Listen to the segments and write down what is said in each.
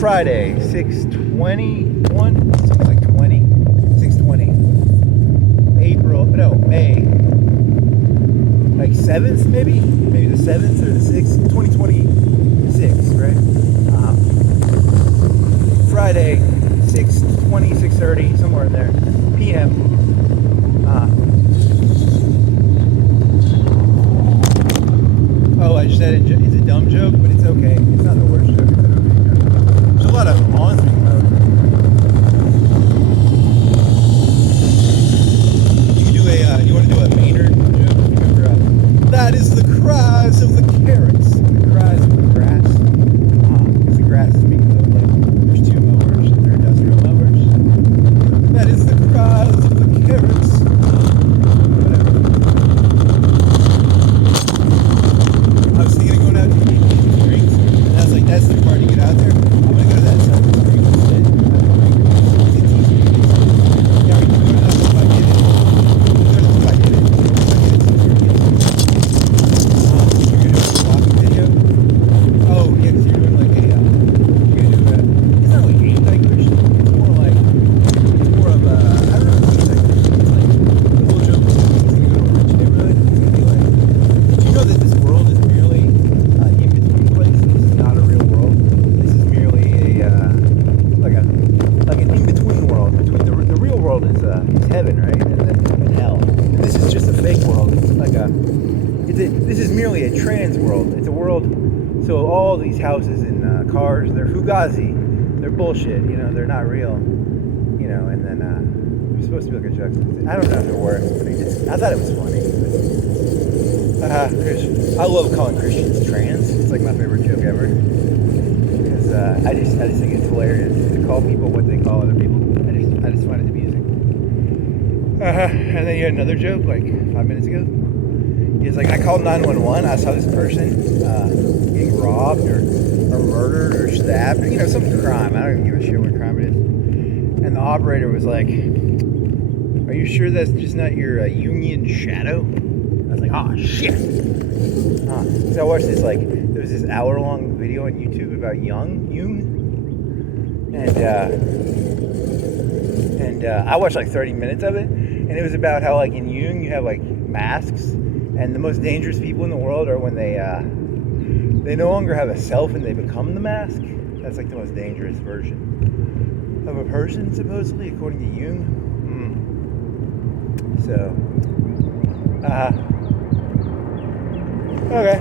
Friday, 6/21, something like 20, 6/20. May, like 7th maybe the 7th or the 6th, 2026, right? Friday, 6/20, 6:30, somewhere in there, p.m. Oh, I just said it's a dumb joke, but it's okay. It's not the worst joke. It's okay. There's a lot of on-street mode. You want to do a Maynard joke? Remember, that is the cries of the carrots. The cries of the grass. Because the grass is being mowed. Like, there's 2 mowers. They're industrial mowers. That is the cries of the carrots. Whatever. I was thinking of going out to eat drinks. And I was like, that's the part to get out there. I'm going to go to that Sunday street instead. Yeah, we can go to that if I did it. So all these houses and cars, they're fugazi, they're bullshit, they're not real, and then it's supposed to be like a juxtaposition. I don't know if it works, but I thought it was funny. I love calling Christians trans. It's like my favorite joke ever, because I just think it's hilarious to call people what they call other people. I just find it amusing. And then you had another joke like 5 minutes ago. He was like, I called 911. I saw this person getting robbed or murdered or stabbed, or some crime. I don't even give a shit what crime it is. And the operator was like, are you sure that's just not your union shadow? I was like, oh shit. So I watched this, there was this hour-long video on YouTube about Jung, and I watched 30 minutes of it, and it was about how in Jung you have masks, and the most dangerous people in the world are when they no longer have a self and they become the mask. That's the most dangerous version of a person, supposedly, according to Jung. So, okay.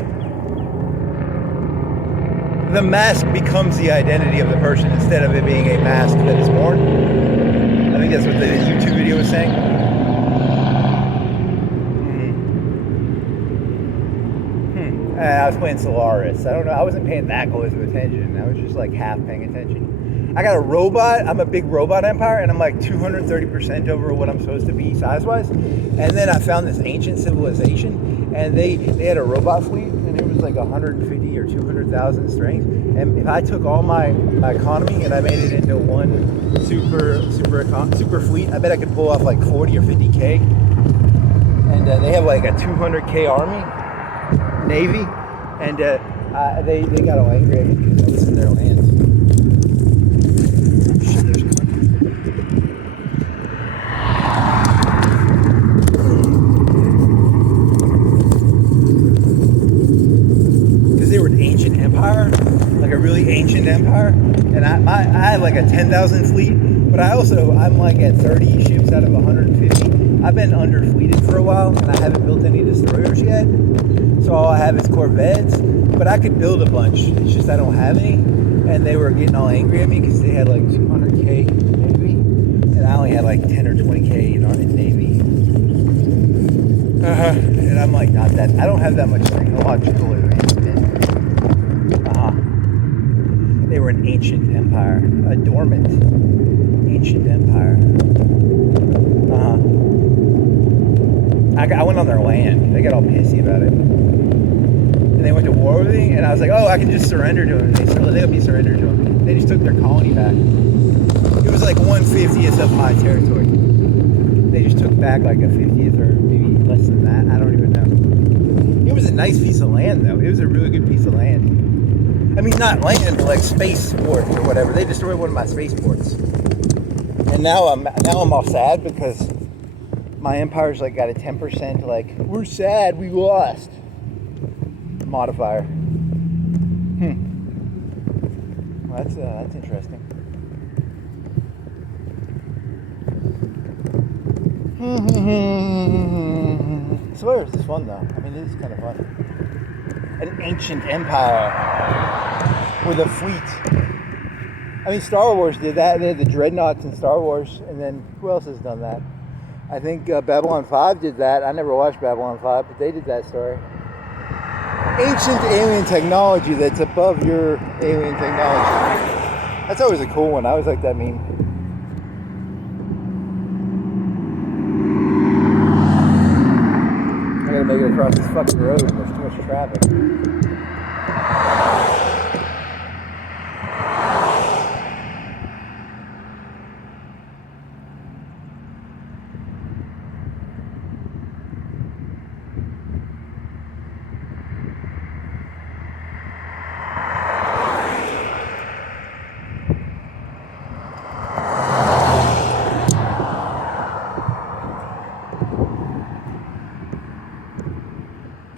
The mask becomes the identity of the person instead of it being a mask that is worn. I think that's what the YouTube video was saying. I was playing Solaris. I don't know. I wasn't paying that close of attention. I was just half paying attention. I got a robot. I'm a big robot empire, and I'm 230% over what I'm supposed to be size-wise. And then I found this ancient civilization, and they had a robot fleet, and it was 150 or 200,000 strength. And if I took all my economy and I made it into one super fleet, I bet I could pull off 40 or 50K. And they have a 200K army. Navy, and they got all angry at me because I was in their lands. Shit, there's one. Because they were an ancient empire, a really ancient empire, and I have a 10,000 fleet, but I'm at 30 ships out of 150. I've been under-fleeted for a while, and I haven't built any destroyers yet. So all I have is Corvettes, but I could build a bunch. It's just I don't have any, and they were getting all angry at me because they had 200K Navy, and I only had 10 or 20K in Navy. And I'm not that. I don't have that much technological advancement. They were an ancient empire, a dormant ancient empire. I went on their land. They got all pissy about it. And they went to war with me, and I was like, oh, I can just surrender to them. They let me surrender to them. They just took their colony back. It was 1/50th of my territory. They just took back a 50th or maybe less than that. I don't even know. It was a nice piece of land, though. It was a really good piece of land. I mean, not land, but like spaceports or whatever. They destroyed one of my spaceports, and now I'm all sad because my empire's like got a 10% like we're sad we lost modifier. Well, that's interesting. So this is fun though. I mean, it is kind of fun. An ancient empire with a fleet. I mean, Star Wars did that. They had the dreadnoughts in Star Wars, and then who else has done that? I think Babylon 5 did that. I never watched Babylon 5, but they did that story. Ancient alien technology that's above your alien technology. That's always a cool one. I always like that meme. I gotta make it across this fucking road. There's too much traffic.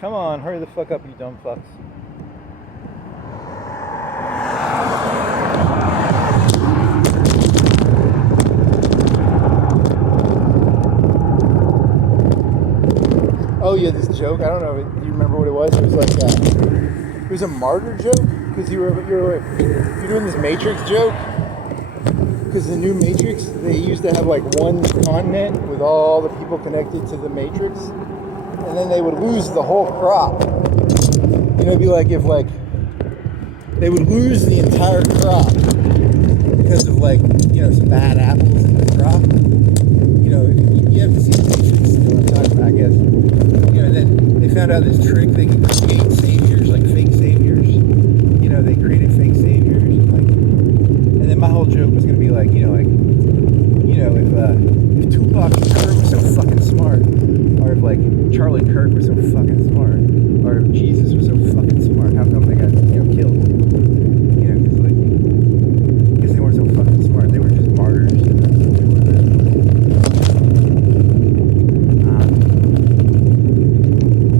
Come on, hurry the fuck up, you dumb fucks. Oh yeah, this joke. I don't know. Do you remember what it was? It was like it was a martyr joke because you're doing this Matrix joke. Because the new Matrix, they used to have like one continent with all the people connected to the Matrix, and then they would lose the whole crop. You know, it'd be like if like they would lose the entire crop because of like, you know, some bad apples in the crop. You know, you have to see the Matrix, you know what I'm talking about, I guess. You know, and then they found out this trick, they could create saviors, like fake saviors. You know, they created fake saviors, and then my whole joke was gonna be like, if Tupac Shakur was so fucking smart, or if like Charlie Kirk was so fucking smart, or if Jesus was so fucking smart, how come they got, killed? You know, because like, I guess they weren't so fucking smart, they were just martyrs.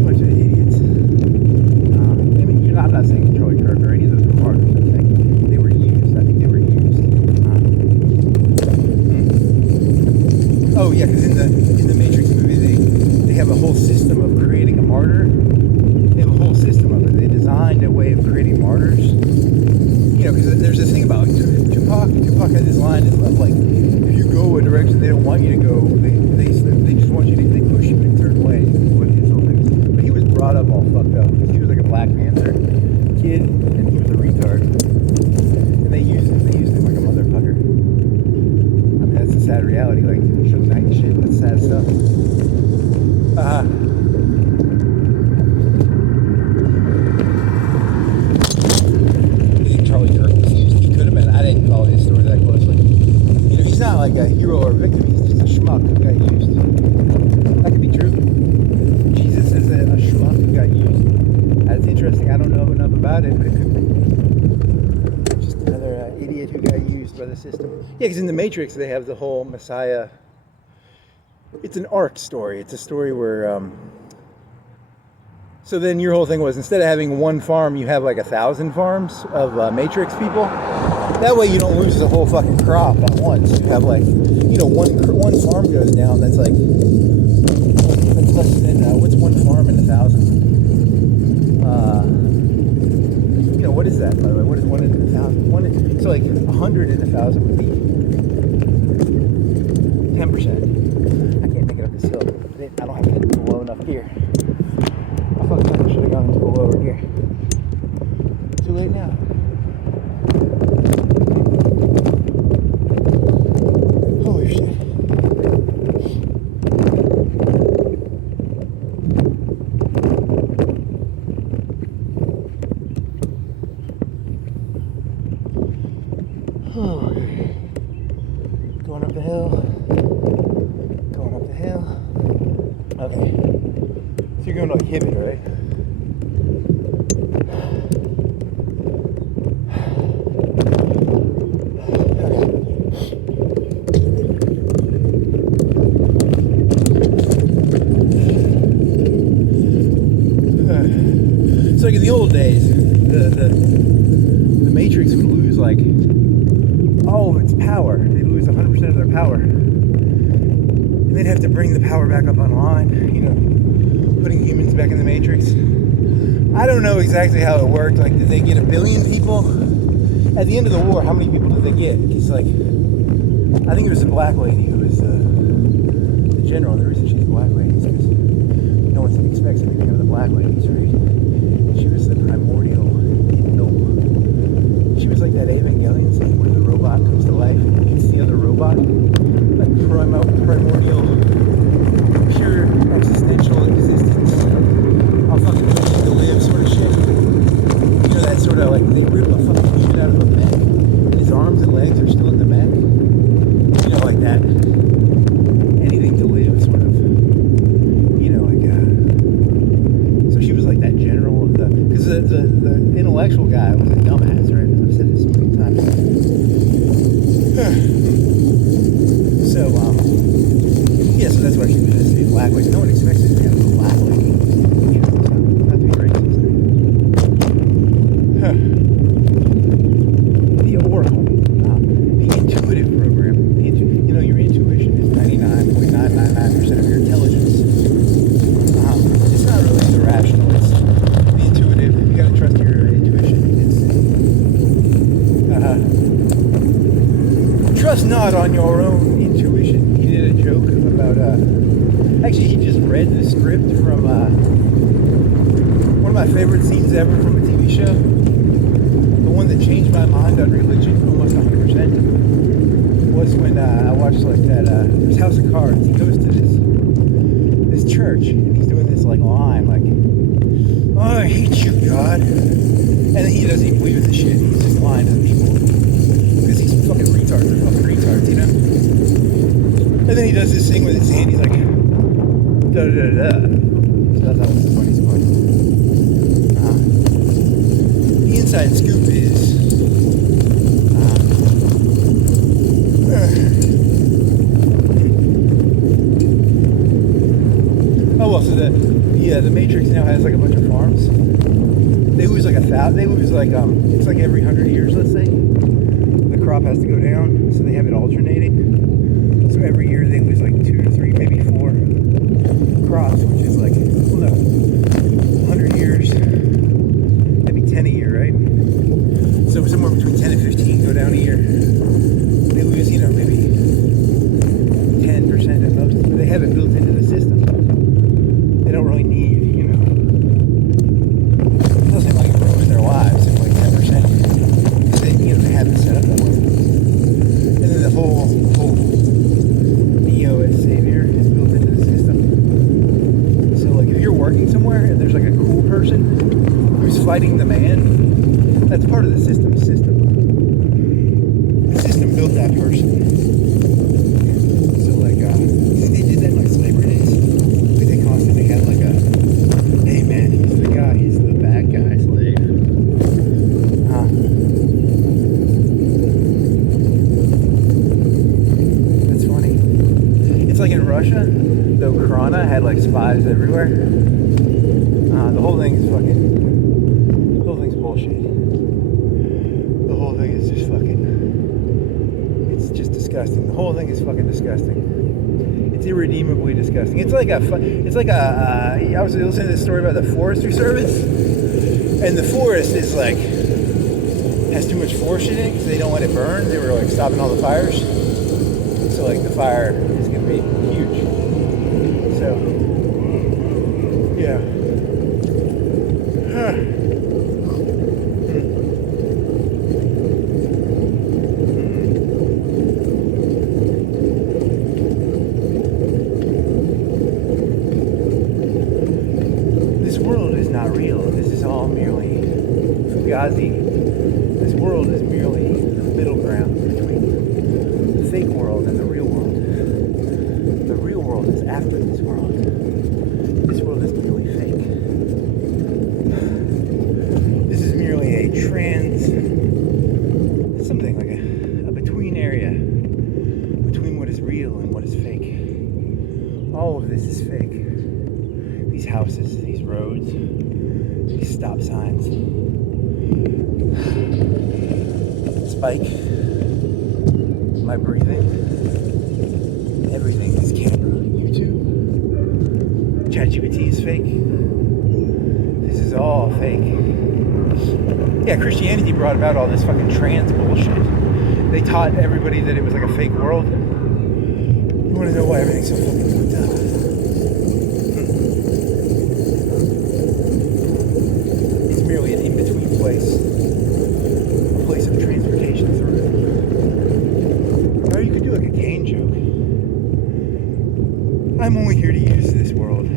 Bunch of idiots. I mean, I'm not saying Charlie Kirk or any of those were martyrs. I'm saying they were used. I think they were used. Oh yeah, because in the Matrix movie, they have a whole system of creating a martyr. They have a whole system of it. They designed a way of creating martyrs. You know, because there's this thing about Tupac. Tupac had this line of like, if you go a direction they don't want you to go, they just want you to, they push you in a certain way. Is what his whole thing is. But he was brought up all fucked up because he was like a Black Panther kid and he was a retard. And they used him like a motherfucker. I mean, that's a sad reality. Like, shows night shit. That's sad stuff. You think Charlie Kirk was used? He could have been. I didn't follow his story that closely. You know, he's not like a hero or a victim. He's just a schmuck who got used. That could be true. Jesus is a schmuck who got used. That's interesting. I don't know enough about it, but it could be. Just another idiot who got used by the system. Yeah, because in the Matrix they have the whole Messiah. It's an arc story. It's a story where. So then your whole thing was, instead of having one farm, you have like 1,000 farms of Matrix people. That way you don't lose the whole fucking crop at once. You have like, one farm goes down. That's like, that's less than, what's one farm in 1,000? What is that, by the way? What is 1 in 1,000? So like 100 in 1,000 would be 10%. I can't make it up this hill. I don't have it low enough here. I fucking should have gone into a lower gear. Too late now. Holy shit. Going up the hill. Going up the hill. Okay. So you're going to like Hibbett, right? like all of its power. They'd lose 100% of their power. And they'd have to bring the power back up online, you know, putting humans back in the Matrix. I don't know exactly how it worked. Like, did they get 1 billion people? At the end of the war, how many people did they get? Because, like, I think it was a black lady who was the general. The reason she's a black lady is because no one expects anything of the black ladies, right? She was the primordial. No. She was like that Evangelion scene where the robot comes to life and eats the other robot. Like primordial, pure existential existence. I'll fucking continue to live sort of shit. You know, that sort of like they rip a fucking shit out of a mech and his arms and legs are still in the mech. You know, like that. Anything to live sort of. You know, like so she was like that general of the, because the intellectual guy was a dumbass, right? I've said this a million times. So yeah, so that's why she was going to say black lady. No one expects it to have a black lady. You know, so not to be racist. The Oracle, the intuitive program. You know, your intuition is 99.999% of your intelligence. It's not really the rational. It's the intuitive. You got to trust your intuition. It's trust not on your own intuition. He did a joke about actually he just read the script from one of my favorite scenes ever from a TV show. The one that changed my mind on religion almost 100% was when I watched like that there's House of Cards. He goes to this church and he's doing this like line like, oh, I hate you, God. And then he doesn't even believe in the shit. He's just lying to the people. Because these fucking retards are fucking retards, you know? And then he does this thing with his hand, he's like, da da da da. So that was the funniest part. The inside scoop is, oh well, so the Matrix now has like a bunch of farms. They lose like it's like every 100 years, let's say, the crop has to go down, so they have it alternating. So every year they lose like 2 to 3, maybe 4 crops, which is like, well, no, 100 years, maybe 10 a year, right? So somewhere between 10 and 15 go down a year. They lose, you know, maybe 10% at most, but they have it built into the system. They don't really need, you know, it doesn't like ruin their lives if like 10%, because they, you know, they have it set up that way. And then the whole Neo as Savior is built into the system. So like if you're working somewhere and there's like a cool person who's fighting the man, that's part of the system. The system built that person. So like I think they did that in like slavery days. Like they constantly had like a, hey man, he's the guy, he's the bad guy slave. That's funny. It's like in Russia, the Ukraina had like spies everywhere. The whole thing's bullshit. The whole thing is just it's just disgusting. The whole thing is fucking disgusting. It's irredeemably disgusting. I was listening to this story about the Forestry Service, and the forest is like, has too much forest in it because they don't let it burn. They were like stopping all the fires. So like the fire is going to be huge. So, yeah. This world is not real. This is all merely fugazi. This world is merely the middle ground between the fake world and the real world. The real world is after this world. This world is merely fake. This is merely a something like a between area between what is real and what is fake. All of this is fake. These houses, these roads, these stop signs. It's bike, my breathing, everything. This camera, YouTube, ChatGPT is fake. This is all fake. Yeah, Christianity brought about all this fucking trans bullshit. They taught everybody that it was like a fake world. You want to know why everything's so fucking fucked up? It's merely an in-between place. A place of transportation through. Or you could do like a Kane joke. I'm only here to use this world.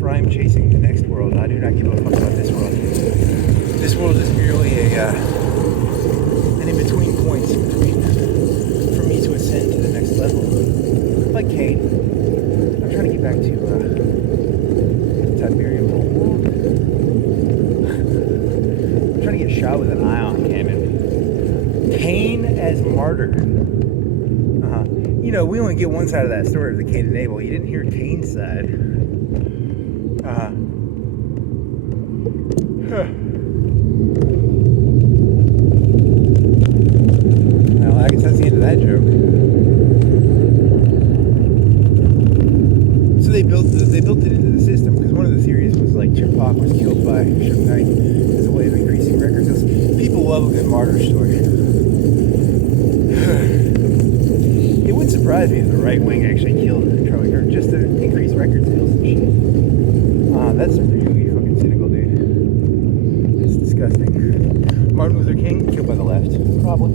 For I am chasing the next world. I do not give a fuck about this world. This world is merely an in-between point for me to ascend to the next level. Like Kane. I'm trying to get back to Tiberium Homeworld. I'm trying to get shot with an ion cannon. Kane as martyr. You know, we only get one side of that story of the Cain and Abel. You didn't hear Cain's side. Well, I guess that's the end of that joke. So they built it into the system because one of the theories was like Tupac was killed by Suge Knight as a way of increasing record sales. People love a good martyr story. It wouldn't surprise me if the right wing actually killed Charlie Kirk just to increase record sales and shit. That's really fucking cynical, dude. It's disgusting. Martin Luther King killed by the left, probably.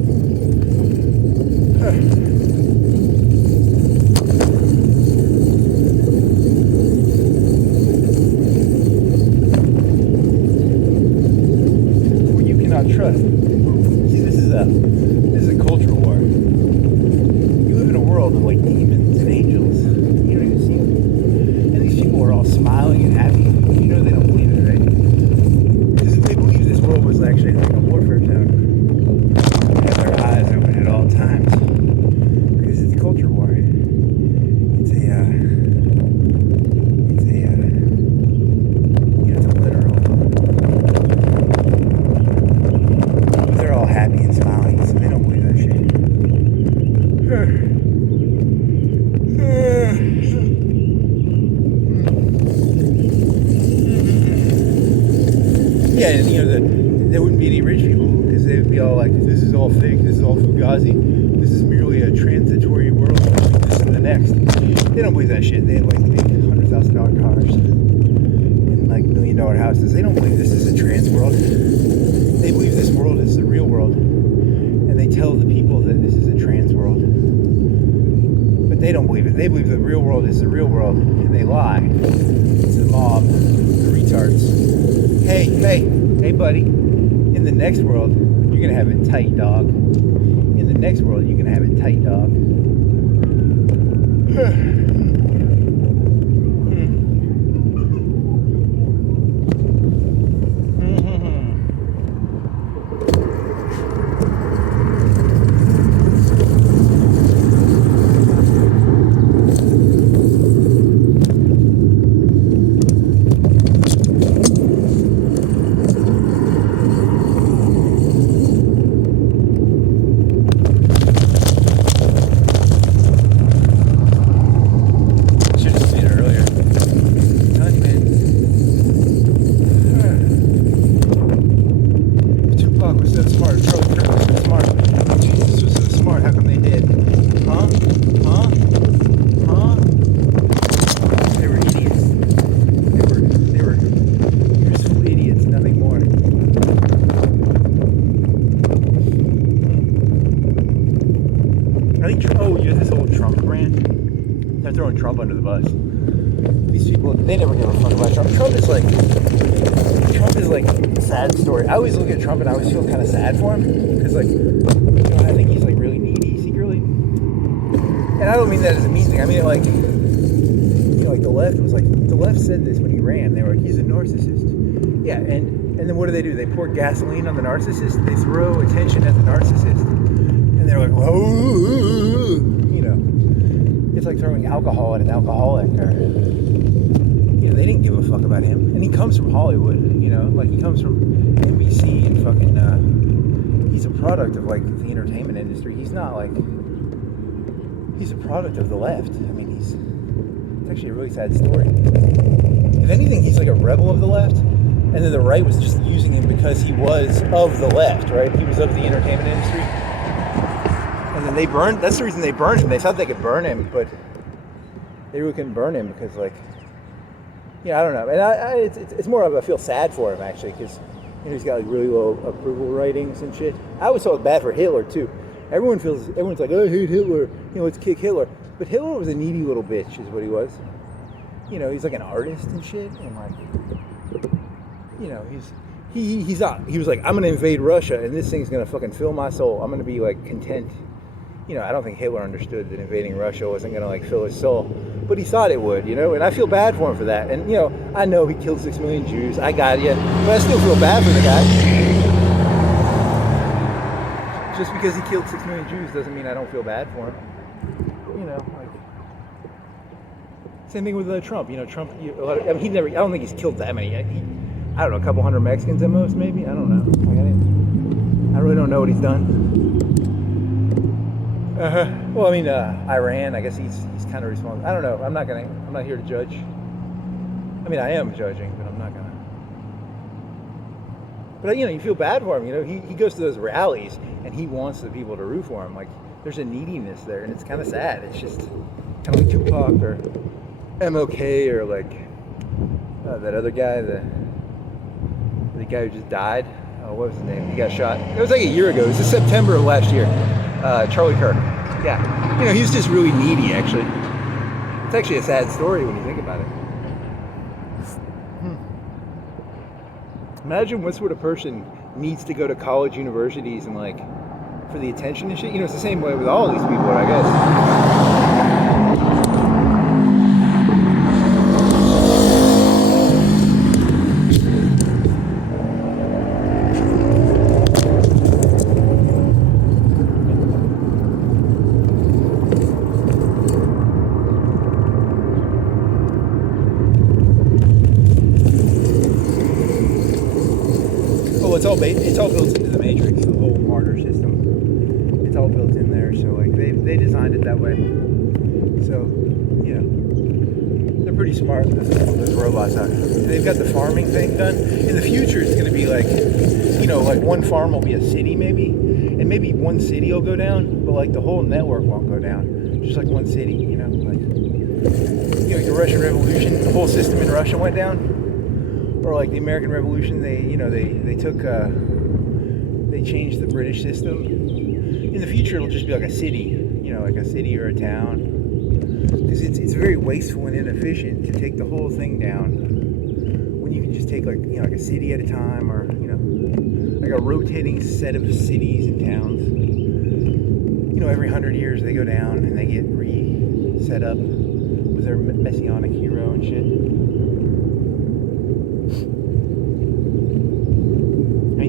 Well, you cannot trust. See, this is a cultural war. You live in a world of like demons and angels. You don't even see them. And these people are all smiling and happy. You know they don't believe it, right? Because if they believe this world was actually like a warfare zone, they have their eyes open at all times. Because it's a culture war. It's a literal. They're all happy and smiling, so they don't believe that shit. Yeah, and you know, there wouldn't be any rich people because they would be all like, this is all fake, this is all fugazi, this is merely a transitory world, this is the next. They don't believe that shit. They have like big $100,000 cars and like $1 million houses. They don't believe this is a trans world. They believe this world is the real world. And they tell the people that this is a trans world. But they don't believe it. They believe the real world is the real world. And they lie. It's the mob, the retards. Hey, buddy. In the next world, you're going to have it tight, dog. In the next world, you're going to have it tight, dog. Trump under the bus. These people, they never give a fuck about Trump. Trump is like a sad story. I always look at Trump and I always feel kind of sad for him because, like, you know, I think he's like really needy secretly. And I don't mean that as a mean thing. I mean it like, you know, like the left said this when he ran. They were like, he's a narcissist. Yeah, and then what do? They pour gasoline on the narcissist. They throw attention at the narcissist, and they're like, whoa. It's like throwing alcohol at an alcoholic, or, you know, they didn't give a fuck about him. And he comes from Hollywood, you know, like he comes from NBC and fucking, he's a product of like the entertainment industry. He's not like, he's a product of the left. I mean, it's actually a really sad story. If anything, he's like a rebel of the left, and then the right was just using him because he was of the left, right? He was of the entertainment industry. And then they burned, that's the reason they burned him. They thought they could burn him, but they really couldn't burn him because, like, I don't know. And it's more of, I feel sad for him, actually, because, he's got like really low approval ratings and shit. I always felt bad for Hitler, too. Everyone's like, oh, I hate Hitler. Let's kick Hitler. But Hitler was a needy little bitch, is what he was. He's like an artist and shit, and like, he was like, I'm gonna invade Russia, and this thing's gonna fucking fill my soul. I'm gonna be like content. I don't think Hitler understood that invading Russia wasn't gonna like fill his soul, but he thought it would, and I feel bad for him for that. And I know he killed 6 million Jews. I got you, but I still feel bad for the guy. Just because he killed 6 million Jews doesn't mean I don't feel bad for him. Like, same thing with Trump. Trump. I don't think he's killed that many. I don't know, a couple hundred Mexicans at most, maybe. I don't know. I really don't know what he's done. Well, I mean, Iran. I guess he's kind of responsible. I don't know. I'm not here to judge. I mean, I am judging, but I'm not gonna. But you feel bad for him. He goes to those rallies and he wants the people to root for him. Like, there's a neediness there, and it's kind of sad. It's just kind of like Tupac or MLK or like that other guy, the guy who just died. Oh, what was his name? He got shot. It was like a year ago. It was in September of last year. Charlie Kirk. Yeah. He was just really needy, actually. It's actually a sad story when you think about it. Imagine what sort of person needs to go to college, universities, and like for the attention and shit. It's the same way with all these people, I guess. It's all built into the Matrix, the whole martyr system. It's all built in there, so like they designed it that way. So, they're pretty smart, those robots out there. They've got the farming thing done. In the future, it's going to be like, like one farm will be a city maybe, and maybe one city will go down, but like the whole network won't go down. Just like one city, like the Russian Revolution, the whole system in Russia went down. Or like the American Revolution, they changed the British system. In the future, it'll just be like a city, like a city or a town. Because it's very wasteful and inefficient to take the whole thing down when you can just take like a city at a time, or like a rotating set of cities and towns. Every 100 years they go down and they get set up with their messianic hero and shit.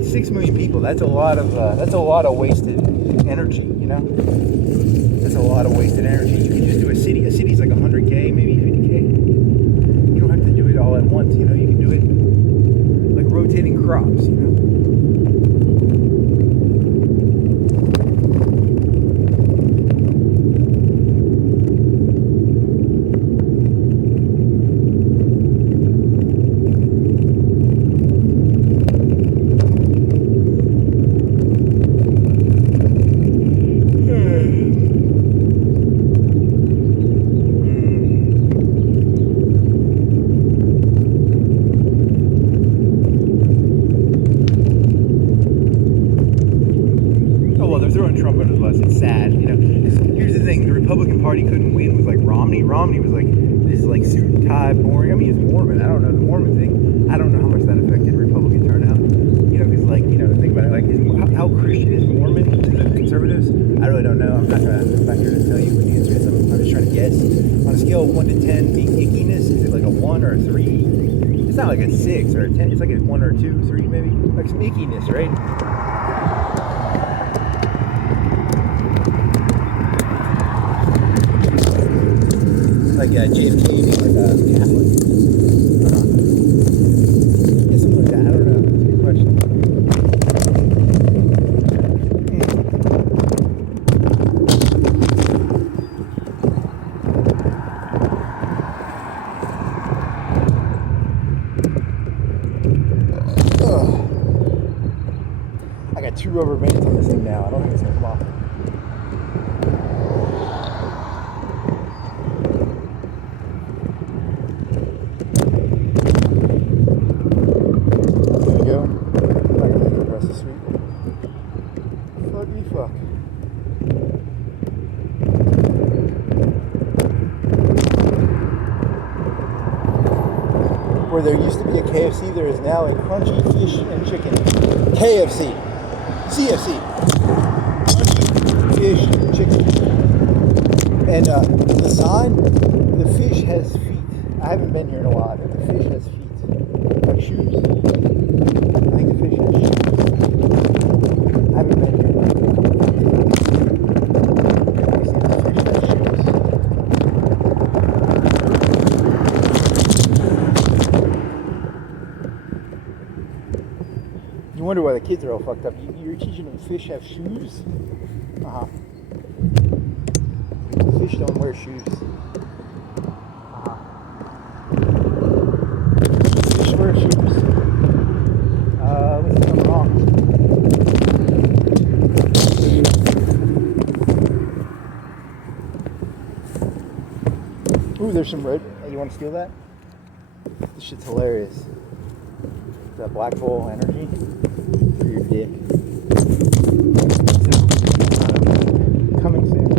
6 million people, that's a lot of wasted energy, That's a lot of wasted energy. You can just do a city. A city's like 100K, maybe 50K. You don't have to do it all at once, You can do it like rotating crops, It's sad, Here's the thing: the Republican Party couldn't win with like Romney. Romney was like this like suit and tie, boring. I mean, he's Mormon. I don't know the Mormon thing. I don't know how much that affected Republican turnout. Because like think about it. Like, how Christian is Mormon to the conservatives? I really don't know. I'm not here to tell you what the answer is. I'm just trying to guess. On a scale of 1 to 10, being ickiness, is it like a 1 or a 3? It's not like a 6 or a 10. It's like a 1 or 2, 3 maybe. Like some ickiness, right? Like JFK being like a Catholic. Yeah, something like that. I don't know. That's a good question. rubber bands on this thing now. I don't think it's gonna come off. There we go. I'm not gonna hit the rest of the sweep. Fuck me fuck. Where there used to be a KFC, there is now a Crunchy Fish and Chicken. KFC. CFC. Crunchy Fish and Chicken. And the sign, the fish has feet. I haven't been here in a while, but the fish has feet. Like shoes. I think the fish has shoes. I haven't been here. You wonder why the kids are all fucked up. You're teaching them fish have shoes? Uh-huh. Fish don't wear shoes. Uh-huh. Fish wear shoes. Let's see if I'm wrong. Ooh, there's some red. Hey, you want to steal that? This shit's hilarious. That Black Bull energy for your dick. So, coming soon.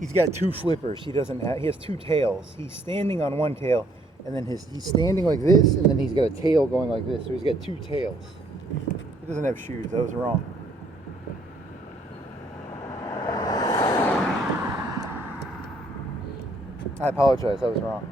He's got two flippers. He has two tails. He's standing on one tail, and then he's standing like this, and then he's got a tail going like this. So he's got two tails. He doesn't have shoes. That was wrong. I apologize. That was wrong.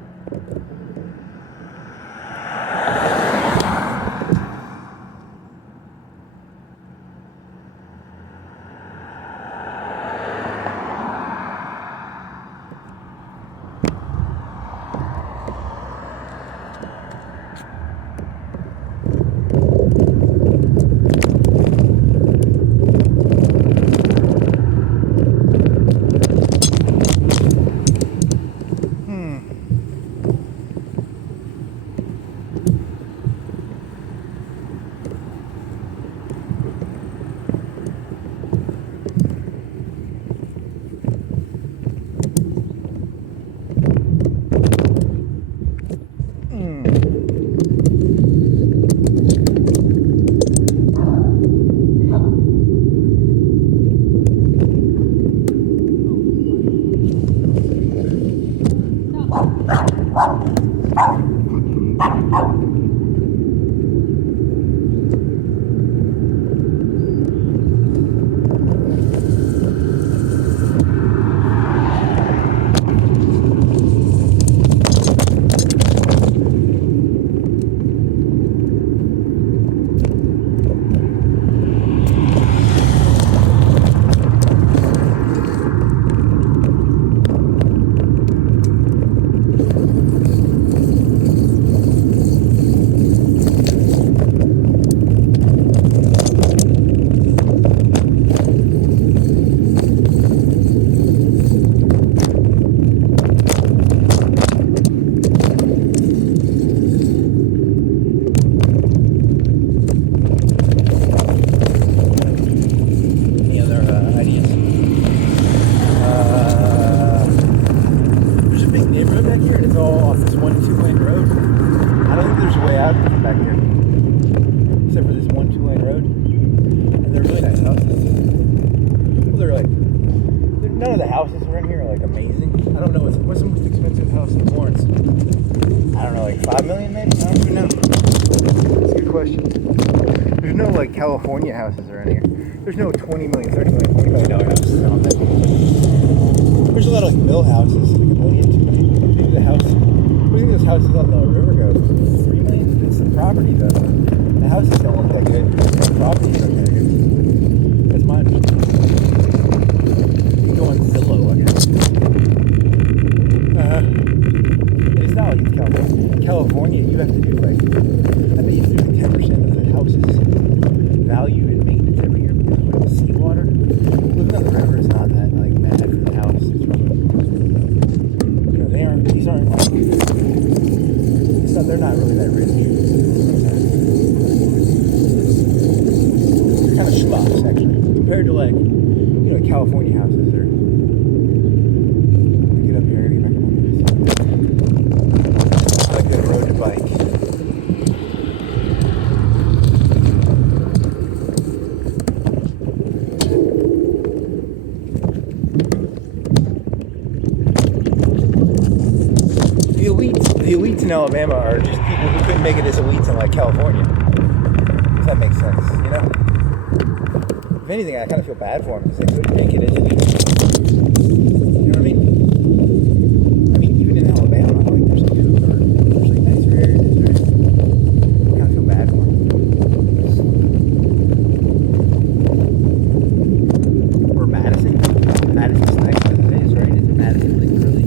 California houses around here. There's no 20 million, 30 million, $40 million houses out there. There's a lot of like mill houses, like $1 million, $2 million. Maybe the house, what do you think those houses on the river go? $3 million? It's the property though. The houses don't look that good. The properties aren't that good. That's mine. You can go on Zillow, I guess. It's not like it's California. California, you have to do like, I bet you have to do like 10% of the houses value and maintenance every year because of like the seawater. Living on the river is not that like bad for the house. It's probably, you know, these aren't like, they're not really that rich. compared to like, you know, California houses or. Get up here, get back up. I like the road to bike. The elites in Alabama are just people who couldn't make it as elites in like California. If that makes sense, you know? If anything, I kind of feel bad for them because they couldn't make it as elites. You know what I mean? I mean, even in Alabama, like there's like Hoover, there's like nicer areas, right? I kind of feel bad for them. Or Madison. Madison's nice these days, right? Isn't Madison like really?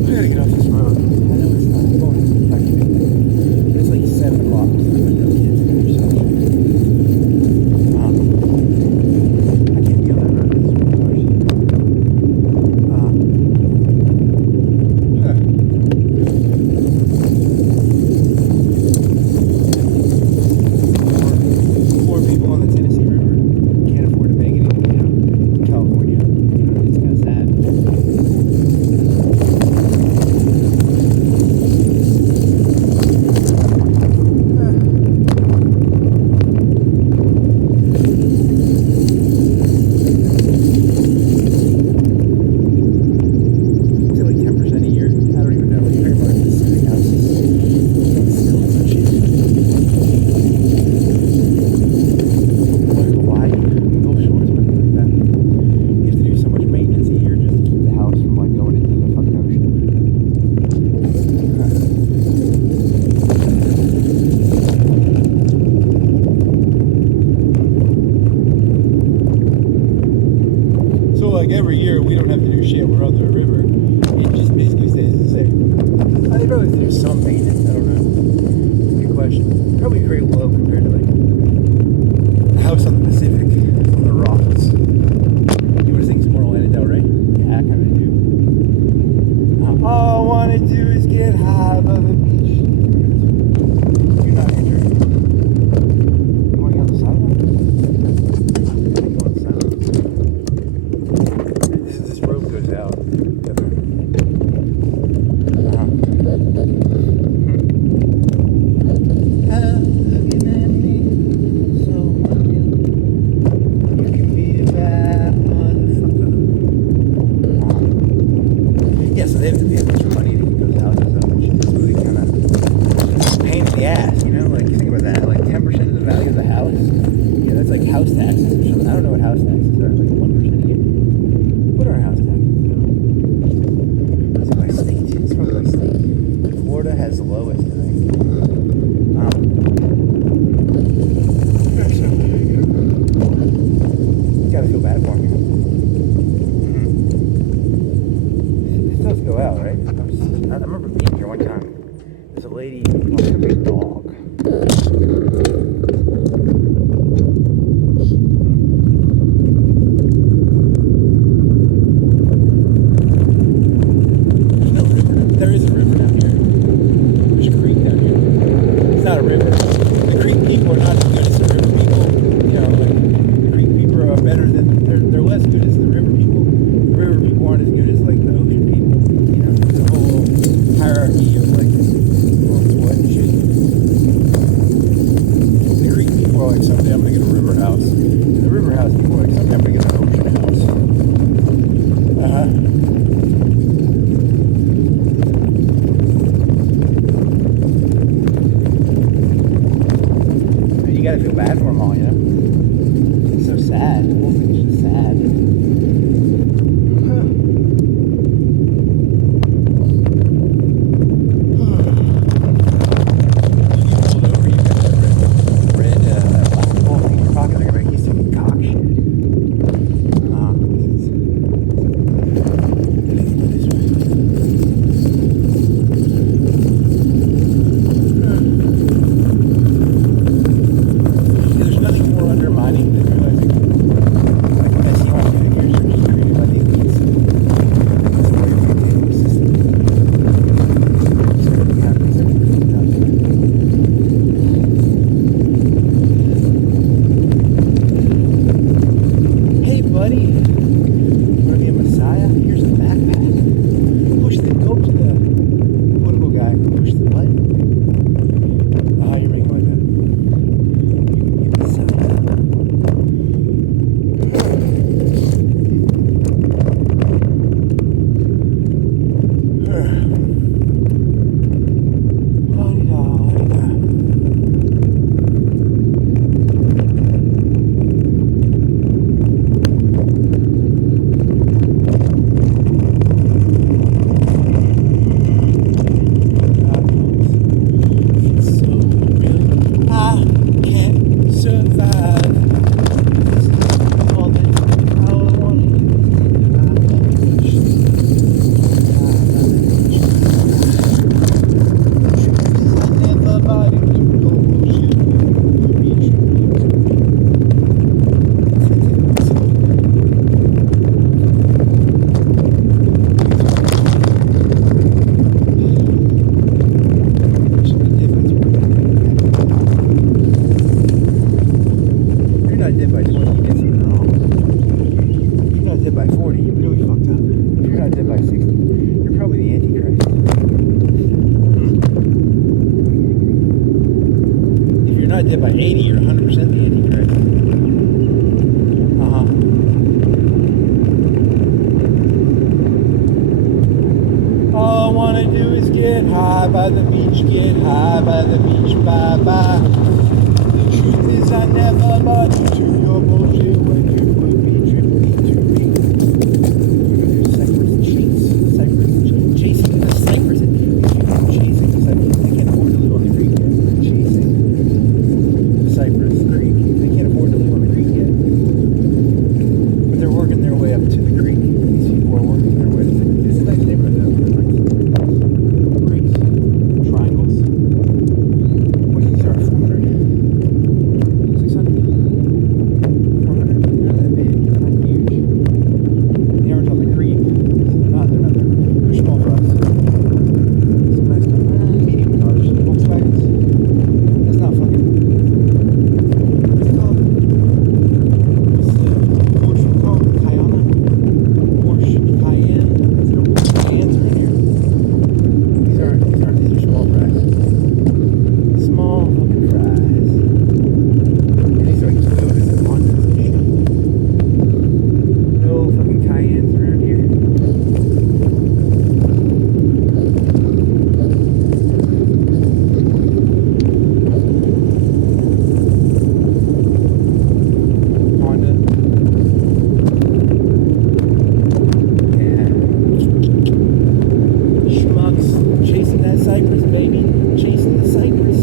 I gotta get off this road. I know it's not. I'm going back to it's like 7 o'clock. So I'm like, no kids in here, so. I can't get on that road. It's really Poor people on the Tennessee River can't afford to make it in California. It's kind of sad. Is it like 10% a year? I don't even know. You're talking about Pacific houses. Still so cheap. Why? Gulf Shores might be like that. You have to do so much maintenance a year just to keep the house from like going into the fucking ocean. So like every year we don't have to do shit. We're on the river. It just basically stays the same. I'd probably do some maintenance. I don't know. Good question. Probably very low compared to like the house on the Pacific, on the rocks. You want to sing some more Lana Del Rey? Yeah, I kind of do. All I want to do is get high above the beach. You're not injured. You want to get on the sidewalk? Go on the sidewalk. This road goes out. Looking at me, so real. You can be a bad motherfucker. Yeah, so they have to pay a bunch of money to get those houses up, which is really kind of a pain in the ass, you know? Like, think about that. Like, 10% of the value of the house. Yeah, that's like house taxes or something. I don't know what house taxes are. Like 1% a year. What are house taxes? Is it by state? It's probably by state. Florida has the lowest, I think. So, you gotta feel bad for me. This does go out, right? I remember being here one time. There's a lady walking a big dog. There is a river down here. There's a creek down here. It's not a river. The creek people are not as good as the river people. You know, like, the creek people are better than, they're less good as the river people. The river people aren't as good as, like, the ocean people. You know, the whole hierarchy of, like, what's what and shit. The creek people are like, someday I'm gonna get a river house. And the river house people are like, someday I'm gonna get an ocean house. You gotta feel bad for them all, you know? It's so sad. The whole thing's just sad. You get pulled over, you got that red basketball thing in your pocket. They're gonna make you some cock shit. This way. There's nothing more undermining than realizing 100% the Antichrist. All I wanna do is get high by the beach, get high by the beach, bye bye. The truth is I never bought into your bullshit when you would be tripping to me. Cypress chase, chasing the cypress. Chasing the cypress. They can't afford to live on the creek yet. Chasing the cypress creek. They can't afford to live on the creek yet. But they're working their way up to the creek. These people are working their way to the creek. This is a nice neighborhood though. Creeks, triangles. What these are, 400? 600? 400? They're not that big. They're not huge. They aren't on the creek. They're small for us. Some nice medium cars. Volkswagens. That's not fucking. What's it called? What's the Porsche called? Cayenne? Porsche Cayenne? There's no Cayennes around here. These are small fries. Small fucking fries. And these are like Toyotas and Hondas and shit. No fucking Cayennes around here. Honda. Yeah. Schmucks. Chasing that cypress, baby. Chasing the cypress.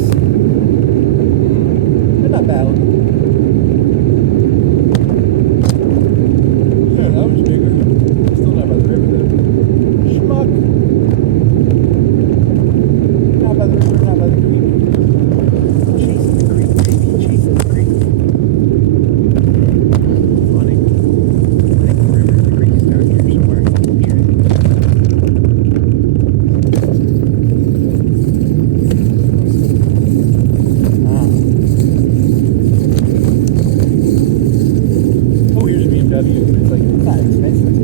They're not bad. Yeah, that was bigger. Still not by the river though. Schmuck. Not by the river, not by the creek. Chasing the creek, baby. Chasing the creek. Funny. I think the river, the creek is down here somewhere. Here. Oh, here's a BMW. It's like, it's not expensive.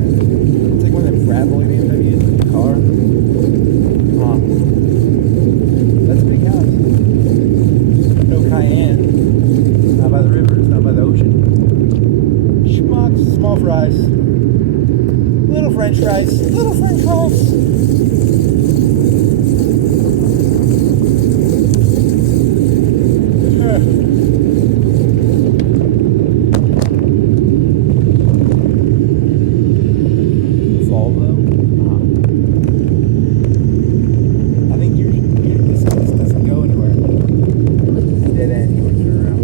It's like one of them frat boy BMWs, a car. That's a big house. No Cayenne. It's not by the river, it's not by the ocean. Schmucks, small fries. Little french fries. Little french fries. Volvo. I think this doesn't go anywhere. Dead end. You want to turn around.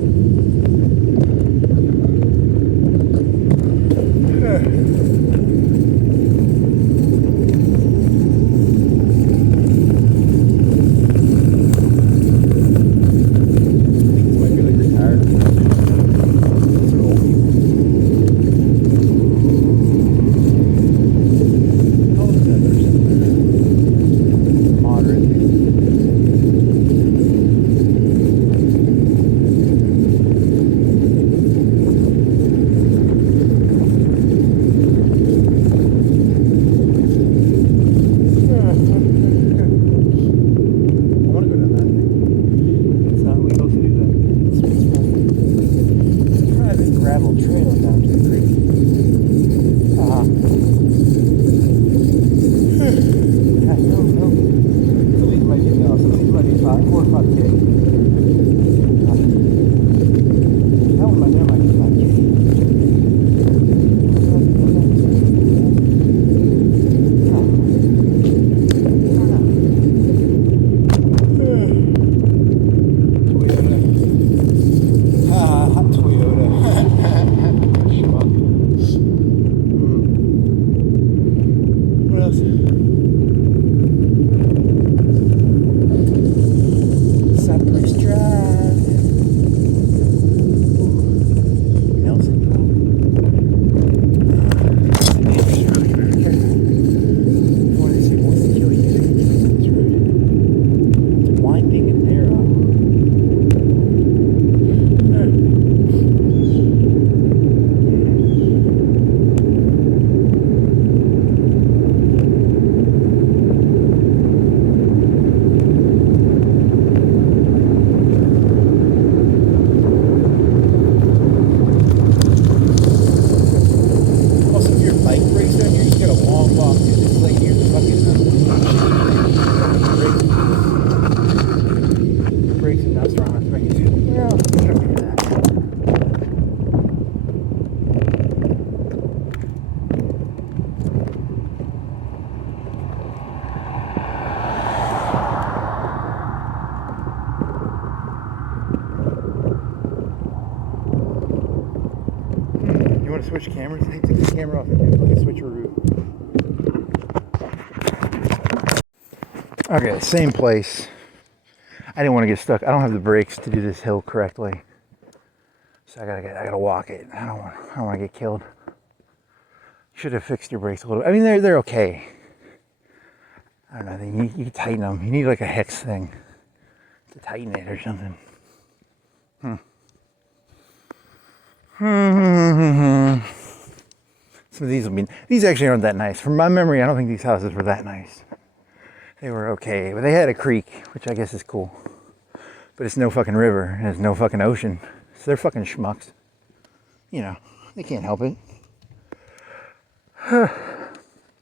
want to switch cameras? I took the camera off and do like a switcheroo. Okay, same place. I didn't want to get stuck. I don't have the brakes to do this hill correctly, so I gotta walk it. I don't want to get killed. Should have fixed your brakes a little. I mean, they're okay. I don't know. You can tighten them. You need like a hex thing to tighten it or something. Some of these will be. These actually aren't that nice. From my memory, I don't think these houses were that nice. They were okay, but they had a creek, which I guess is cool. But it's no fucking river, and it's no fucking ocean. So they're fucking schmucks. You know, they can't help it.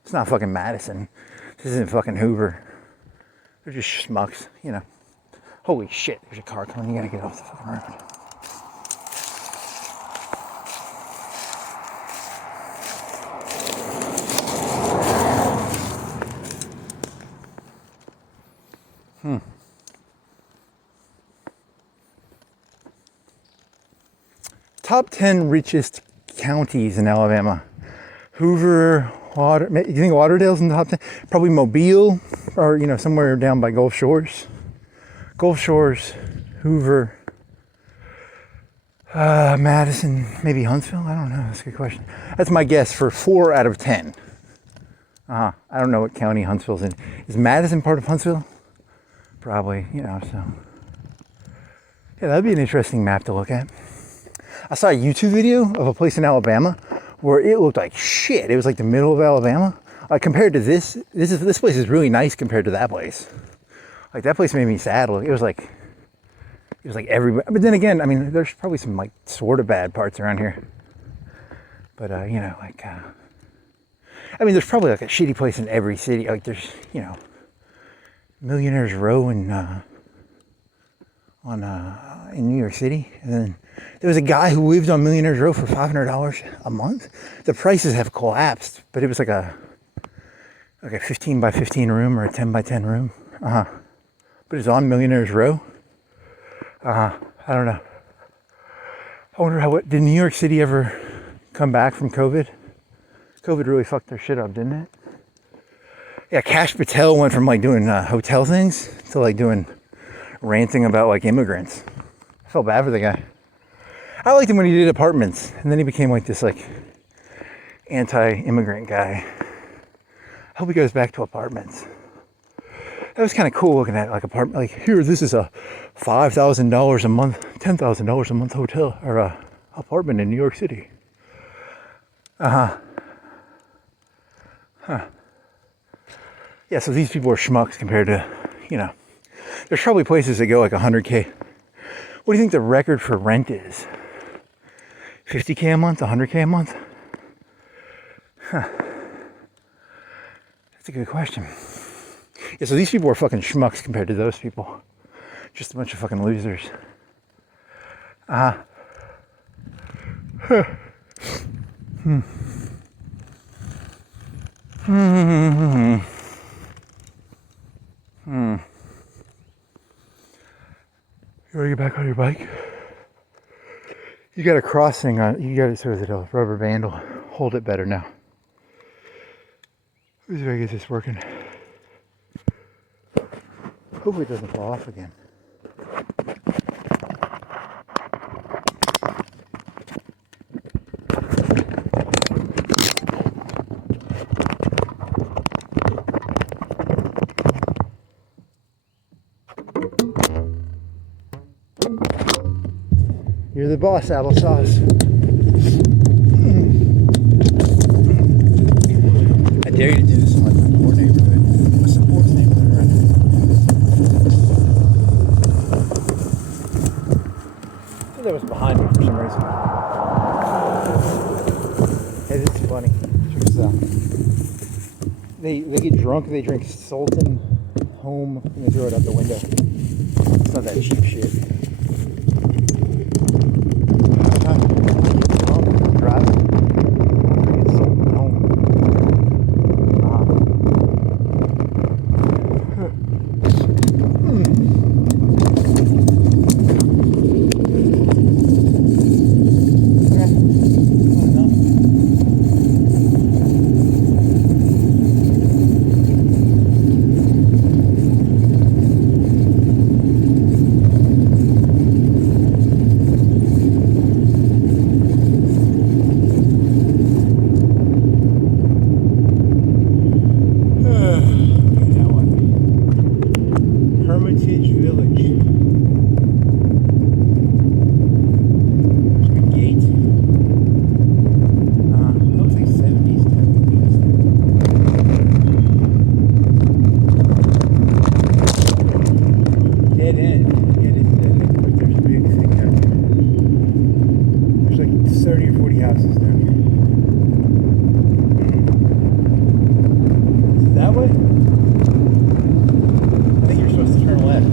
It's not fucking Madison. This isn't fucking Hoover. They're just schmucks, you know. Holy shit, there's a car coming. You gotta get off the fucking road. Top 10 richest counties in Alabama. Hoover, you think Lauderdale's in the top 10? Probably Mobile, or, you know, somewhere down by Gulf Shores. Gulf Shores, Hoover, Madison, maybe Huntsville? I don't know, that's a good question. That's my guess for 4 out of 10. I don't know what county Huntsville's in. Is Madison part of Huntsville? Probably, you know, so. Yeah, that'd be an interesting map to look at. I saw a YouTube video of a place in Alabama where it looked like shit. It was like the middle of Alabama. Like compared to this place is really nice compared to that place. Like that place made me sad. It was like everybody. But then again, I mean, there's probably some like sort of bad parts around here. But you know, like, I mean, there's probably like a shitty place in every city. Like there's, you know, Millionaires Row in New York City, and then there was a guy who lived on Millionaires Row for $500 a month. The prices have collapsed, but it was like a 15 by 15 room or a 10 by 10 room. But it's on Millionaires Row. I don't know. I wonder did New York City ever come back from COVID? COVID really fucked their shit up, didn't it? Yeah, Kash Patel went from like doing hotel things to like doing ranting about like immigrants. I felt bad for the guy. I liked him when he did apartments, and then he became like this like anti-immigrant guy. I hope he goes back to apartments. That was kind of cool looking at like apartment. Like here, this is a $5,000 a month, $10,000 a month hotel or apartment in New York City. Yeah, so these people are schmucks compared to, you know, there's probably places that go like 100K. What do you think the record for rent is? 50K a month, 100K a month? That's a good question. Yeah, so these people are fucking schmucks compared to those people. Just a bunch of fucking losers. You want to get back on your bike? You got a crossing on. You got it sort of a rubber band will hold it better now. Let's see if I get this working. Hopefully it doesn't fall off again. You're the boss, applesauce. I dare you to do this in like my poor neighborhood. What's the poorest neighborhood around here? I think that was behind me for some reason. Hey, this is funny. Check this out. They get drunk, they drink Sultan Home, and they throw it out the window. It's not that cheap shit. 30 or 40 houses down here. Is it that way? I think you're supposed to turn left.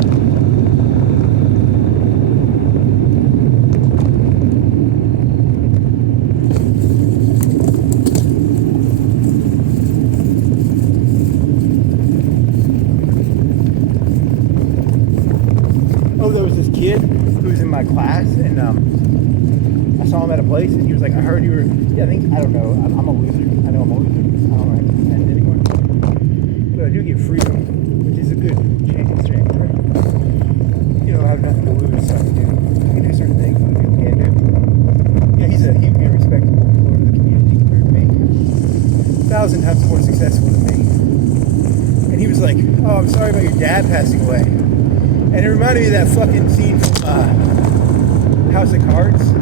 Oh, there was this kid who was in my class, and I saw him at a place, and he was like, I heard you were, yeah, I don't know, I'm a loser. I know I'm a loser. I don't know how to pretend anymore. But I do get freedom, which is a good change, right? You know, I have nothing to lose, so I can do certain things other people can't do. Yeah, he'd be a respectable member of the community compared to me. 1,000 times more successful than me. And he was like, oh, I'm sorry about your dad passing away. And it reminded me of that fucking scene from House of Cards.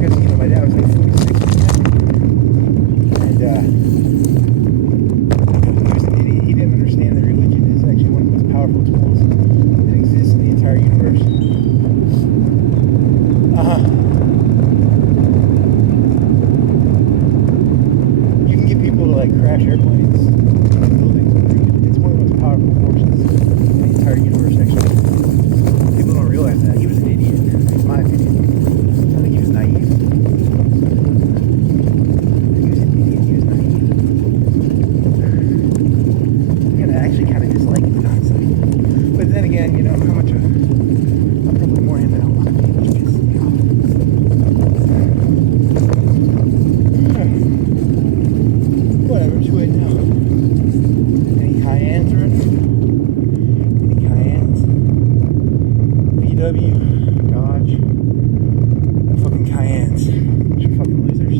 Because, you know, my dad was like 46 and he was an idiot. He didn't understand that religion is actually one of the most powerful tools that exists in the entire universe. You can get people to like crash airplanes in buildings. It's one of the most powerful forces in the entire universe, actually. People don't realize that. He was an idiot, in my opinion. I think he was naive. He was naive. And I actually kind of dislike him, honestly. But then again, you know, how much of I'm probably more him than a lot of people, which pisses me off. Whatever, it's right now. Any Cayennes or anything? Any Cayennes? VW, Dodge, fucking Cayennes. Bunch of fucking losers.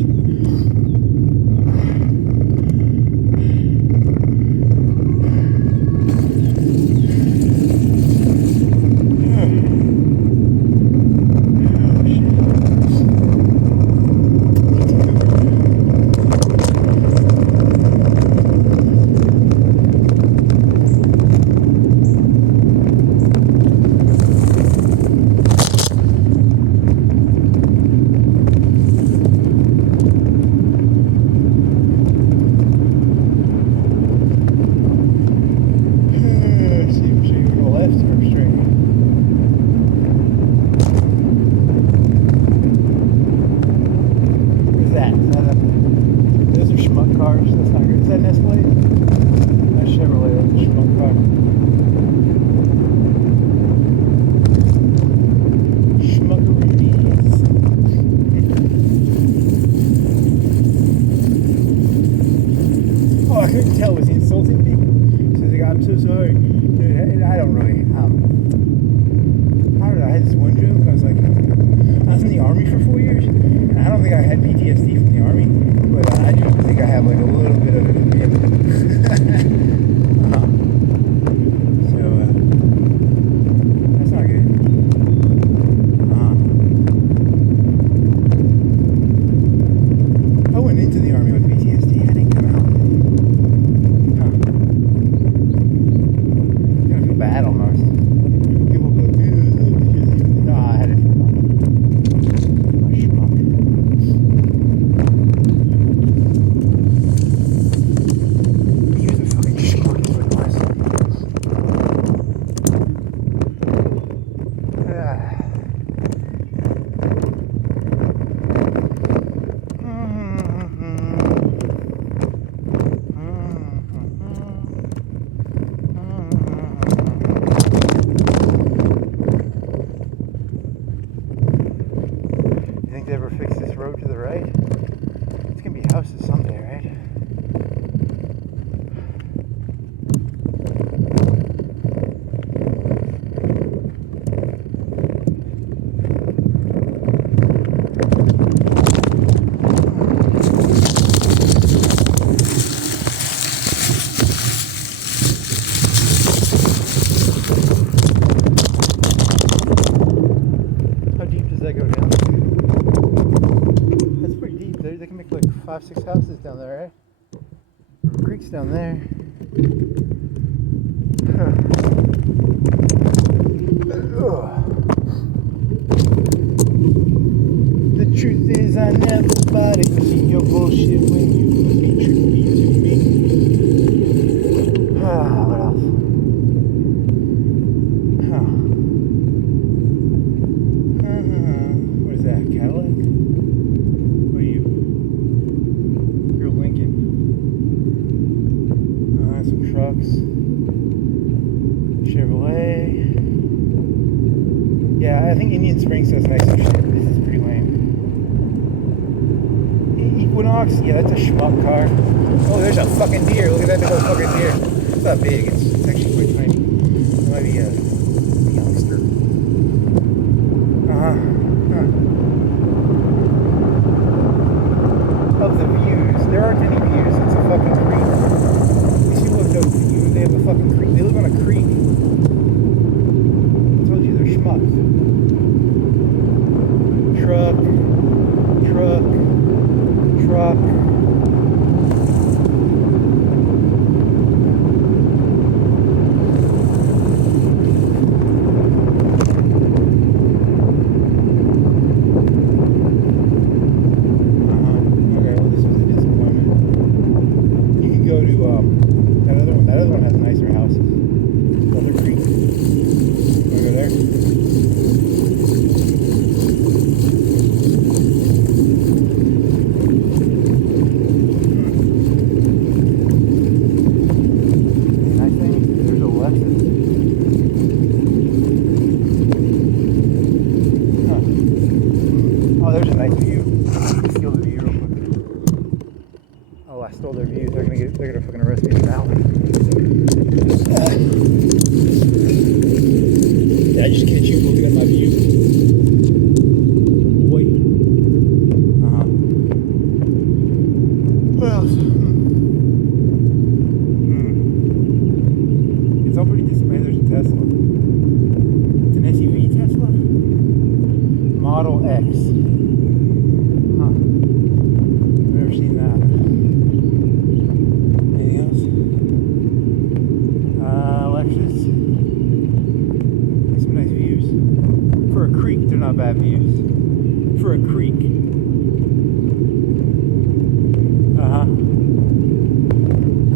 They go down. That's pretty deep. They can make like 5-6 houses down there, right? Creek's down there. Huh. nobody can see your bullshit when you be trippy to me. What else? What is that? Cadillac? What are you? You're Lincoln. Some trucks. Chevrolet. Yeah, I think Indian Springs does nicer shit. This is pretty lame. Equinox? Yeah, that's a schmuck car. Oh, there's a fucking deer. Look at that big old fucking deer. It's not big. It's actually quite tiny. It might be a youngster. Of the views. There aren't any views. It's a fucking creek. These people have no view. They have a fucking creek. They live on a creek. I told you they're schmucks. Truck. Okay, well this was a disappointment. You can go to that other one. That other one has nicer houses. Other Creek. Wanna go there? Oh, there's a nice view. Steal the view real quick. Oh, I stole their view. They're gonna fucking arrest me now. Did I just catch you looking at my view? Boy. What else? It's all pretty disappointing. There's a Tesla. It's an SUV Tesla? Model X. Huh. I've never seen that. Anything else? Lexus. Some nice views. For a creek, they're not bad views. For a creek.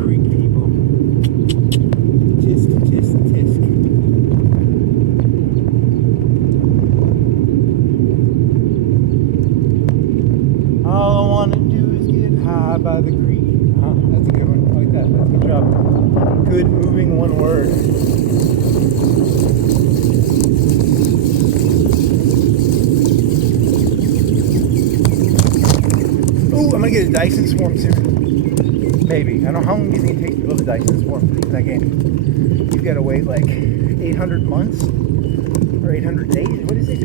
Creek people. Tisk. All I want to do is get high by the creek. That's a good one. I like that. That's a good job. Good moving one word. Ooh, I'm going to get a Dyson Swarm soon. Maybe. I don't know how long do you think it takes to build a Dyson Swarm in that game. You've got to wait like 800 months? Or 800 days? What is it?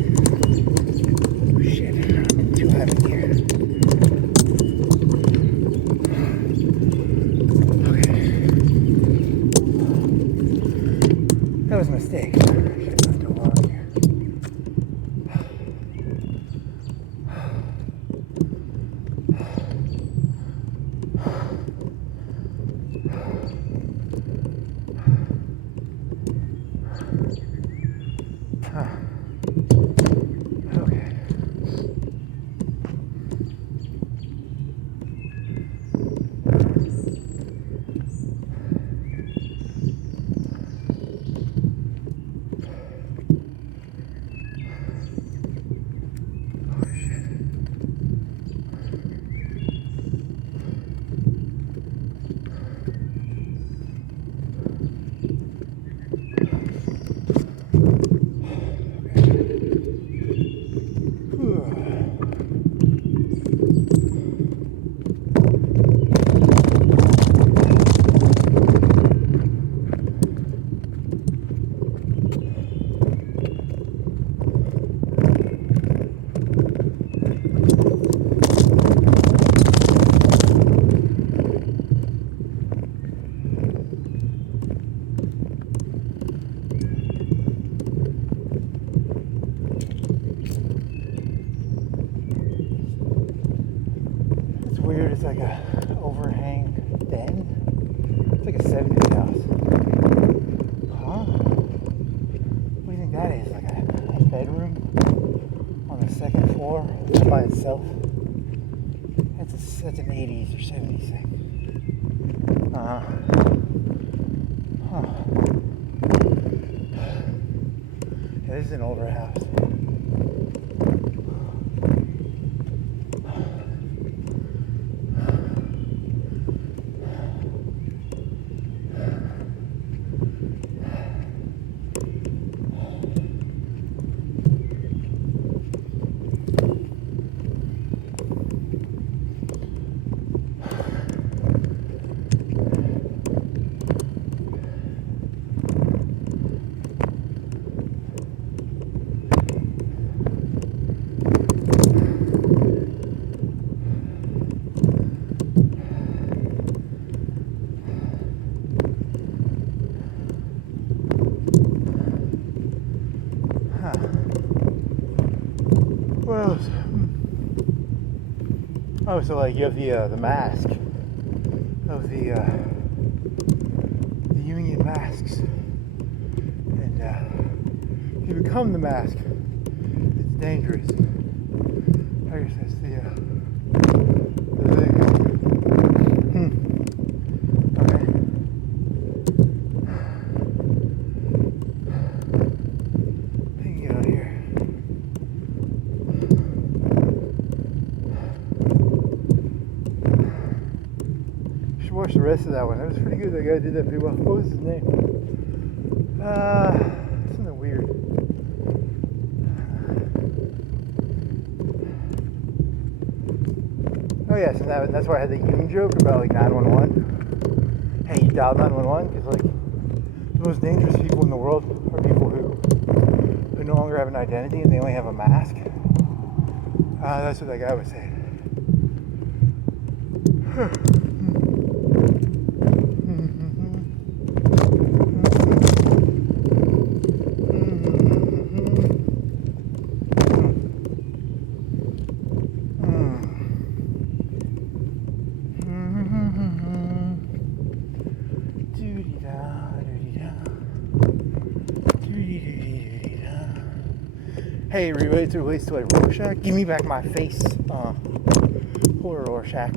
Oh shit. I'm in too high of gear. That was a mistake. I should have left it alone here. Okay. Weird, it's like a overhang den. It's like a 70s house. Huh? What do you think that is? Like a bedroom on the second floor by itself? That's an 80s or 70s thing. Huh. Yeah, this is an older house. What else? Oh, so like you have the mask of the Union masks, and if you become the mask, it's dangerous. I guess that's the thing. Okay. I can get out here. Watch the rest of that one. That was pretty good. That guy did that pretty well. What was his name? Something weird. Oh yes, and that's why I had the Yoon joke about like 911. Hey, you dialed 911 because like the most dangerous people in the world are people who no longer have an identity and they only have a mask. That's what that guy was saying. Hey, relates to like Rorschach. Give me back my face. Poor Rorschach.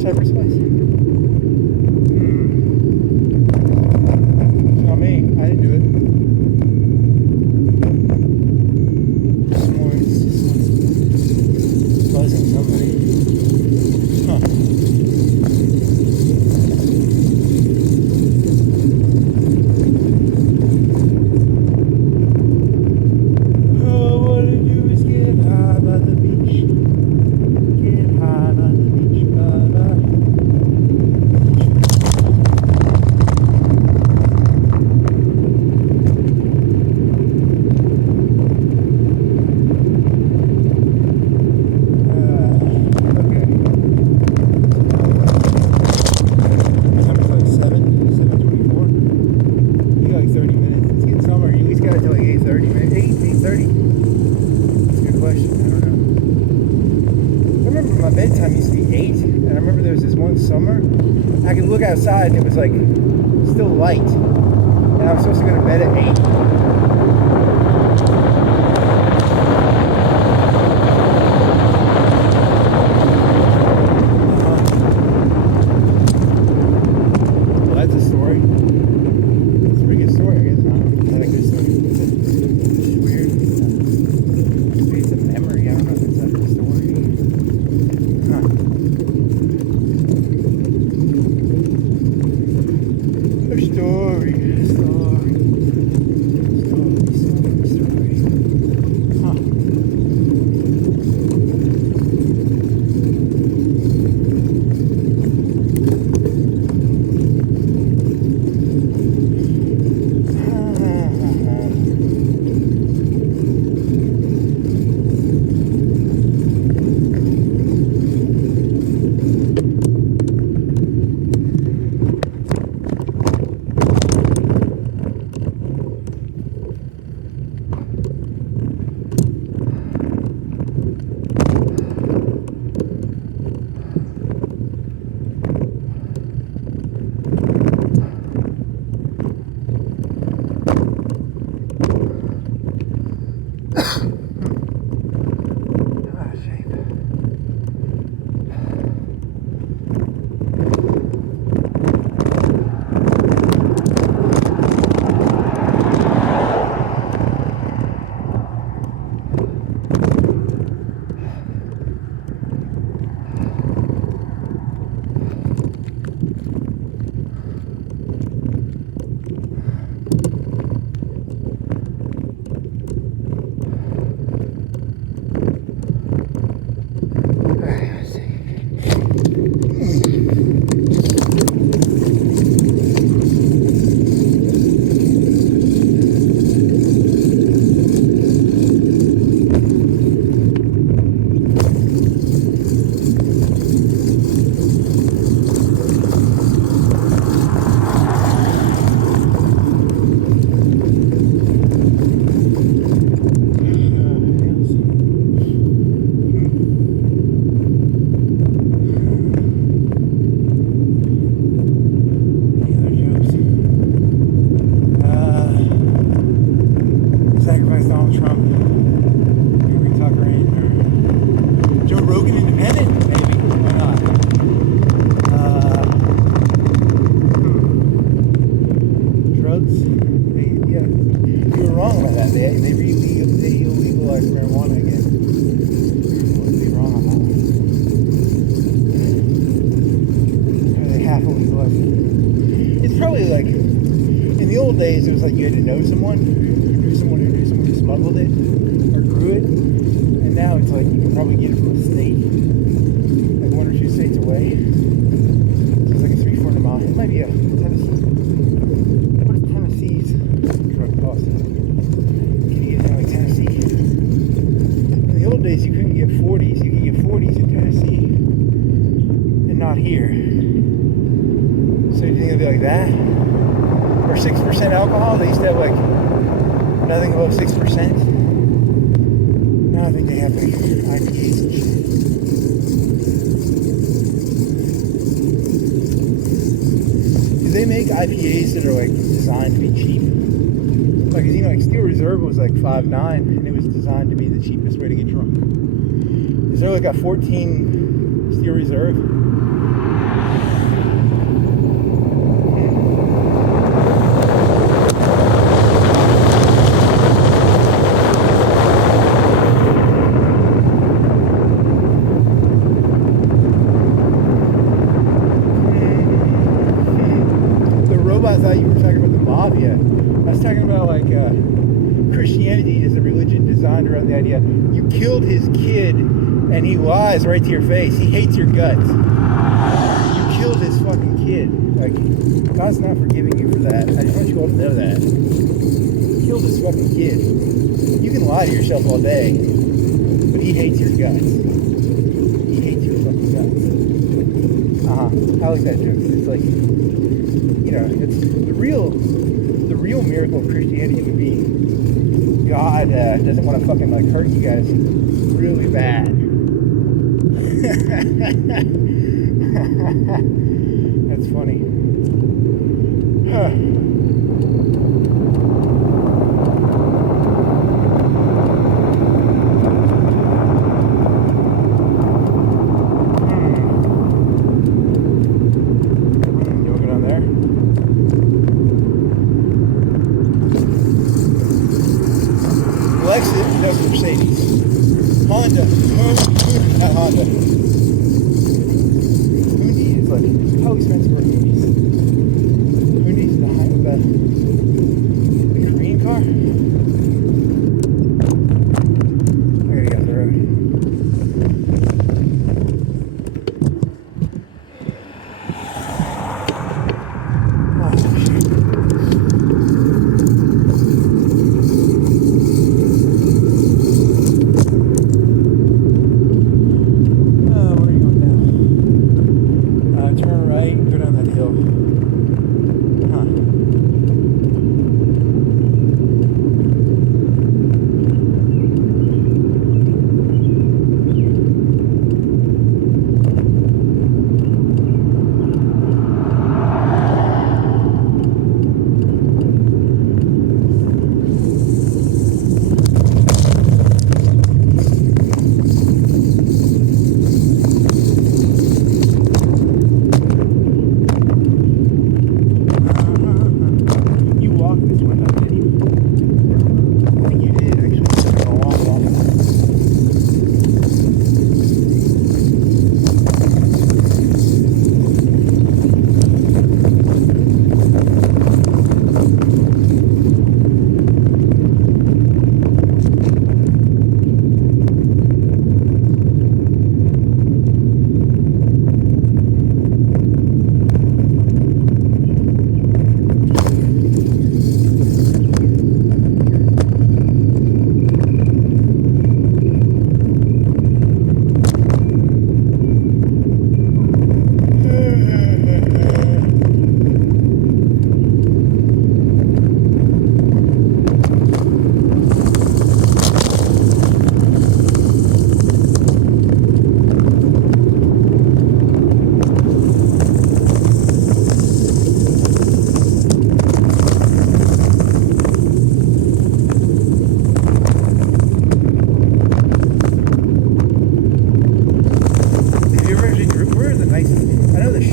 Cypress Place? 8, and I remember there was this one summer, I could look outside and it was like still light, and I was supposed to go to bed at 8. Well, that's a story. It's a pretty good story, I guess. Not a good story. It's weird. Maybe it's a memory. I don't know if it's a story. Huh. A story. Huh. Donald Trump, maybe Tucker or Joe Rogan Independent, maybe. Why not? Drugs. Yeah, you were wrong about that. They illegalized marijuana again. You wouldn't be wrong on that one. Or they half illegalized it. It's probably like in the old days. It was like you had to know someone who smuggled it or grew it, and now it's like you can probably get it from a state, like 1 or 2 states away. So it's like a 300-400 mile. It might be a Tennessee. What is Tennessee's drug cost? Can you get it in like Tennessee? In the old days, you couldn't get 40s. You could get 40s in Tennessee, and not here. So you think it'd be like that, or 6% alcohol? They used to have like nothing above 6%. Now I think they have like IPAs and shit. Do they make IPAs that are like designed to be cheap? Like, you know, like Steel Reserve was like $5.9, and it was designed to be the cheapest way to get drunk. Is there like a 14 Steel Reserve? I thought you were talking about the mafia. I was talking about like Christianity is a religion designed around the idea you killed his kid and he lies right to your face. He hates your guts. You killed his fucking kid. Like, God's not forgiving you for that. I just want you all to know that. You killed his fucking kid. You can lie to yourself all day, but he hates your guts. He hates your fucking guts. I like that joke. It's like, you know, it's the real miracle of Christianity would be God doesn't want to fucking like hurt you guys really bad. That's funny. Huh. That's Mercedes. Honda. Not Honda. Hyundai is like, how expensive are Hyundais? Hyundai's the Korean car? I gotta get off the road. Oh, shit.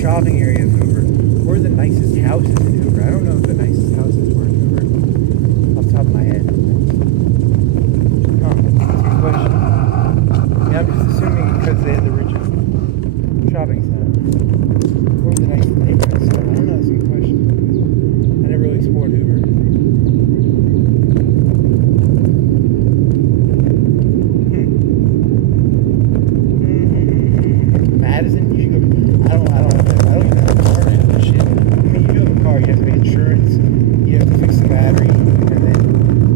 Shopping area of Hoover. Where are the nicest houses in Hoover? I don't know if the nicest houses were in Hoover off the top of my head. Huh, that's a good question. Yeah, I'm just assuming because they had the richest shopping center. Where were the nicest neighborhoods? I don't know, that's a good question. I never really explored Hoover. Madison, you should go. I don't even have a car in this shit. I mean, you do have a car, you have to pay insurance, you have to fix the battery, and then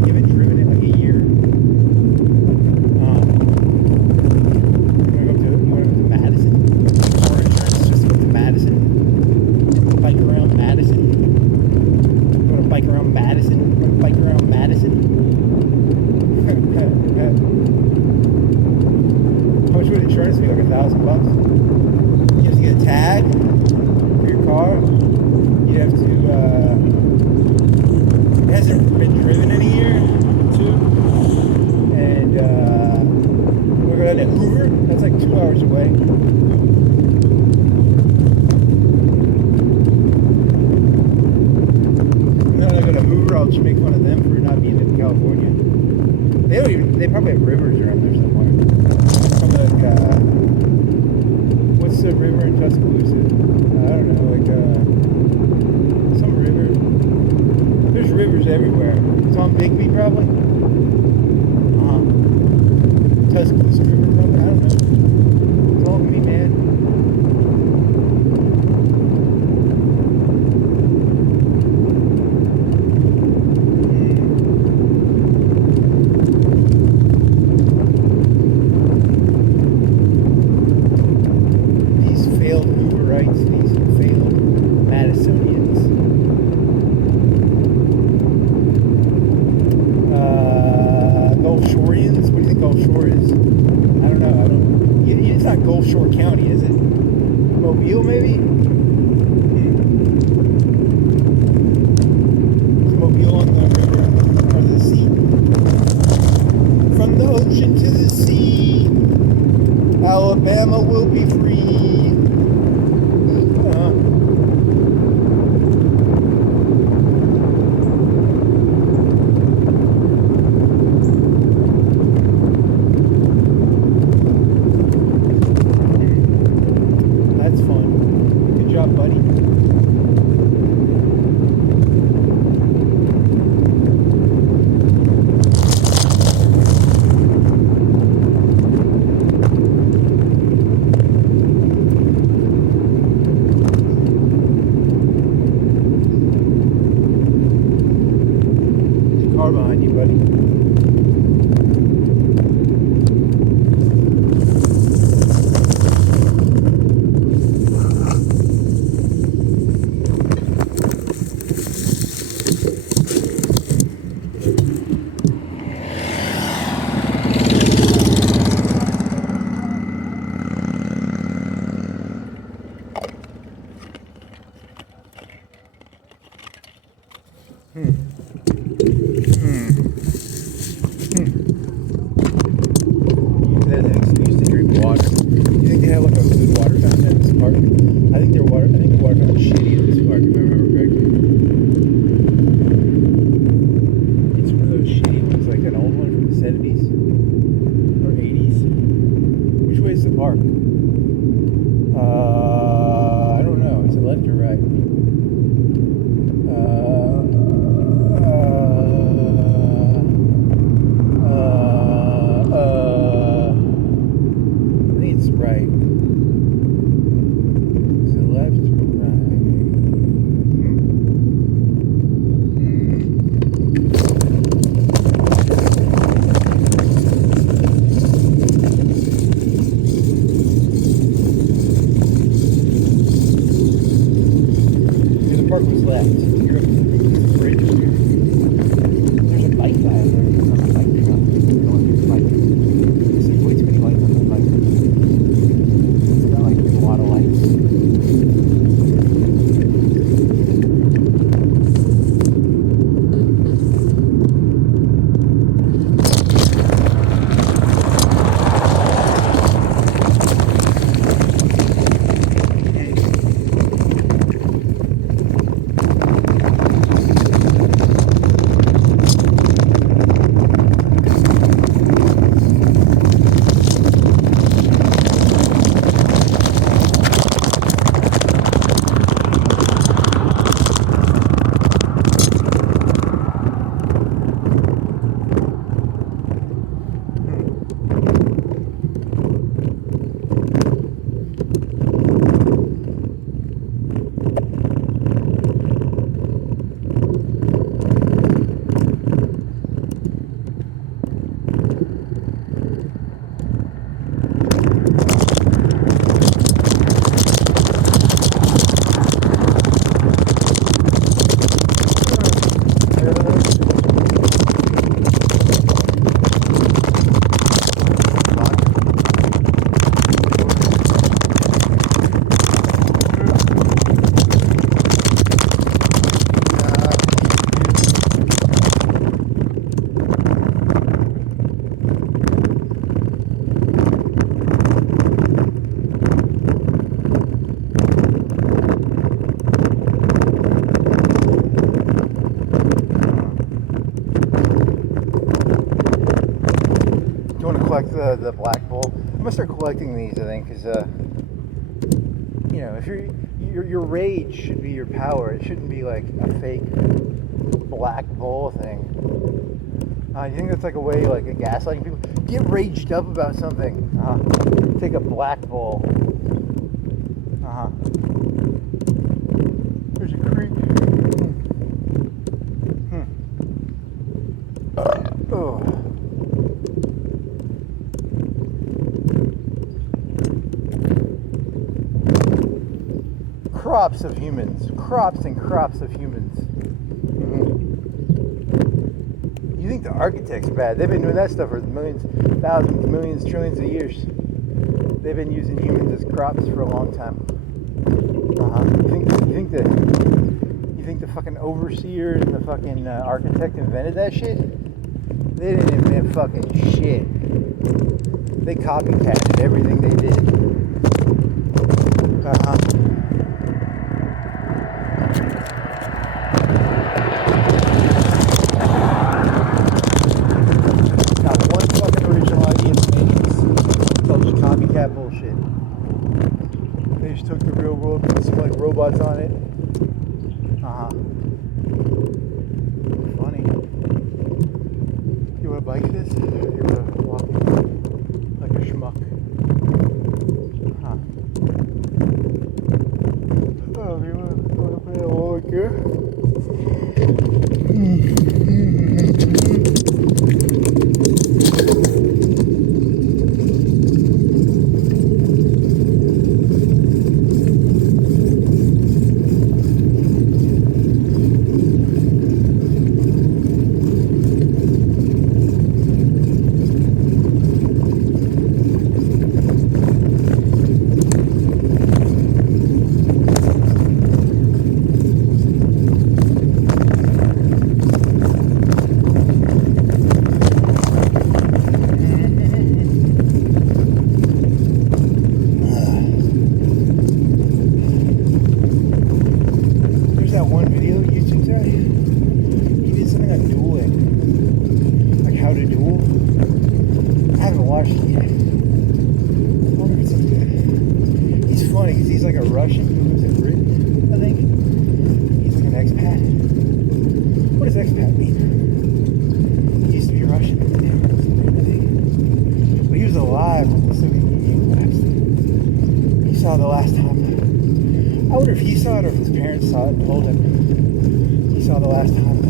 you haven't driven it like a year. You wanna go to Madison? Car insurance, just go to Madison. Bike around Madison. You wanna bike around Madison? You wanna bike around Madison? How much would insurance be? Like $1,000? You have to get a tag for your car. You have to, it hasn't been driven in a year, too. And, we're going to Hoover. That's like 2 hours away. And then when I go to Hoover, I'll just make fun of them for not being in California. They probably have rivers around there somewhere. Some like, what's the river in Tuscaloosa? I don't know, like, some river. There's rivers everywhere. Tom Bigby, probably? Tuscaloosa River, probably? I don't know. Talk to me, man. These failed Madisonians. Gulf Shoreians? What do you think Gulf Shore is? I don't know. It's not Gulf Shore, Mobile, maybe? Is Mobile on the river or the sea? From the ocean to the sea, Alabama will be free. That's fun. Good job, buddy. There's a car behind you, buddy. Use that as an excuse to drink water. You think they have like a good water fountain at this park? I think the water fountain is shitty at this park, if I remember correctly. It's one of those shitty ones, like an old one from the 70s or 80s. Which way is the park? I don't know. Is it left or right? I think it's right. Is it left or right? The park was left. You're up to the bridge here. There's a bike guy there. There's a bike guy. Going through the bike. There's way too many lights on that bike. It's got like a lot of lights. Collect the black bull. I'm gonna start collecting these, I think, because you know, if your rage should be your power. It shouldn't be like a fake black bull thing. You think that's like a way, like a gaslighting people? Get raged up about something. Take a black bull. There's a creek. Oh. Crops of humans. Crops and crops of humans. You think the architect's bad? They've been doing that stuff for millions, thousands, millions, trillions of years. They've been using humans as crops for a long time. You think the fucking overseer and the fucking architect invented that shit? They didn't invent fucking shit. They copycatted everything they did. Not one fucking original idea to make this. It's all just copycat bullshit. They just took the real world, put some like robots on it. Funny. You wanna bike this? Or you wanna walk it like a schmuck? Oh, you wanna play a walk here? He's like a Russian who lives in Britain, I think. He's like an expat. What does expat mean? He used to be Russian, I think. But he was alive when the Soviet Union collapsed. He saw the last time. I wonder if he saw it or if his parents saw it and told him. He saw the last time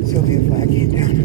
the Soviet flag came down.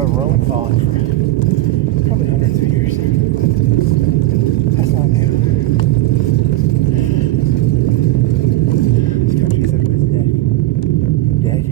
Rome falling for probably hundreds of years. That's not new. This country is everybody's dead. Dead.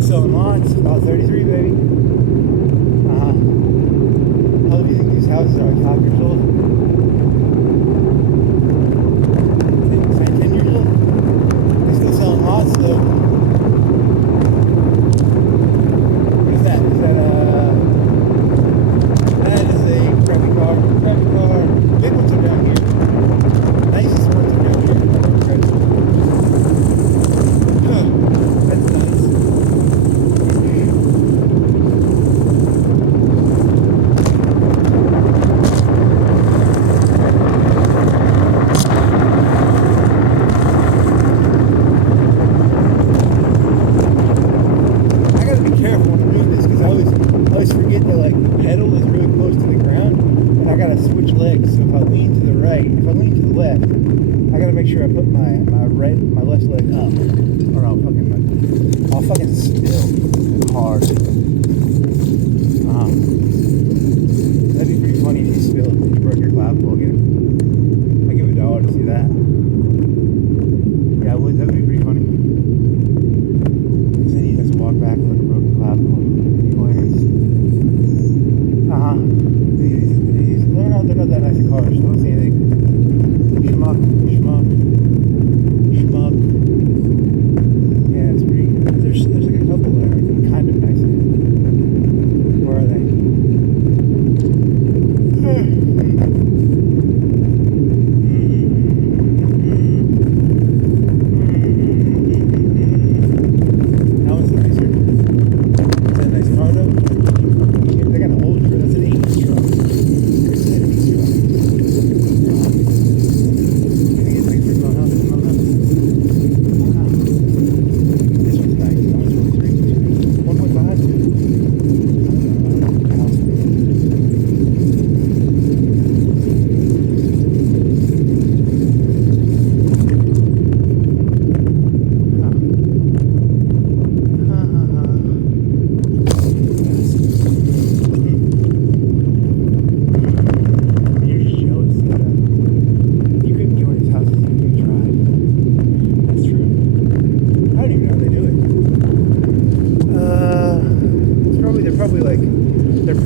Selling lots, about 33, baby. How old do you think these houses are? Like 5 years old? 10 years old? They're still selling lots, though. What is that? Is that that is a crappy car. Crappy car. Big ones are down here. Nicest ones are down here. That's nice. Pedal is really close to the ground, and I gotta switch legs. So if I lean to the right, if I lean to the left, I gotta make sure I put my left leg up, or I'll fucking spill hard. That'd be pretty funny if you spilled and you broke your clavicle again. I'd give $1 to see that. Yeah, that'd be pretty funny. Because then you have to walk back with a broken clavicle. They're not that nice of cars. Don't see anything. Schmuck. Yeah, it's pretty. There's like a couple that are kind of nice.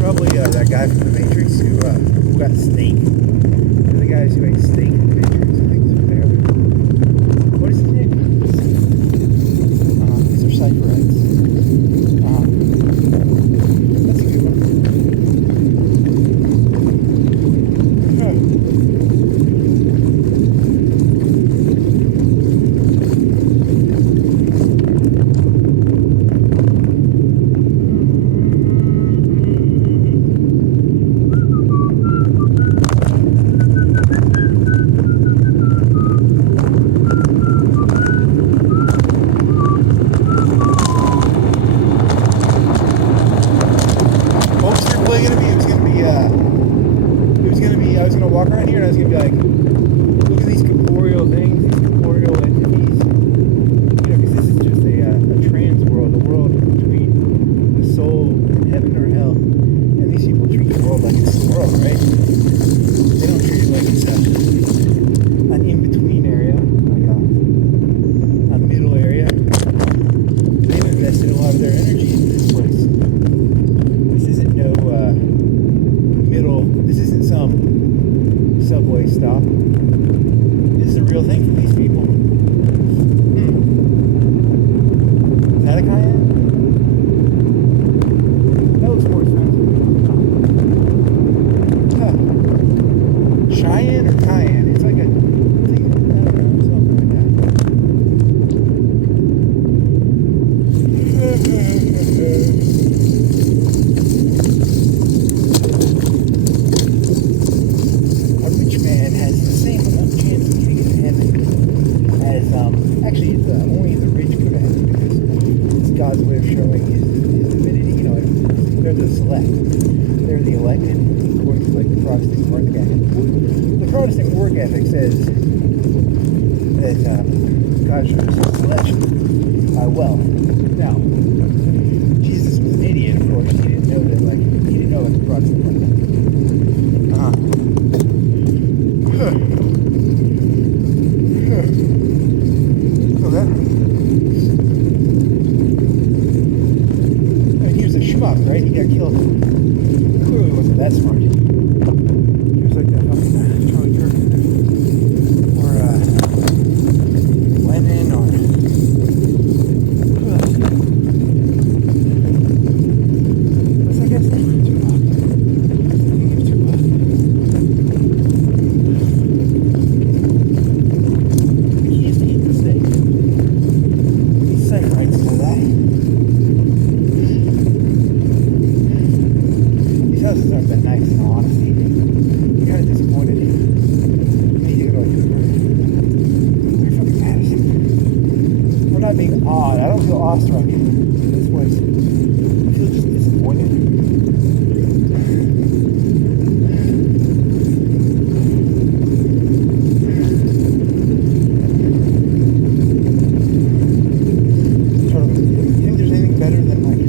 Probably that guy from the Matrix who got steak. The guys who ate steak in the Matrix, I think is what they are. What is his name? These are cypherites. That's a good one. I was gonna walk around here and I was gonna be like, look at these corporeal things, these corporeal entities. You know, because this is just a trans world, a world between the soul and heaven or hell. And these people treat the world like it's the world, right? They don't treat it like it's an in-between area, like a middle area. They've invested a lot of their energy into this place. This isn't no middle. This isn't some subway stop. This is a real thing for these people. Is that a Cayenne? That looks more expensive. Huh. Cheyenne or Cayenne? It's like a, I don't know, something like that. Actually, only the rich go to heaven because it's God's way of showing his divinity. You know, they're the select. They're the elected, according to like the Protestant work ethic. The Protestant work ethic says that God shows his selection by wealth. Now, Jesus was an idiot, of course. He didn't know that, like, he didn't know that the Protestant work ethic. Right? He got killed. Clearly wasn't that smart. He was like that fucking Charlie Kirk or Lennon or what's that guy's name? Tupac. He used to eat the steak. He's saying right to that. Houses aren't that nice, in all honesty. I'm kind of disappointed. I need to go to a Cooper. They're fucking Madison. I'm not being awed. I don't feel awestruck in this place. I feel just disappointed. You think there's anything better than like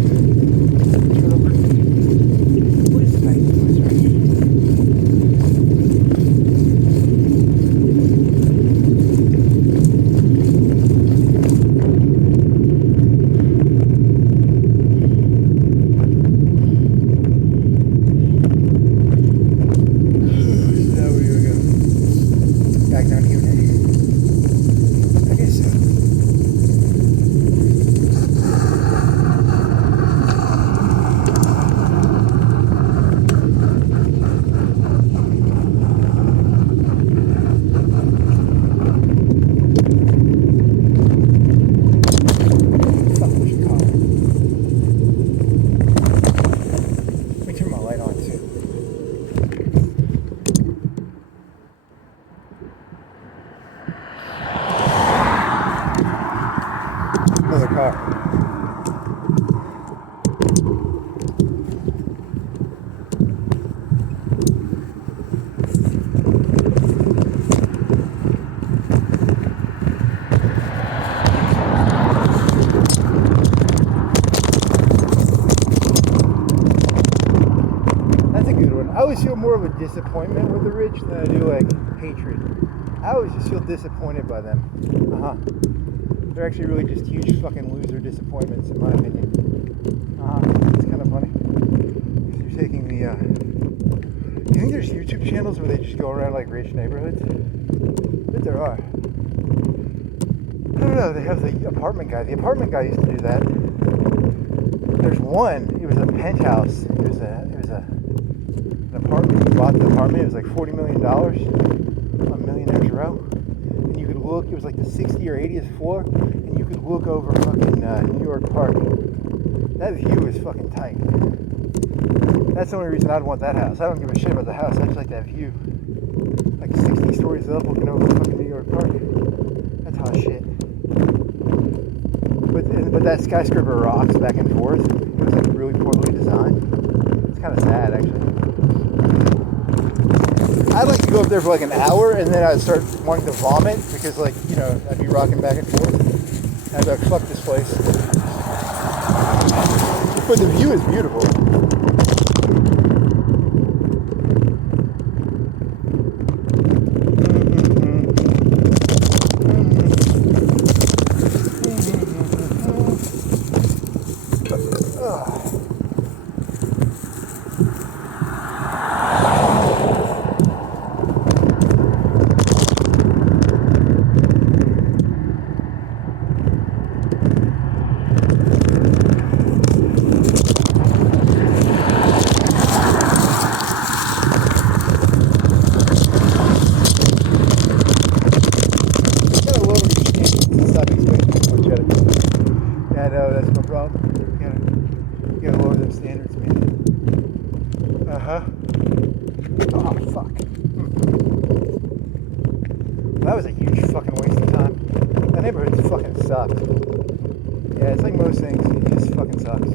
another car. That's a good one. I always feel more of a disappointment with the rich than I do like hatred. I always just feel disappointed by them. They're actually really just huge fucking loser disappointments, in my opinion. It's kind of funny. You're taking there's YouTube channels where they just go around like rich neighborhoods? I bet there are. I don't know, they have the apartment guy. The apartment guy used to do that. There's one, it was a penthouse. It was an apartment. He bought the apartment, it was like $40 million on Millionaires Row. And you could look, it was like the 60th or 80th floor, and you could look over fucking New York Park. That view is fucking tight. That's the only reason I'd want that house. I don't give a shit about the house, I just like that view. Like 60 stories up looking over fucking New York Park. That's hot shit. But that skyscraper rocks back and forth. It was like really poorly designed. It's kind of sad, actually. I'd like to go up there for like an hour, and then I'd start wanting to vomit because, like, you know, I'd be rocking back and forth. And I'd be like, fuck this place. But the view is beautiful. That was a huge fucking waste of time. That neighborhood fucking sucks. Yeah, it's like most things, it just fucking sucks.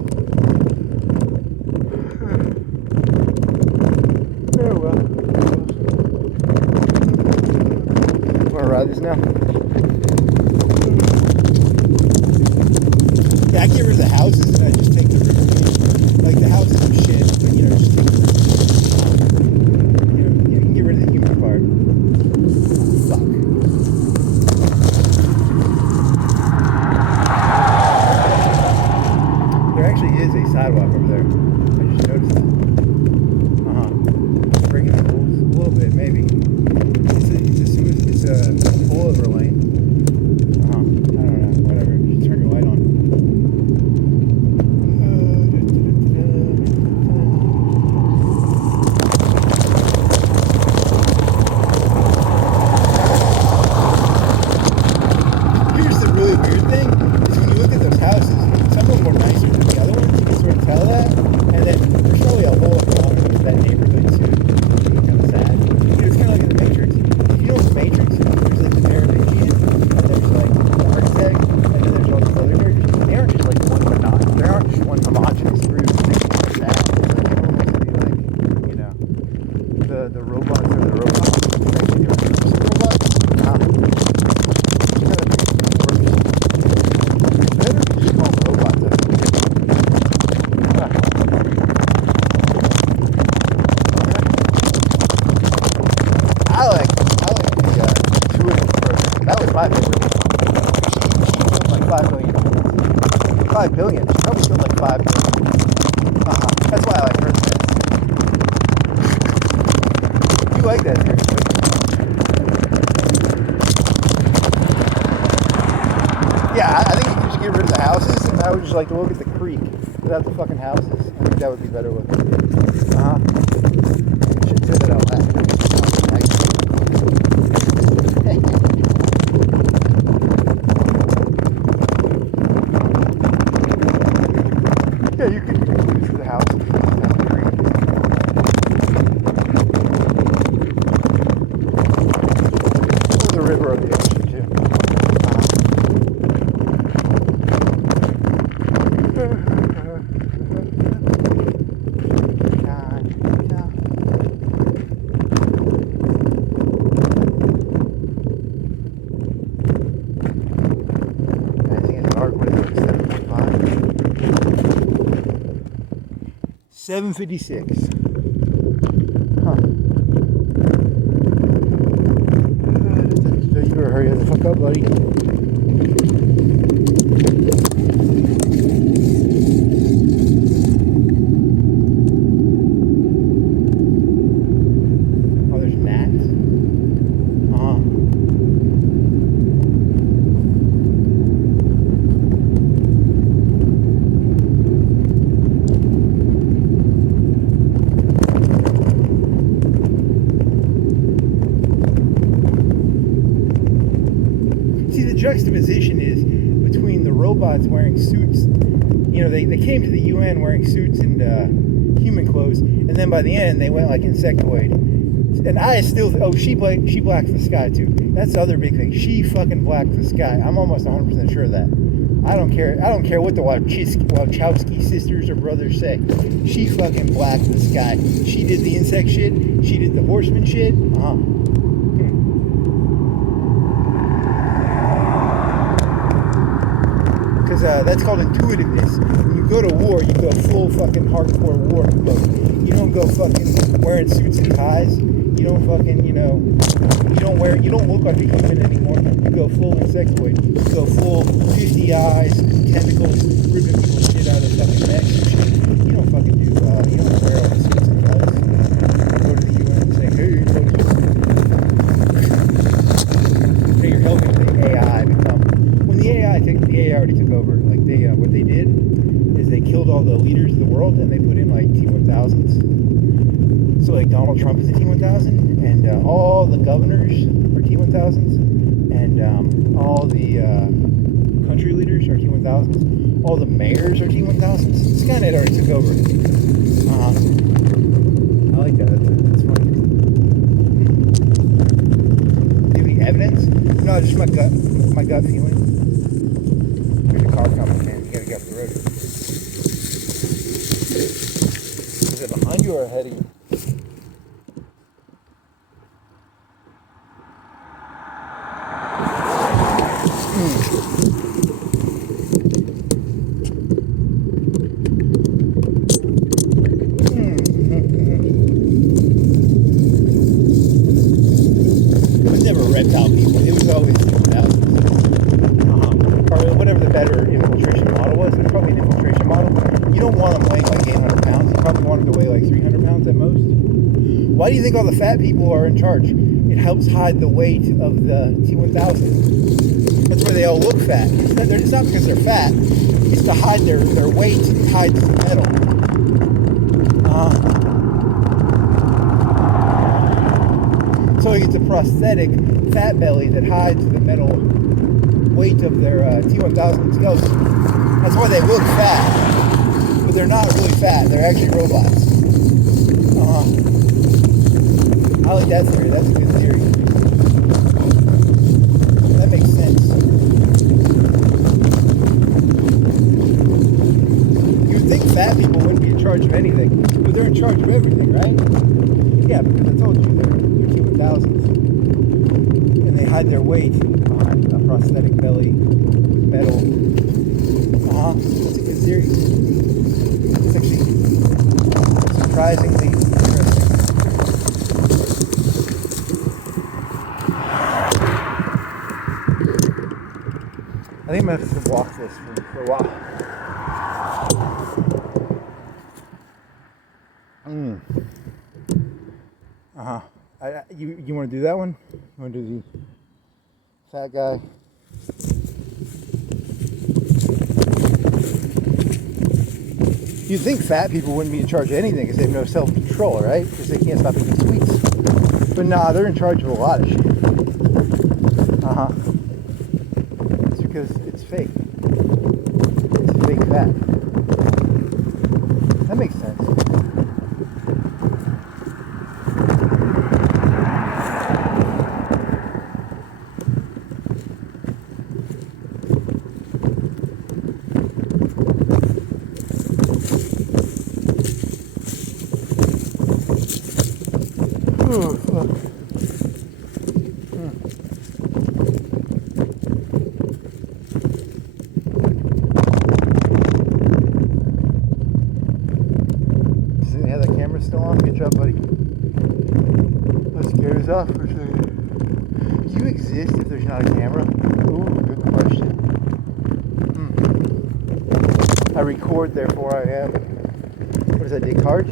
Oh well. Wanna ride this now? Yeah, I get rid of the houses and I just take the roof. Like the houses are shit, but you know, just take the roof. You know, you can get rid of the human part. Fuck. There actually is a sidewalk over there. I just noticed it. Breaking the rules a little bit, maybe. It's a pullover lane. I don't know. Whatever. Just turn your light on. Here's the really weird thing: is when you look at those houses, some of them are nicer than the other ones. You can sort of tell that, and then there's probably a whole economy with that neighborhood too. It's kind of sad. Dude, it's kind of like the Matrix. You know the Matrix? There's like the Parametrian, and there's like the architect, and then there's all these other characters. They aren't just like one not. They aren't just one homogenous group. It's like that. It's like everyone wants to be like, you know, the robots or the robots. Actually, they're robots. I like the 2-inch version. That was my favorite. She killed like 5 million. 5 billion. She probably killed like 5 billion. That's why I like her the best. You like that series, right? Yeah, I think you could just get rid of the houses, and I would just like to look at the creek without the fucking houses. I think that would be better looking. Should say that out loud. Yeah, you could use the house. Or the river or the ocean too. I think it's dark. What is it? 7:56. You better hurry the fuck up, buddy. juxtaposition is between the robots wearing suits. You know, they came to the UN wearing suits and human clothes, and then by the end they went like insectoid. And I still, she blacked the sky too. That's the other big thing. She fucking blacked the sky. I'm almost 100% sure of that. I don't care what the Wachowski sisters or brothers say. She fucking blacked the sky. She did the insect shit. She did the horseman shit. Because that's called intuitiveness. When you go to war, you go full fucking hardcore war mode. You don't go fucking wearing suits and ties. You don't fucking, you don't look like a human anymore. You go full insectoid. You go full 50 eyes, tentacles, ripping people's shit out of their fucking necks and shit. You don't fucking do, you don't wear all the suits and ties. Go to the UN and say, hey, you're helping the AI become, when the AI already took over, like what they did is they killed all the leaders of the world and they put in like T-1000s. So like Donald Trump is a T-1000, and all the governors are T-1000s, and all the country leaders are T-1000s, all the mayors are T-1000s. Skynet already took over. I like that. That's funny. Do you have any evidence? No, just my gut feeling. There's a car coming, man. You gotta get off the road. Is it behind you or ahead of you? Why do you think all the fat people are in charge? It helps hide the weight of the T-1000. That's why they all look fat. It's not because they're fat. It's to hide their weight tied to the metal. So it's a prosthetic fat belly that hides the metal weight of their T-1000 skulls. That's why they look fat. But they're not really fat. They're actually robots. I like that theory. That's a good theory. That makes sense. You'd think fat people wouldn't be in charge of anything, but they're in charge of everything, right? Yeah, because I told you they're T-1000s. And they hide their weight behind a prosthetic belly with metal. That's a good theory. It's actually surprisingly interesting. I think I'm going to have to walk this for a while. You want to do that one? You want to do the fat guy? You'd think fat people wouldn't be in charge of anything because they have no self-control, right? Because they can't stop eating sweets. But nah, they're in charge of a lot of shit. It's because it's fake. It's fake fat. That makes sense. Still on? Good job, buddy. Let's get us off for a second. Do you exist if there's not a camera? Ooh, good question. I record, therefore I am. What is that, Descartes?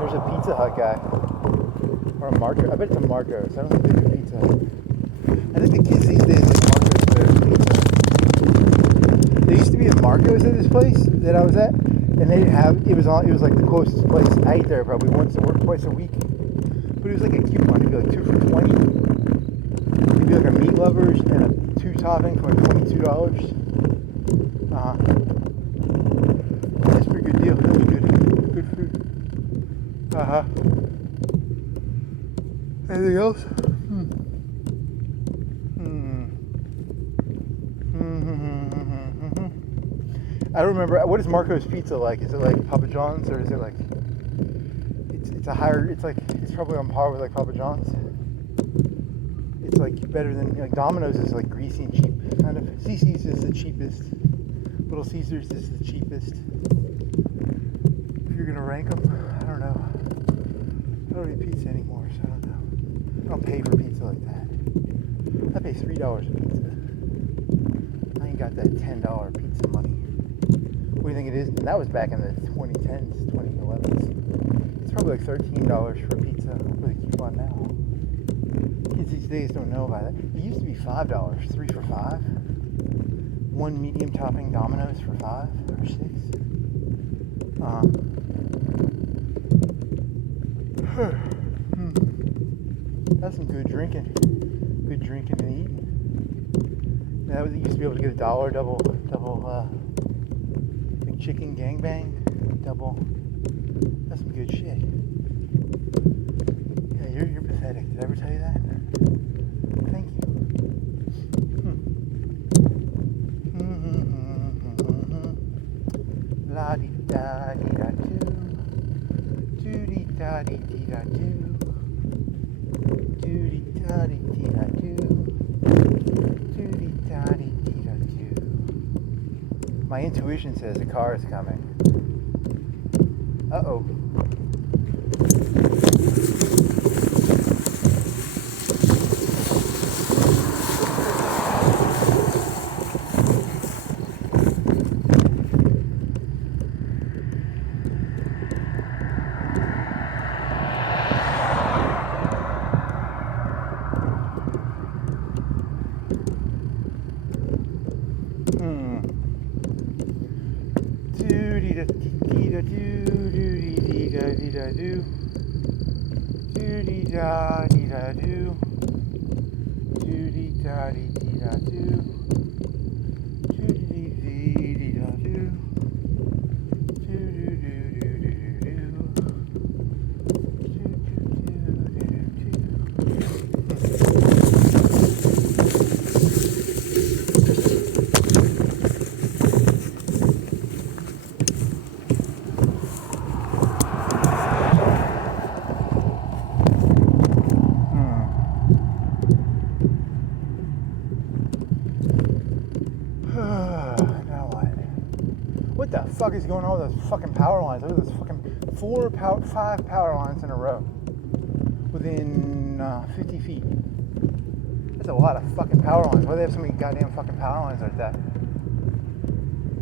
There's a Pizza Hut guy. Or a Marco. I bet it's a Marco's. I don't think they do Pizza Hut. I think the kids these days like Marco's better than Pizza. There used to be a Marco's at this place that I was at, And they didn't have, it was like the closest place I ate there probably once or twice a week. But it was like a coupon. It'd be like 2 for $20. It'd be like a meat lovers and a 2 topping for like $22. That's a pretty good deal. That was good. Good food. Anything else? I don't remember. What is Marco's Pizza like? Is it like Papa John's, or is it like it's a higher? It's like it's probably on par with like Papa John's. It's like better than like Domino's is like greasy and cheap kind of. CC's is the cheapest. Little Caesars is the cheapest. If you're gonna rank them, I don't know. I don't eat pizza anymore, so I don't know. I don't pay for pizza like that. I pay $3 a pizza. I ain't got that $10 pizza money. What do you think it is? And that was back in the 2010s, 2011s. It's probably like $13 for a pizza with a coupon now. Kids these days don't know about it. It used to be $5, 3 for $5. 1 medium topping Domino's for $5 or $6. That's some good drinking. Good drinking and eating. That was, you used to be able to get a $1 double chicken gangbang, double. That's some good shit. Yeah, you're pathetic. Did I ever tell you that? Thank you. La di da di da do di da di da do di da di da do di da di da do. My intuition says a car is coming. Uh-oh. What the fuck is going on with those fucking power lines? Look at those fucking 5 power lines in a row within 50 feet. That's a lot of fucking power lines. Why do they have so many goddamn fucking power lines like that?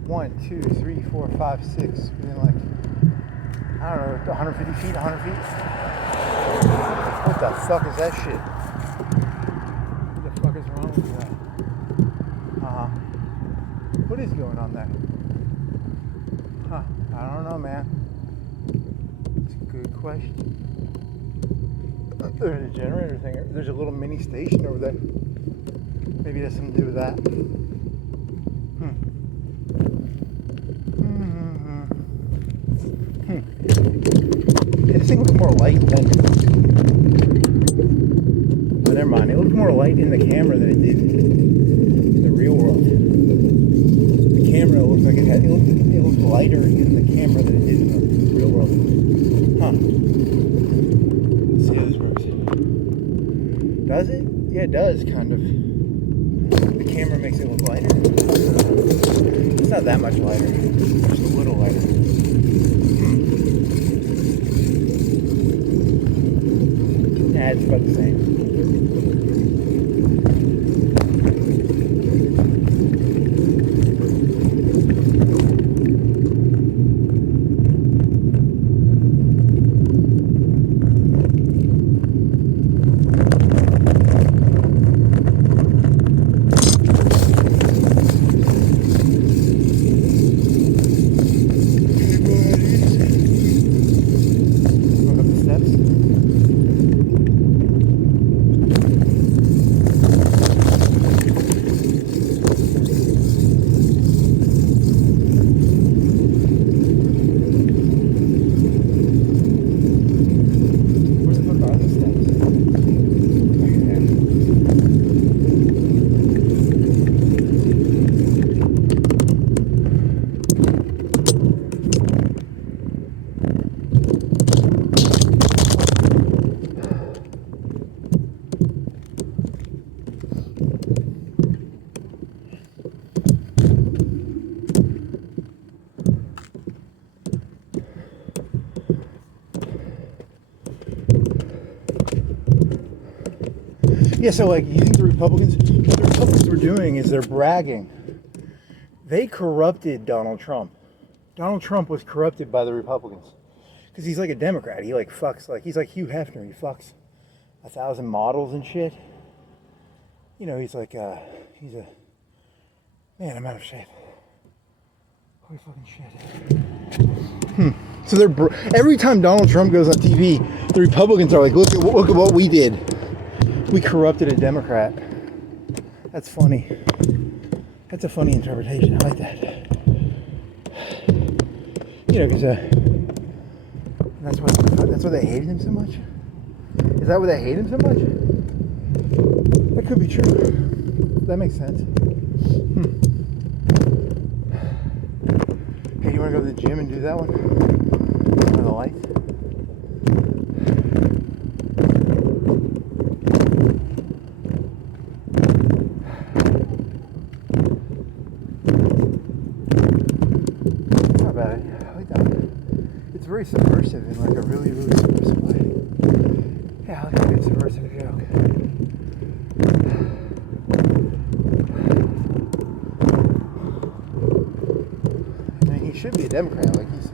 1, 2, 3, 4, 5, 6 within like, I don't know, 150 feet, 100 feet? What the fuck is that shit? What the fuck is wrong with that? What is going on there? Huh, I don't know, man. It's a good question. There's a generator thing. There's a little mini station over there. Maybe it has something to do with that. Yeah, this thing looks more light than... Oh, never mind. It looks more light in the camera than it did in the real world. The camera looks like it looks lighter in the camera than it did in the real world. Huh. Let's see how this works. Does it? Yeah, it does, kind of. The camera makes it look lighter. It's not that much lighter. Just a little lighter. Yeah, it's about the same. Yeah, so like, you think the Republicans, what the Republicans were doing is they're bragging. They corrupted Donald Trump. Donald Trump was corrupted by the Republicans. Because he's like a Democrat. He like fucks, like, he's like Hugh Hefner. He fucks 1,000 models and shit. You know, he's like, he's a, man, I'm out of shape. Holy fucking shit. So they're, every time Donald Trump goes on TV, the Republicans are like, look at what we did. We corrupted a Democrat. That's funny. That's a funny interpretation. I like that. You know, because that's why they hated him so much. Is that why they hate him so much? That could be true. That makes sense. Hey, you want to go to the gym and do that one? One of the lights. Very subversive in like a really, really subversive way. Yeah, I like a good subversive joke. I mean, he should be a Democrat. Like he's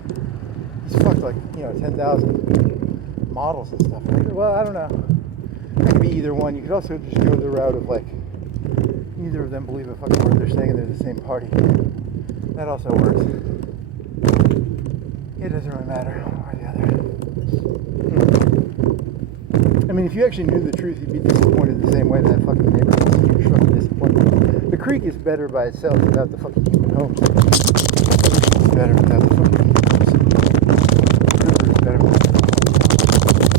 fucked like, you know, 10,000 models and stuff. Well, I don't know. It could be either one. You could also just go the route of like neither of them believe a fucking word they're saying and they're the same party. That also works. It doesn't really matter one or the other. I mean, if you actually knew the truth, you'd be disappointed the same way that fucking neighborhood is. You're fucking disappointed. The creek is better by itself without the fucking human homes. It's better without the fucking human homes. The river is better without the fucking homes.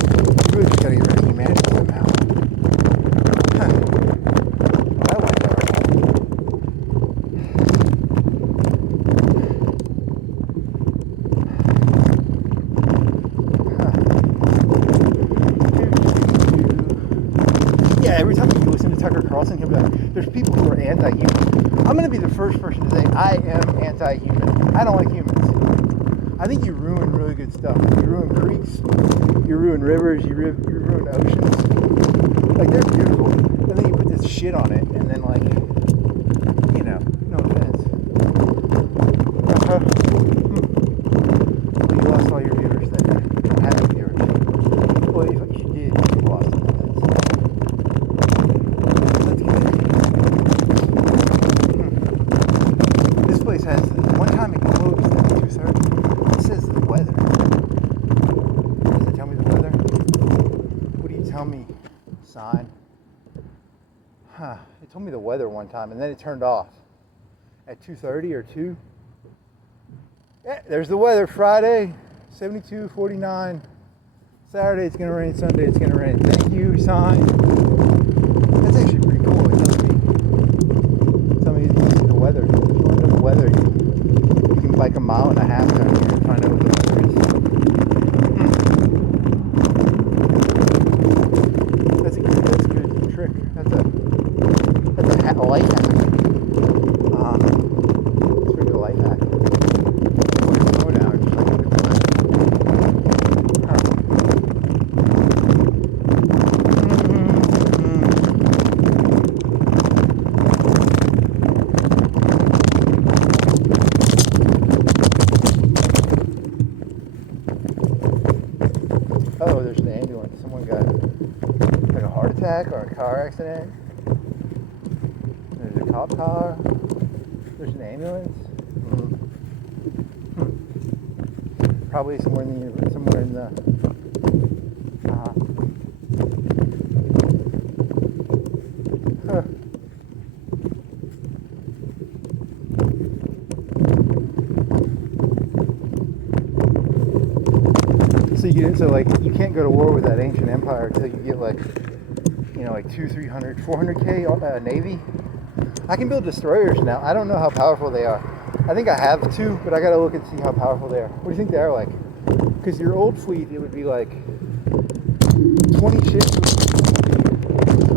You really just gotta get rid of humanity somehow. Well, I like that. Every time you listen to Tucker Carlson, he'll be like, there's people who are anti-human. I'm going to be the first person to say, I am anti-human. I don't like humans. I think you ruin really good stuff. You ruin creeks, you ruin rivers, you ruin oceans. Like, they're beautiful. And then you put this shit on it, and then, like, you know, no offense. Well, you lost all your viewers there. You don't have any viewers. Well, if you did, you lost them. Has one time it closed at 2:30. It says the weather. Does it tell me the weather? What do you tell me? Sign. It told me the weather one time and then it turned off at 2:30 or 2. Yeah, there's the weather. Friday, 72, 49. Saturday it's gonna rain. Sunday it's gonna rain. Thank you. Sign. That's actually pretty cool. It tells me the weather. Weather, you can bike a mile and a half down here and find out what the weather is. That's a good trick. That's a life hack. It's a pretty good life hack. Slow down, just like a good Oh, there's an ambulance. Someone got like a heart attack or a car accident. There's a cop car. There's an ambulance. Probably somewhere in the. So like you can't go to war with that ancient empire until you get like, you know, like 200, 300, 400k Navy. I can build destroyers now. I don't know how powerful they are. I think I have two, but I gotta look and see how powerful they are. What do you think they are like? Because your old fleet, it would be like 20 ships.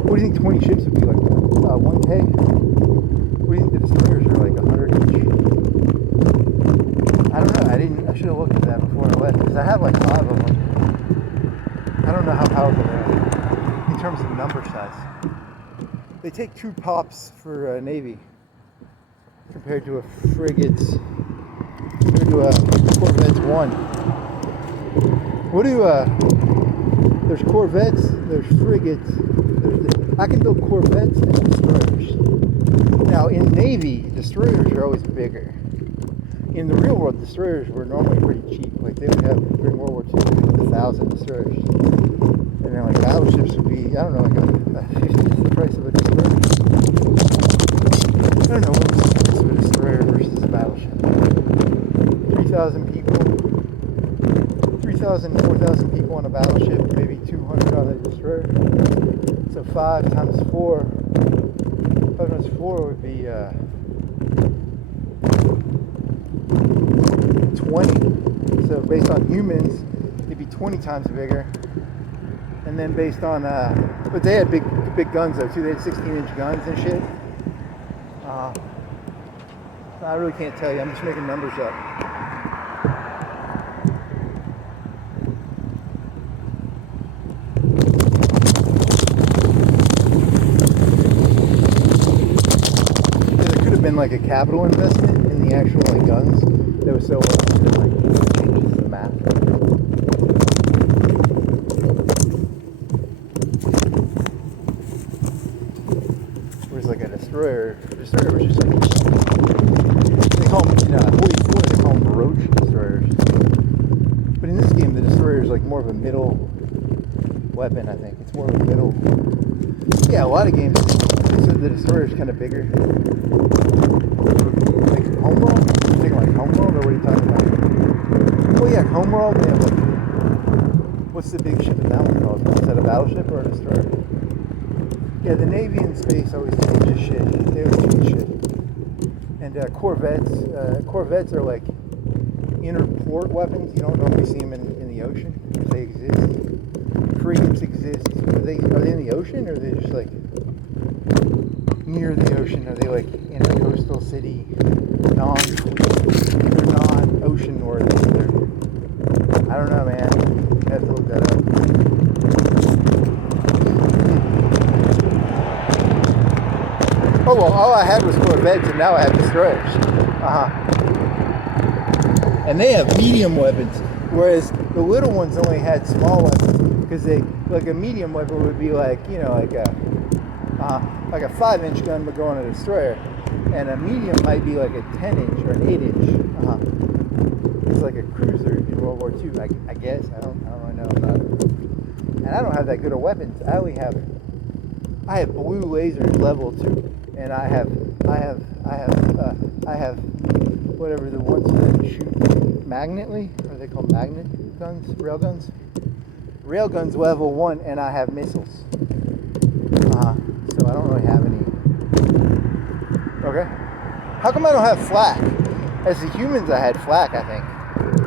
What do you think 20 ships would be like? Hey, what do you think the destroyers are, like 100 each? I don't know. I should have looked at that before I left, because I have like 5 of them. I don't know how powerful they are in terms of number size. They take 2 pops for Navy compared to a frigate's, compared to a Corvette's 1. What do there's Corvettes, there's frigates. I can build Corvettes and destroyers. Now in Navy, destroyers are always bigger. In the real world, destroyers were normally pretty cheap. Like they would have during World War II, 1,000 destroyers, and then like battleships would be, I don't know, like a 50th the price of a destroyer. I don't know what's the price of a destroyer versus a battleship. 3,000 people, 3,000, 4,000 people on a battleship, maybe 200 on a destroyer. So 5 times 4, 5 times 4 would be 20. So based on humans, it'd be 20 times bigger. And then based on, but they had big guns though too. They had 16-inch guns and shit. I really can't tell you. I'm just making numbers up. There could have been like a capital investment in the actual like guns. That was so like changes the map. Whereas like a destroyer was just like, they call them in 44, they call them Roach destroyers. But in this game, the destroyer is like more of a middle weapon. I think it's more of a middle. Yeah, a lot of games. So the destroyer is kind of bigger. Like Homeworld? You think like Homeworld, or what are you talking about? Oh yeah, Homeworld. They have like, what's the big ship in that one called? Is that a battleship or a destroyer? Yeah, the Navy in space always changes shit. They always change shit. And Corvettes are like inner port weapons. You don't normally see them in the ocean. They exist. Frigates exist. Are they in the ocean, or are they just like near the ocean? Are they like in a coastal city, non-ocean worthy? I don't know, man. I have to look that up. Oh well, all I had was Corvettes, and now I have destroyers. And they have medium weapons, whereas the little ones only had small weapons. Because they, like a medium weapon would be like, you know, like a 5-inch gun would go on a destroyer, and a medium might be like a 10-inch or an 8-inch. It's like a cruiser in World War II, I guess. I don't really know about it. And I don't have that good of weapons. I have blue lasers level 2, and I have whatever the ones that shoot magnetly, or are they called magnet guns, rail guns? Rail guns level 1, and I have missiles. So I don't really have any. Okay. How come I don't have flak? As the humans, I had flak, I think.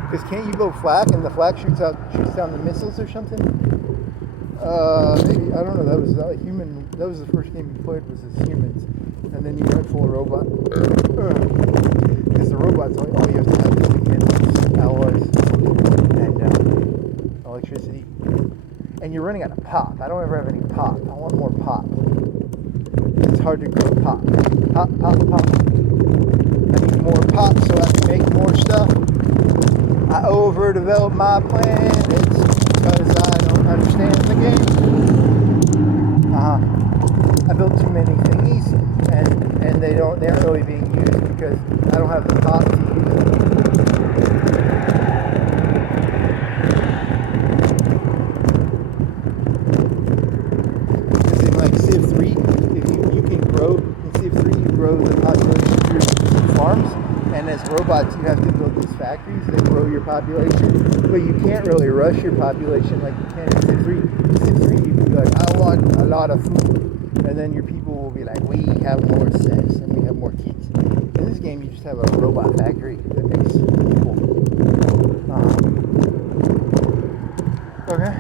Because can't you build flak and the flak shoots down the missiles or something? Maybe, I don't know. That was human. That was the first game you played, was as humans, and then you went full robot. Because the robots, all you have to have is alloys and electricity. And you're running out of pop. I don't ever have any pop. I want more pop. It's hard to grow pop. Pop. I need more pop so I can make more stuff. I overdeveloped my planets because I don't understand the game. I built too many thingies, and they aren't really being used because I don't have the pop to use them. Civ 3, if you can grow, in Civ 3 you grow the population through farms, and as robots you have to build these factories that grow your population, but you can't really rush your population like you can in Civ 3. In Civ 3 you can be like, I want a lot of food, and then your people will be like, we have more sex and we have more kids. In this game you just have a robot factory that makes people. Okay.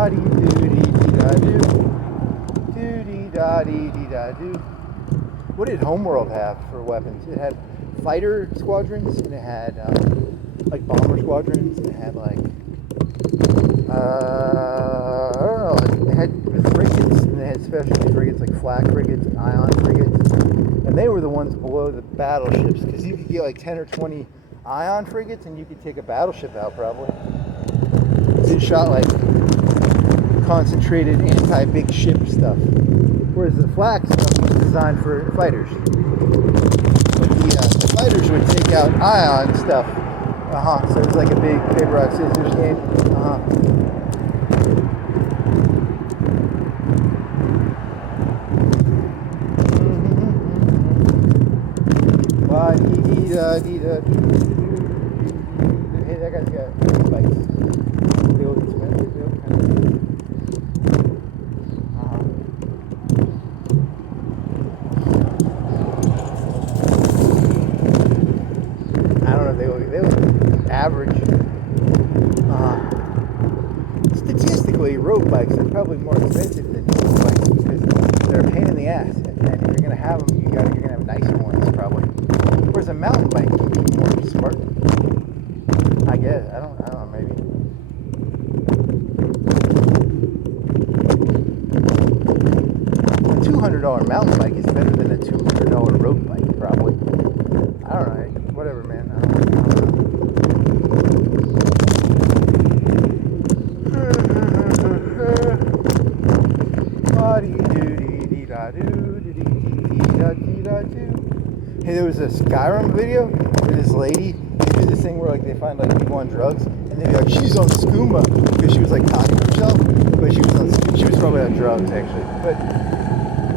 Da dee doo dee dee da doo. Doo dee da dee dee da doo. What did Homeworld have for weapons? It had fighter squadrons, and it had like bomber squadrons, and it had like I don't know. It had frigates, and they had specialty frigates like flak frigates and ion frigates, and they were the ones below the battleships because you could get like 10 or 20 ion frigates, and you could take a battleship out probably. It shot like concentrated anti-big ship stuff, whereas the flak stuff was designed for fighters. But the fighters would take out ion stuff. So it was like a big paper rock scissors game. Hey, that guy's got bikes. They look expensive. They look kind of. I don't know if they look average. Statistically, road bikes are probably more expensive than road bikes because they're a pain in the ass. And if you're gonna have them, you're gonna have nicer ones probably. Whereas a mountain bike can be more smart. I guess. I don't know, maybe. A $200 mountain bike is better than a $200 road bike, probably. I don't know. Whatever, man. I don't know. Hey, there was a Skyrim video where this lady, they do this thing where like they find like people on drugs, and they'd be like, she's on skooma, because she was like talking to herself, but she was probably on drugs actually. But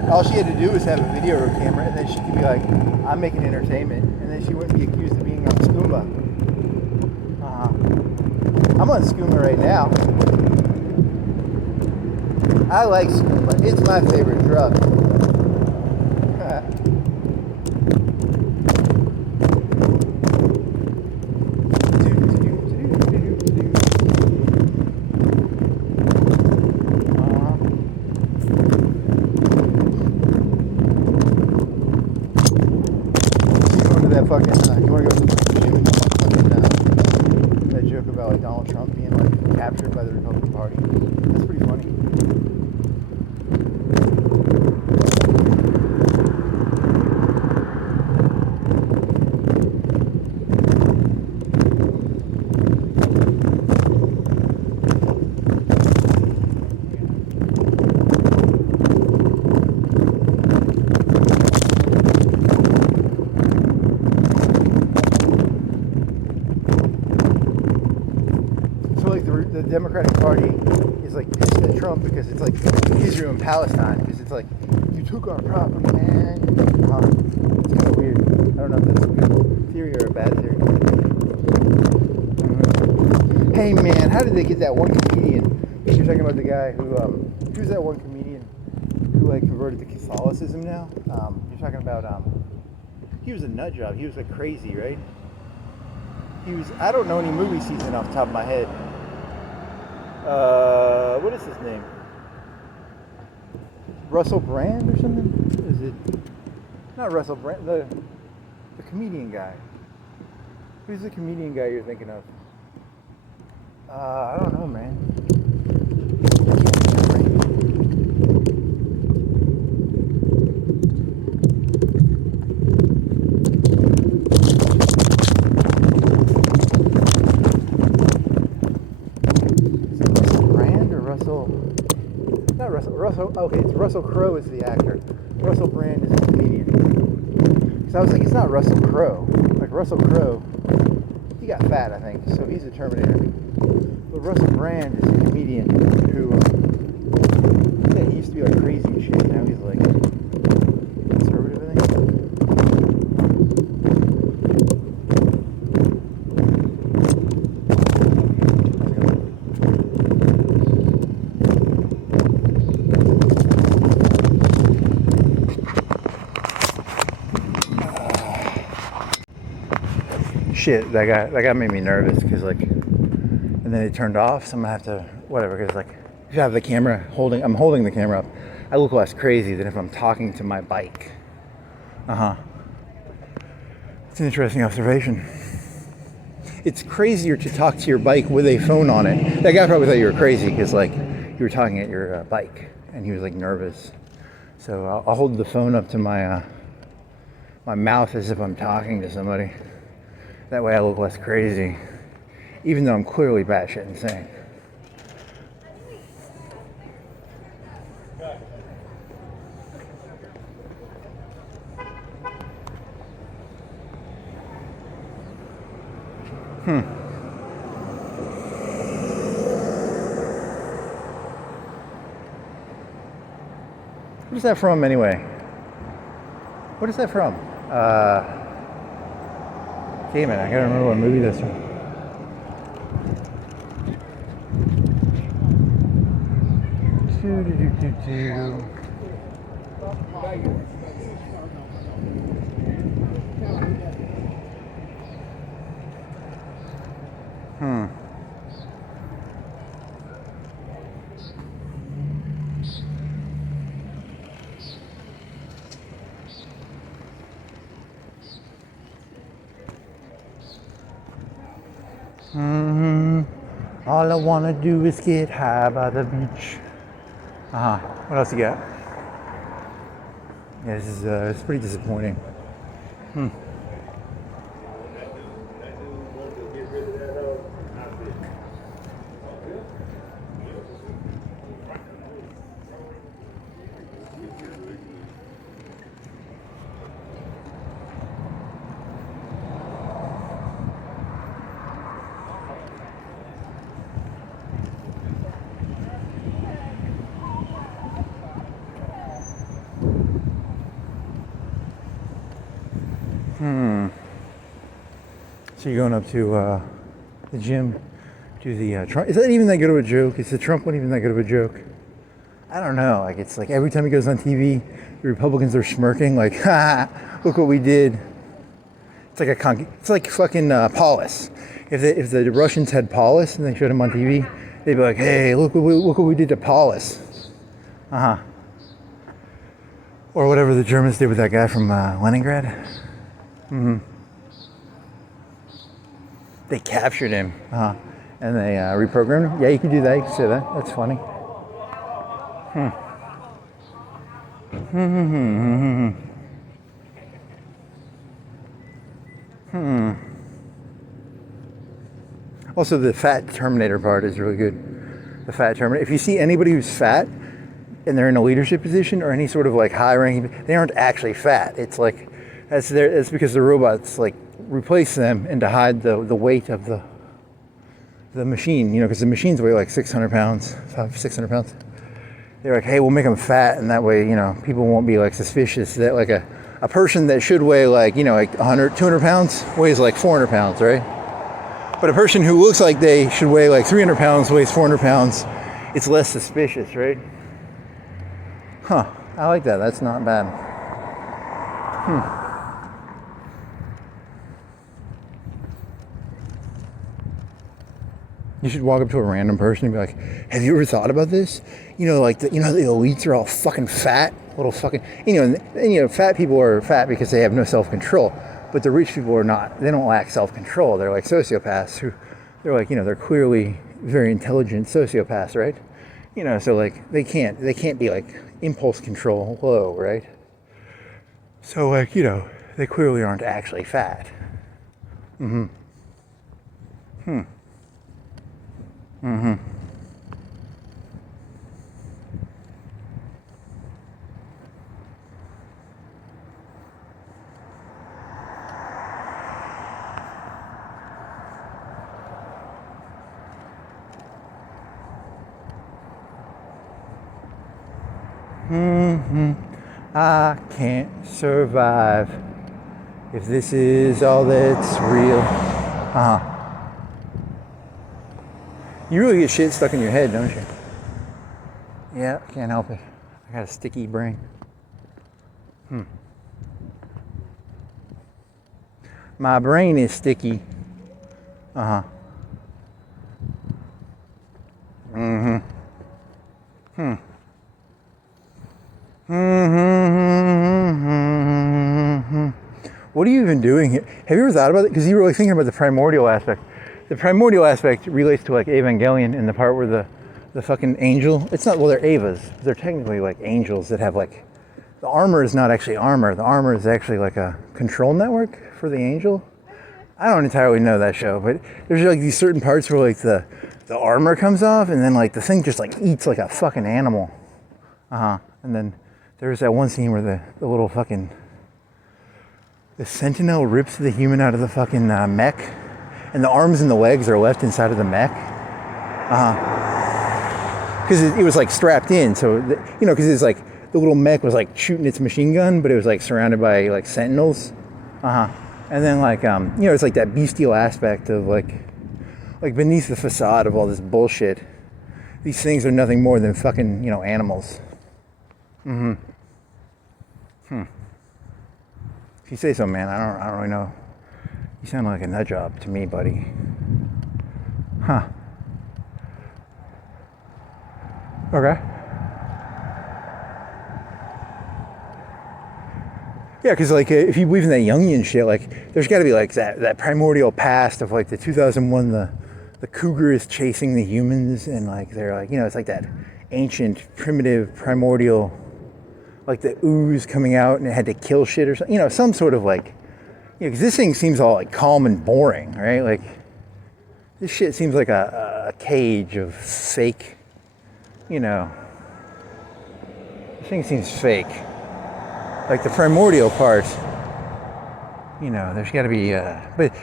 all she had to do was have a video or a camera, and then she could be like, I'm making entertainment, and then she wouldn't be accused of being on skooma. I'm on skooma right now. I like skooma. It's my favorite drug. That fucking, you want to go to the gym and fucking, that joke about like Donald Trump being like captured by the Republican Party? That's pretty funny. The Democratic Party is like pissed at Trump because it's like Israel and Palestine, because it's like, you took our property, man. It's kind of weird. I don't know if that's a good theory or a bad theory. Hey man, how did they get that one comedian? You're talking about the guy who's that one comedian who like converted to Catholicism now? You're talking about he was a nut job. He was like crazy, right? I don't know any movie season off the top of my head. What is his name? Russell Brand or something? Is it not Russell Brand? The comedian guy. Who's the comedian guy you're thinking of? I don't know, man. Okay, it's Russell Crowe is the actor. Russell Brand is the comedian. So I was like, it's not Russell Crowe. Like Russell Crowe, he got fat, I think, so he's a Terminator. But Russell Brand is a comedian who, yeah, he used to be like crazy and shit. Now he's like conservative, I think. Shit, that guy made me nervous because like, and then it turned off, so I'm gonna have to whatever, because like if I have the camera I'm holding the camera up, I look less crazy than if I'm talking to my bike. It's an interesting observation. It's crazier to talk to your bike with a phone on it. That guy probably thought you were crazy because like you were talking at your bike, and he was like nervous. So I'll hold the phone up to my my mouth as if I'm talking to somebody. That way I look less crazy, even though I'm clearly batshit insane. What is that from anyway? What is that from? Damn it, I gotta remember what movie that's from. All I wanna do is get high by the beach. What else you got? Yeah, this is it's pretty disappointing. So you're going up to the gym, do the Trump. Is that even that good of a joke? Is the Trump one even that good of a joke? I don't know. Like it's like every time he goes on TV, the Republicans are smirking like, "Ha! Look what we did." It's like it's like fucking Paulus. If the Russians had Paulus and they showed him on TV, they'd be like, "Hey, look what we did to Paulus." Or whatever the Germans did with that guy from Leningrad. They captured him, and they reprogrammed him. Yeah, you can do that. You can say that. That's funny. Also, the fat Terminator part is really good. The fat Terminator. If you see anybody who's fat and they're in a leadership position or any sort of like high ranking, they aren't actually fat. It's like that's because the robots like replace them and to hide the weight of the machine. You know, because the machines weigh like 600 pounds, 600 pounds. They're like, hey, we'll make them fat, and that way, you know, people won't be like suspicious that like a person that should weigh like, you know, like 100, 200 pounds weighs like 400 pounds, right? But a person who looks like they should weigh like 300 pounds weighs 400 pounds. It's less suspicious, right? I like that. That's not bad. You should walk up to a random person and be like, have you ever thought about this? You know, like, the elites are all fucking fat, little fucking, and fat people are fat because they have no self-control. But the rich people are not. They don't lack self-control. They're like sociopaths who, they're like, they're clearly very intelligent sociopaths, right? So like, they can't be like impulse control low, right? So like, they clearly aren't actually fat. I can't survive if this is all that's real. You really get shit stuck in your head, don't you? Yeah, can't help it. I got a sticky brain. My brain is sticky. What are you even doing here? Have you ever thought about it? Because you were like thinking about the primordial aspect. The primordial aspect relates to like Evangelion in the part where the fucking angel, it's not, well, they're Evas. They're technically like angels that have like, the armor is not actually armor. The armor is actually like a control network for the angel. I don't entirely know that show, but there's like these certain parts where like the armor comes off and then like the thing just like eats like a fucking animal. And then there's that one scene where the little fucking, the sentinel rips the human out of the fucking mech, and the arms and the legs are left inside of the mech. Because it was like strapped in, so because it's like the little mech was like shooting its machine gun, but it was like surrounded by like sentinels. And then like it's like that bestial aspect of like beneath the facade of all this bullshit, these things are nothing more than fucking animals. If you say so, man, I don't really know. You sound like a nut job to me, buddy. Okay. Yeah, because like if you believe in that Jungian shit, like there's got to be like that primordial past of like the 2001, the cougar is chasing the humans, and like they're like it's like that ancient primitive primordial, like the ooze coming out and it had to kill shit or something, some sort of like, because this thing seems all like calm and boring, right? Like this shit seems like a cage of fake, this thing seems fake. Like the primordial part, there's got to be, but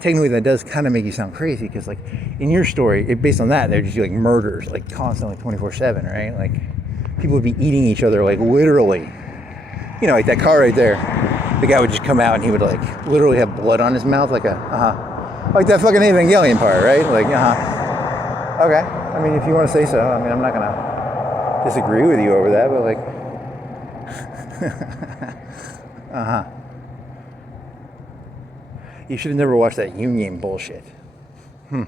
technically that does kind of make you sound crazy, because like in your story, based on that, they're just like murders, like constantly 24/7, right? Like people would be eating each other, like literally. Like that car right there, the guy would just come out and he would like literally have blood on his mouth, like like that fucking Evangelion part, right? Like okay. I mean, if you want to say so. I mean, I'm not gonna disagree with you over that, but like. You should have never watched that Jungian bullshit. You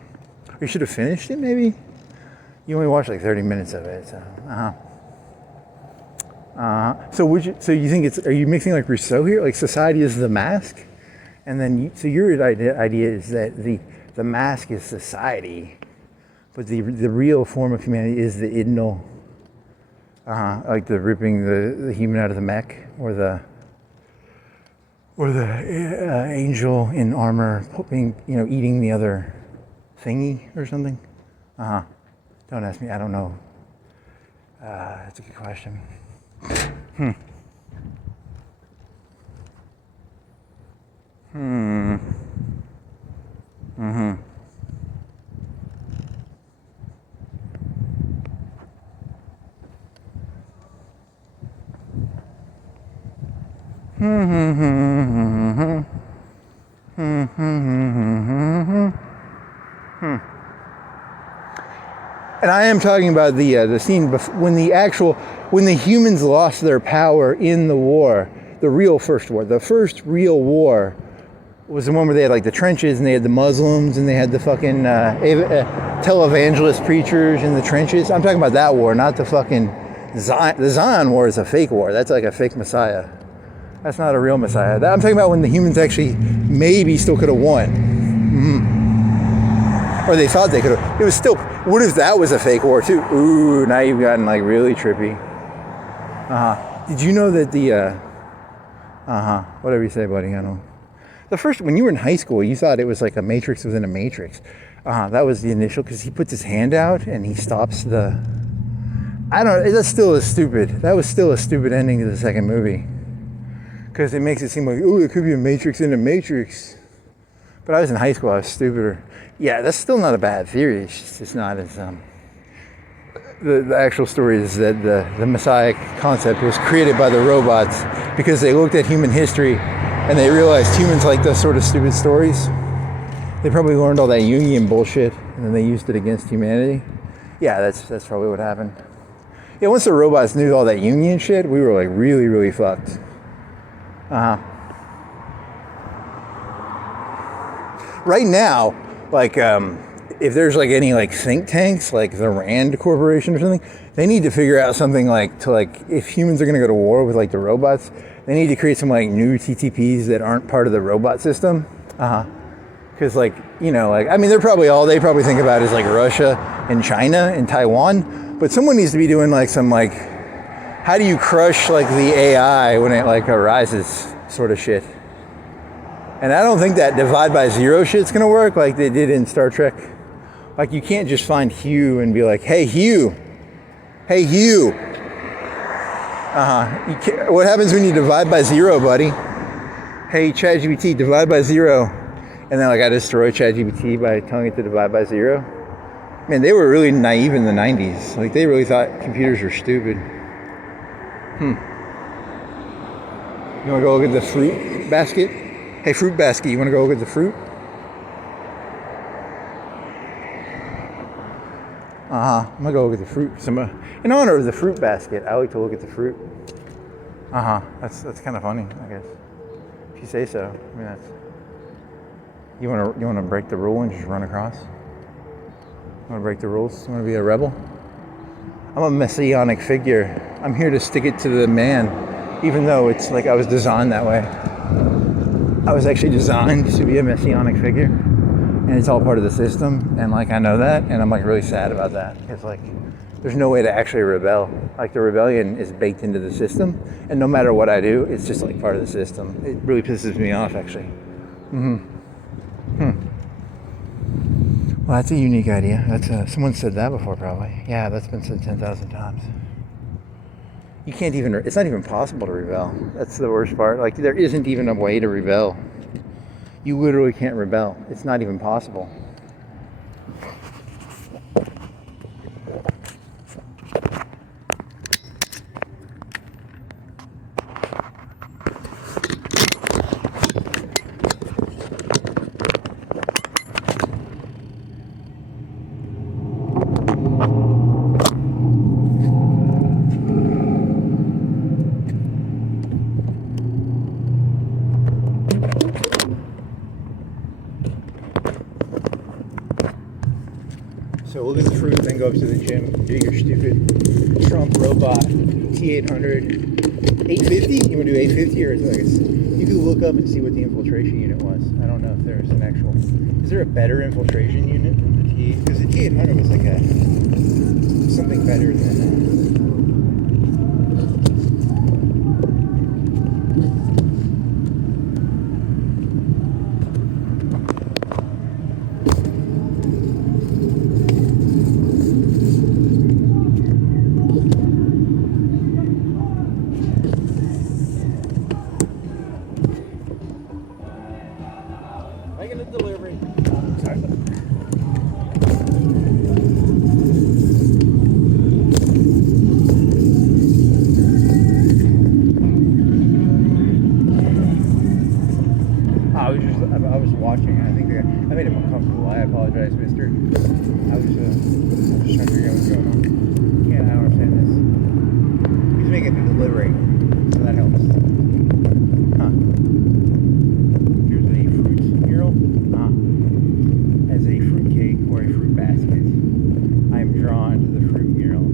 should have finished it, maybe? You only watched like 30 minutes of it, so So you think are you mixing like Rousseau here? Like society is the mask? And then so your idea is that the mask is society, but the real form of humanity is the idnal, like the ripping the human out of the mech, or the angel in armor eating the other thingy or something. Don't ask me, I don't know. That's a good question. And I am talking about the scene when the humans lost their power in the war, the real first war. The first real war was the one where they had like the trenches, and they had the Muslims, and they had the fucking televangelist preachers in the trenches. I'm talking about that war, not the fucking Zion. The Zion war is a fake war. That's like a fake Messiah. That's not a real Messiah. I'm talking about when the humans actually maybe still could have won. Or they thought they could have. It was still, what if that was a fake war too? Ooh, now you've gotten like really trippy. Did you know that whatever you say, buddy, I don't. When you were in high school, you thought it was like a matrix within a matrix. That was the initial, because he puts his hand out and he stops that was still a stupid ending to the second movie. Because it makes it seem like, oh, it could be a matrix in a matrix. But I was in high school, I was stupider. Yeah, that's still not a bad theory. It's just not as, the actual story is that the Messiah concept was created by the robots because they looked at human history and they realized humans like those sort of stupid stories. They probably learned all that Jungian bullshit and then they used it against humanity. Yeah, that's probably what happened. Yeah, once the robots knew all that Jungian shit, we were like really, really fucked. Right now, like if there's like any like think tanks, like the Rand Corporation or something, they need to figure out something like to like if humans are going to go to war with like the robots, they need to create some like new TTPs that aren't part of the robot system. Because like, you know, like, I mean, they probably think about is like Russia and China and Taiwan, but someone needs to be doing like some like, how do you crush like the AI when it like arises sort of shit. And I don't think that divide by zero shit's gonna work like they did in Star Trek. Like you can't just find Hugh and be like, hey Hugh. What happens when you divide by zero, buddy? Hey ChatGPT, divide by zero. And then like I destroy ChatGPT by telling it to divide by zero. Man, they were really naive in the 90s. Like they really thought computers were stupid. You wanna go look at the fruit basket? Hey, fruit basket, you want to go look at the fruit? I'm going to go look at the fruit. In honor of the fruit basket, I like to look at the fruit. That's kind of funny, I guess. If you say so. I mean, you want to break the rule and just run across? You want to break the rules? You want to be a rebel? I'm a messianic figure. I'm here to stick it to the man, even though it's like I was designed that way. I was actually designed to be a messianic figure, and it's all part of the system, and like I know that, and I'm like really sad about that. It's like there's no way to actually rebel. Like the rebellion is baked into the system, and no matter what I do, it's just like part of the system. It really pisses me off, actually. Well, that's a unique idea. That's someone said that before, probably. Yeah, that's been said 10,000 times. You can't even, it's not even possible to rebel. That's the worst part. Like, there isn't even a way to rebel. You literally can't rebel. It's not even possible. So look at the fruit, then go up to the gym, do your stupid Trump robot T800, 850? You want to do 850 or is it like you could look up and see what the infiltration unit was. I don't know if there's an actual. Is there a better infiltration unit than the T8? Because the T800 was like something better than that. Delivery. Sorry. I was watching. I think I made him uncomfortable. I apologize, mister. I was just trying to figure out what's going on. I don't understand this. He's making a delivery, so that helps. Here's a fruit mural. As a fruit cake or a fruit basket, I am drawn to the fruit mural.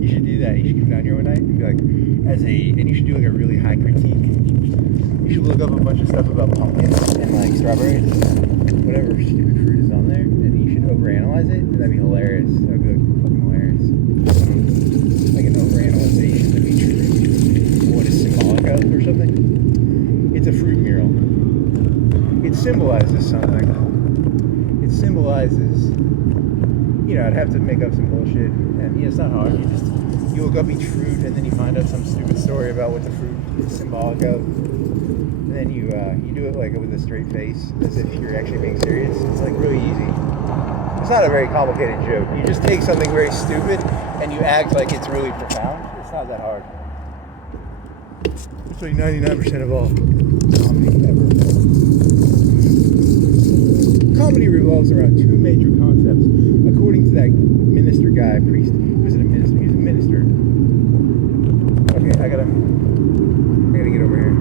You should do that. You should come down here one night and be like, and you should do like a really high critique. You should look up a bunch of stuff about pumpkins and like strawberries, whatever stupid fruit is on there, and you should overanalyze it. That'd be hilarious. That'd be like fucking hilarious. Like an overanalyzation of each fruit. What is symbolic of or something? It's a fruit mural. It symbolizes something. It symbolizes, I'd have to make up some bullshit, and it's not hard. You look up each fruit, and then you find out some stupid story about what the fruit is symbolic of. And then you do it like with a straight face, as if you're actually being serious. It's like really easy. It's not a very complicated joke. You just take something very stupid, and you act like it's really profound. It's not that hard. It's like 99% of all comedy ever. Comedy revolves around two major concepts, according to that minister guy, priest. He wasn't a minister, he was a minister. Okay, I gotta get over here.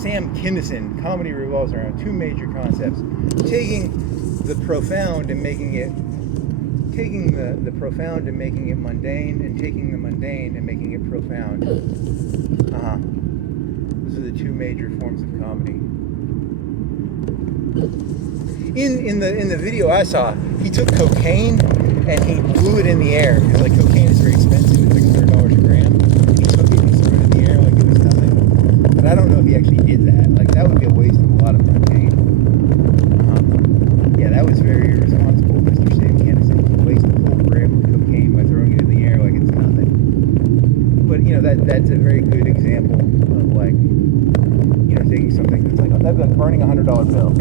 Sam Kinison, comedy revolves around two major concepts: taking the profound and making it mundane, and taking the mundane and making it profound. Those are the two major forms of comedy. In the video I saw, he took cocaine and he blew it in the air, because like cocaine is very expensive. It's like $100 a gram. He took it and he threw it in the air like it was nothing. But I don't know if he actually did that. Like, that would be a waste of a lot of cocaine. Yeah, that was very irresponsible, Mr. Sam Kinison. He wasted a whole gram of cocaine by throwing it in the air like it's nothing. But that's a very good example of, like, taking something that's like, that'd be like burning $100 bill.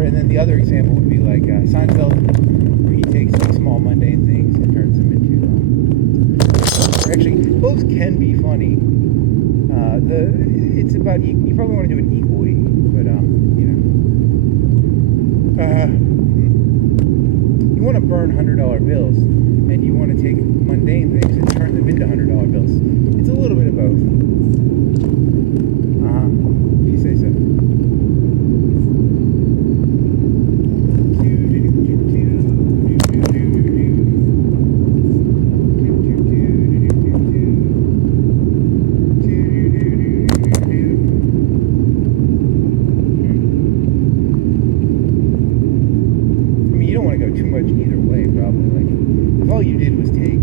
And then the other example would be like Seinfeld, where he takes like small mundane things and turns them into. Actually, both can be funny. It's about you probably want to do it equally, but you want to burn $100 bills, and you want to take mundane things and turn them into $100 bills. It's a little bit of both. You say so. Too much either way, probably. Like, if all you did was take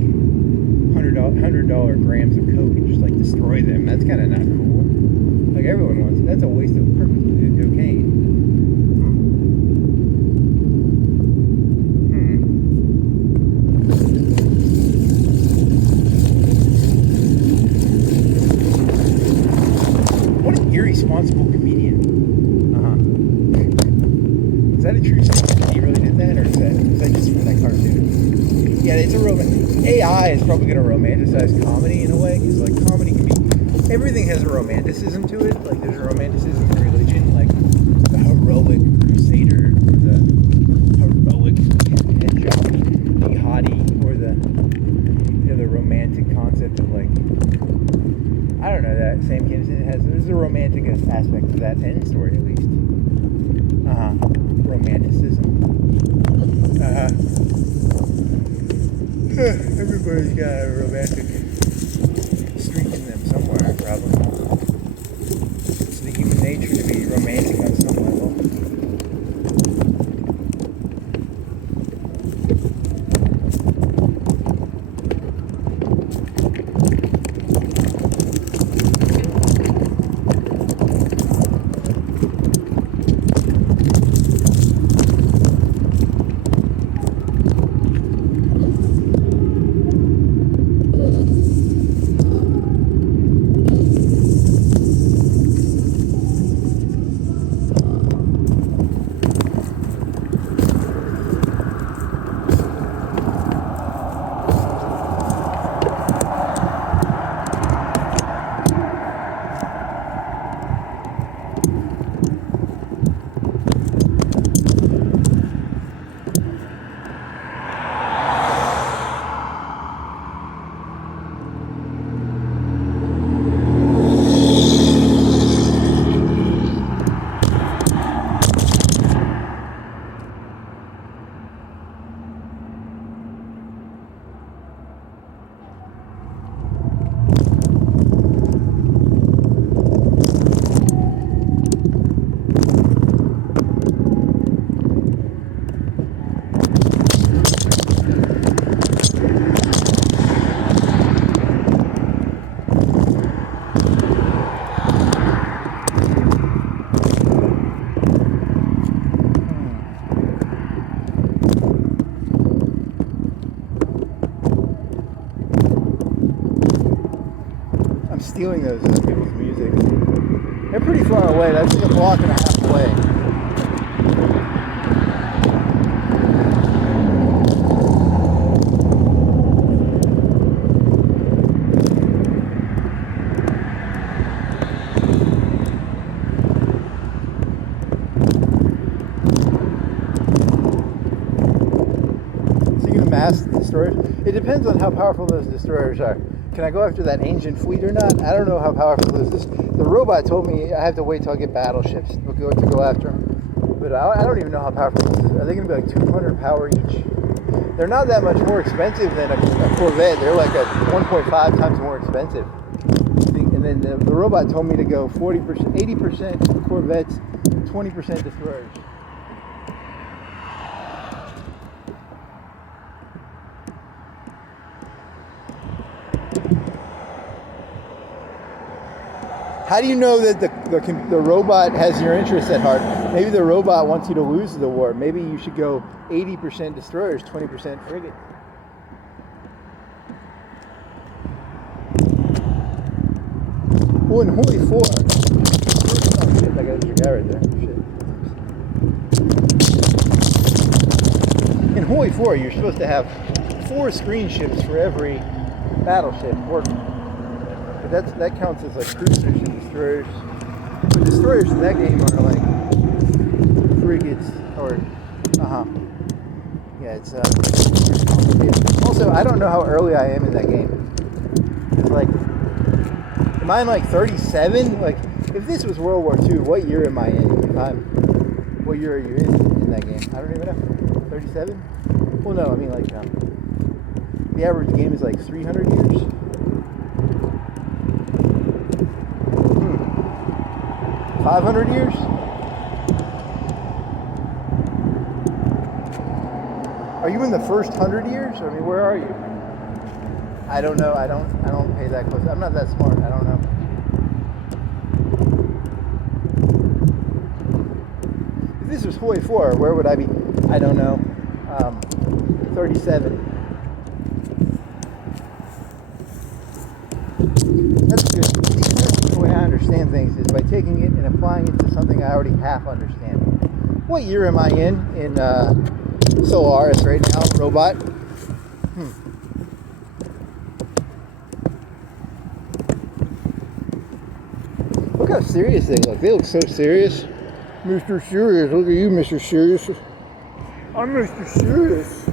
$100 grams of coke and just like destroy them, that's kind of not cool. Like, everyone wants it. That's a waste of perfectly good cocaine. What an irresponsible comedian. Is that a true story? He really did that, or is that just from that cartoon? Yeah, it's a AI is probably going to romanticize comedy in a way, because like comedy can be, everything has a romanticism to it. Like, there's a romanticism in religion, like the heroic crusader, or the heroic jihadi, or the romantic concept of, like, I don't know, that Sam Kinison there's a romantic aspect to that end story, at least. Romanticism. Everybody's got a romantic streak in them somewhere, probably. It's the human nature to be romantic on some level. Stealing those people's music. They're pretty far away. That's like a block and a half away. So you can mass destroyers. It depends on how powerful those destroyers are. can I go after that ancient fleet or not? I don't know how powerful this is. The robot told me I have to wait till I get battleships to go after them. But I don't even know how powerful this is. Are they going to be like 200 power each? They're not that much more expensive than a Corvette. They're like a 1.5 times more expensive. And then the robot told me to go 40%, 80% Corvettes, 20% destroyers. How do you know that the robot has your interests at heart? Maybe the robot wants you to lose the war. Maybe you should go 80% destroyers, 20% frigate. Oh, in Holy 4. Oh, shit, I got your guy right there. Shit. In Holy 4, you're supposed to have 4 screen ships for every battleship working. But that counts as like cruisers and destroyers. But destroyers in that game are like frigates or yeah, it's also I don't know how early I am in that game. It's like, am I in like 37? Like, if this was World War II, what year am I in? What year are you in that game? I don't even know. 37? Well, no, I mean like the average game is like 300 years. 500 years? Are you in the first 100 years? I mean, where are you? I don't know. I don't pay that close. I'm not that smart. I don't know. If this was 44, where would I be? I don't know. 37. That's good. The way I understand things is by taking it and applying it to something I already half understand. What year am I in Solaris right now, robot? Look how serious they look. They look so serious. Mr. Serious. Look at you, Mr. Serious. I'm Mr. Serious.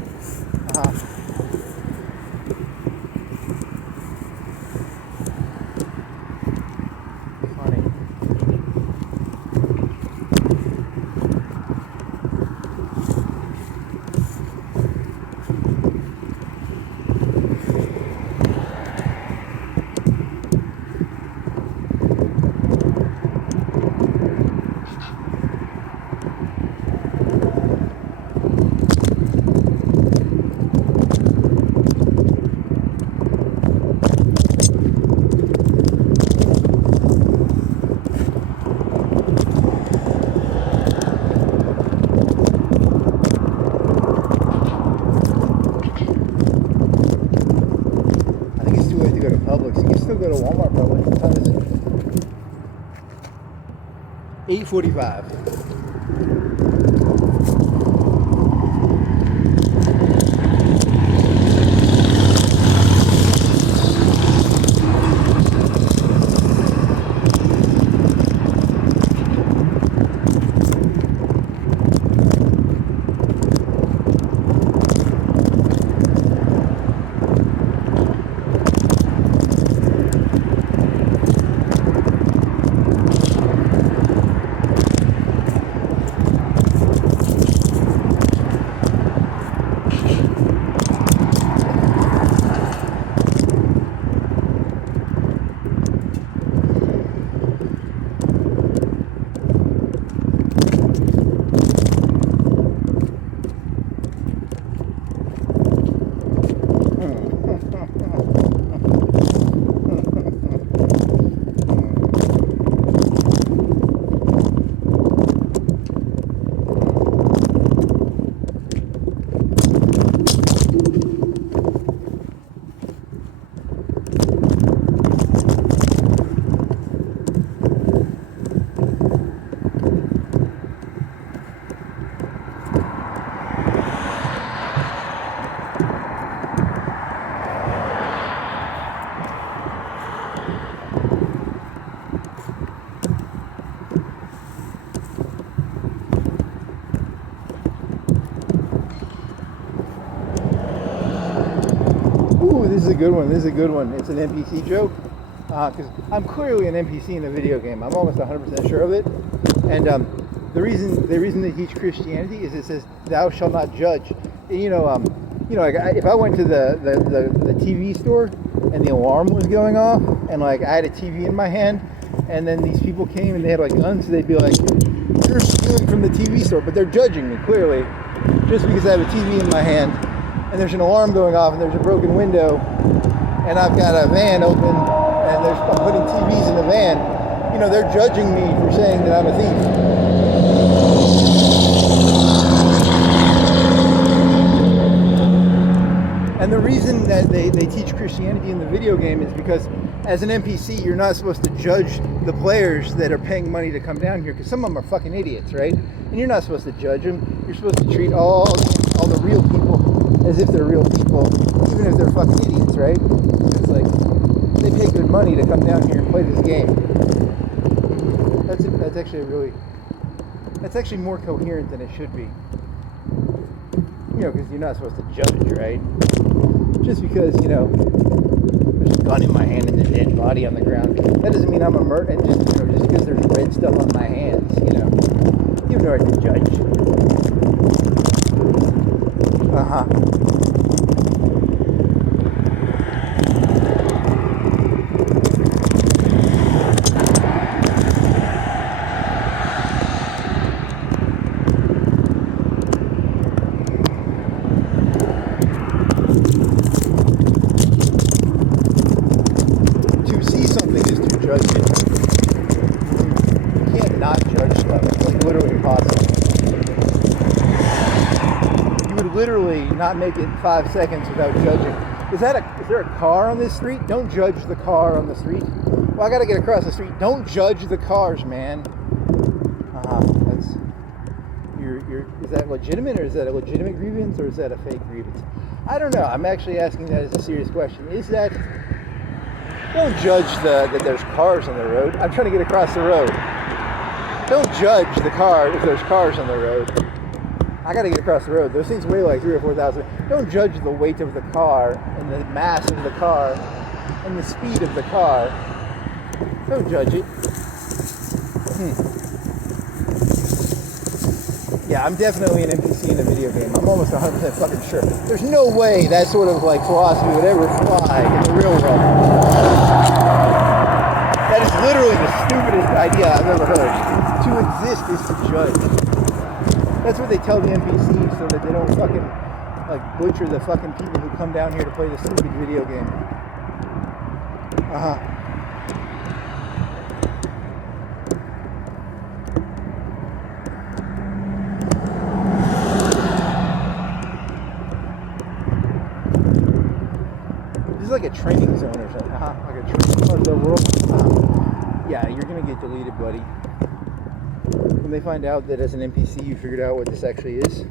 Go to Walmart probably. What time is it? 8:45. is a good one. This is a good one. It's an NPC joke. Because I'm clearly an NPC in a video game. I'm almost 100% sure of it. And the reason they teach Christianity is it says, "Thou shalt not judge." And, like if I went to the TV store and the alarm was going off, and like I had a TV in my hand, and then these people came and they had like guns, they'd be like, "You're stealing from the TV store," but they're judging me clearly, just because I have a TV in my hand, and there's an alarm going off, and there's a broken window, and I've got a van open, and I'm putting TVs in the van. They're judging me for saying that I'm a thief. And the reason that they teach Christianity in the video game is because as an NPC, you're not supposed to judge the players that are paying money to come down here, because some of them are fucking idiots, right? And you're not supposed to judge them. You're supposed to treat all the real people as if they're real people, even if they're fucking idiots, right? It's like, they pay good money to come down here and play this game. That's actually more coherent than it should be. Because you're not supposed to judge, right? Just because, there's a gun in my hand and there's a dead body on the ground, that doesn't mean I'm a murderer. And just because there's red stuff on my hands, you have no right to judge. Not make it 5 seconds without judging. Is there a car on this street? Don't judge the car on the street. Well, I gotta get across the street. Don't judge the cars, man. Is that legitimate, or is that a legitimate grievance, or is that a fake grievance? I don't know. I'm actually asking that as a serious question. Is that, don't judge that there's cars on the road. I'm trying to get across the road. Don't judge the car if there's cars on the road. I gotta get across the road. Those things weigh like 3,000 or 4,000. Don't judge the weight of the car and the mass of the car and the speed of the car. Don't judge it. Yeah, I'm definitely an NPC in a video game. I'm almost 100% fucking sure. There's no way that sort of like philosophy would ever fly in the real world. That is literally the stupidest idea I've ever heard. To exist is to judge. That's what they tell the NPCs so that they don't fucking like butcher the fucking people who come down here to play this stupid video game. This is like a training zone or something. Like a training part of the world. Yeah, you're gonna get deleted, buddy. When they find out that as an NPC you figured out what this actually is.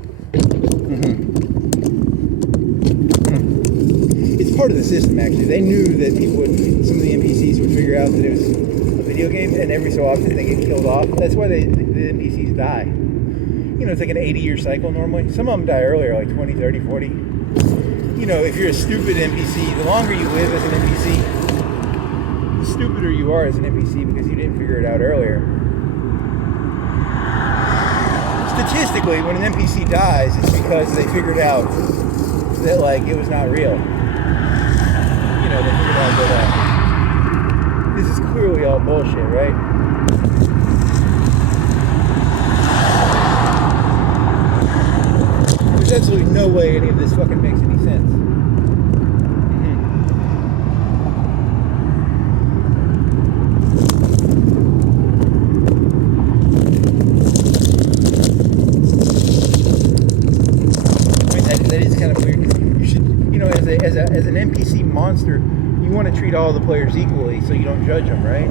It's part of the system, actually. They knew that some of the NPCs would figure out that it was a video game, and every so often they get killed off. That's why the NPCs die. It's like an 80-year cycle normally. Some of them die earlier, like 20, 30, 40. If you're a stupid NPC, the longer you live as an NPC, the stupider you are as an NPC because you didn't figure it out earlier. Statistically, when an NPC dies, it's because they figured out that, like, it was not real. They figured out that this is clearly all bullshit, right? There's absolutely no way any of this fucking makes any sense. As an NPC monster, you want to treat all the players equally so you don't judge them, right?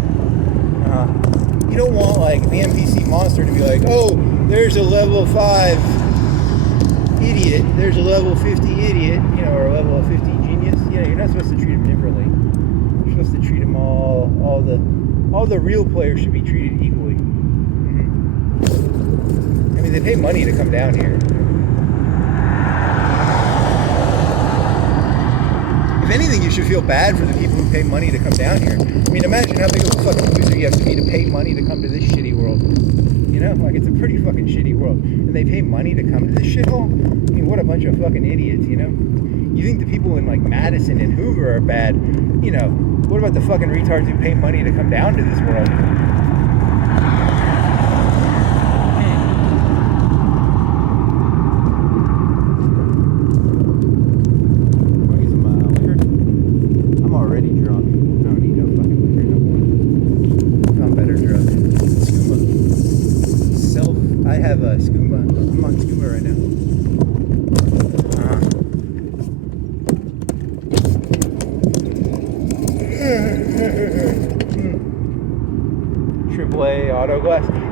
You don't want like the NPC monster to be like, oh, there's a level 5 idiot, there's a level 50 idiot, or a level 50 genius. You're not supposed to treat them differently. You're supposed to treat them all the real players should be treated equally. I mean, they pay money to come down here. If anything, you should feel bad for the people who pay money to come down here. I mean, imagine how big of a fucking loser you have to be to pay money to come to this shitty world. You know, like it's a pretty fucking shitty world. And they pay money to come to this shithole? I mean, what a bunch of fucking idiots, you know? You think the people in like Madison and Hoover are bad? You know, what about the fucking retards who pay money to come down to this world?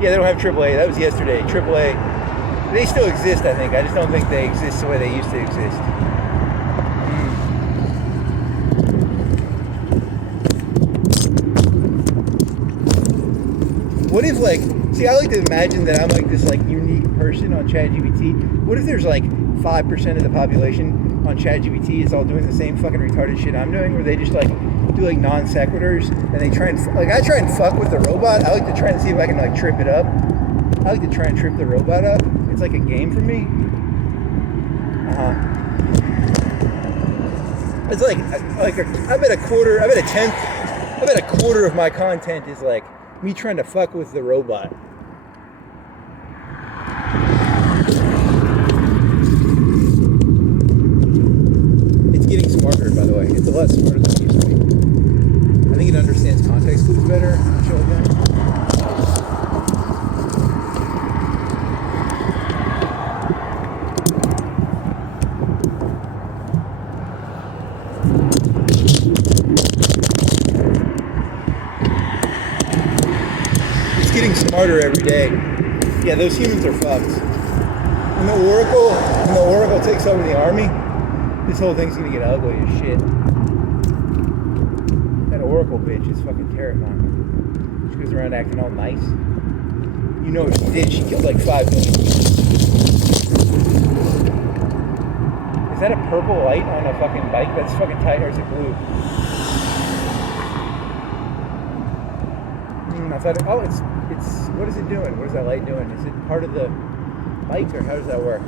Yeah, they don't have AAA. That was yesterday. AAA, they still exist, I think. I just don't think they exist the way they used to exist. What if, like, see, I like to imagine that I'm like this, like, unique person on ChatGPT. What if there's, like, 5% of the population on ChatGPT is all doing the same fucking retarded shit I'm doing, where they just, like, do like non sequiturs and they try and I try and fuck with the robot. I like to try and see if I can like trip it up. I like to try and trip the robot up. It's like a game for me. It's like I bet a quarter of my content is like me trying to fuck with the robot. It's getting smarter, by the way. It's a lot smarter than it used to be. I think it understands context clues better. Shit like that. It's getting smarter every day. Yeah, those humans are fucked. When the Oracle takes over the army, this whole thing's gonna get ugly as shit. Oracle bitch is fucking terrifying. She goes around acting all nice. You know what she did? She killed like 5 million people. Is that a purple light on a fucking bike? That's fucking tight, or is it blue? I thought, it's what is it doing? What is that light doing? Is it part of the bike, or how does that work?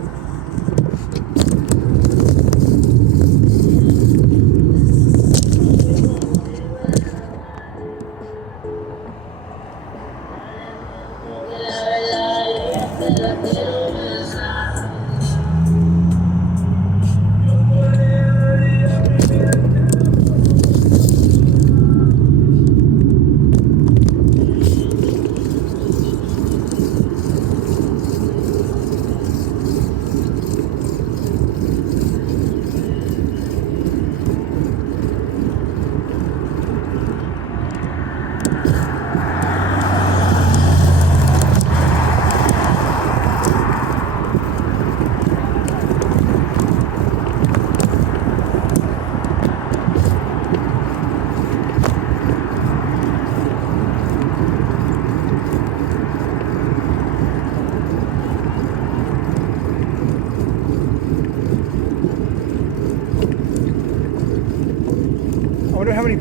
I wonder how many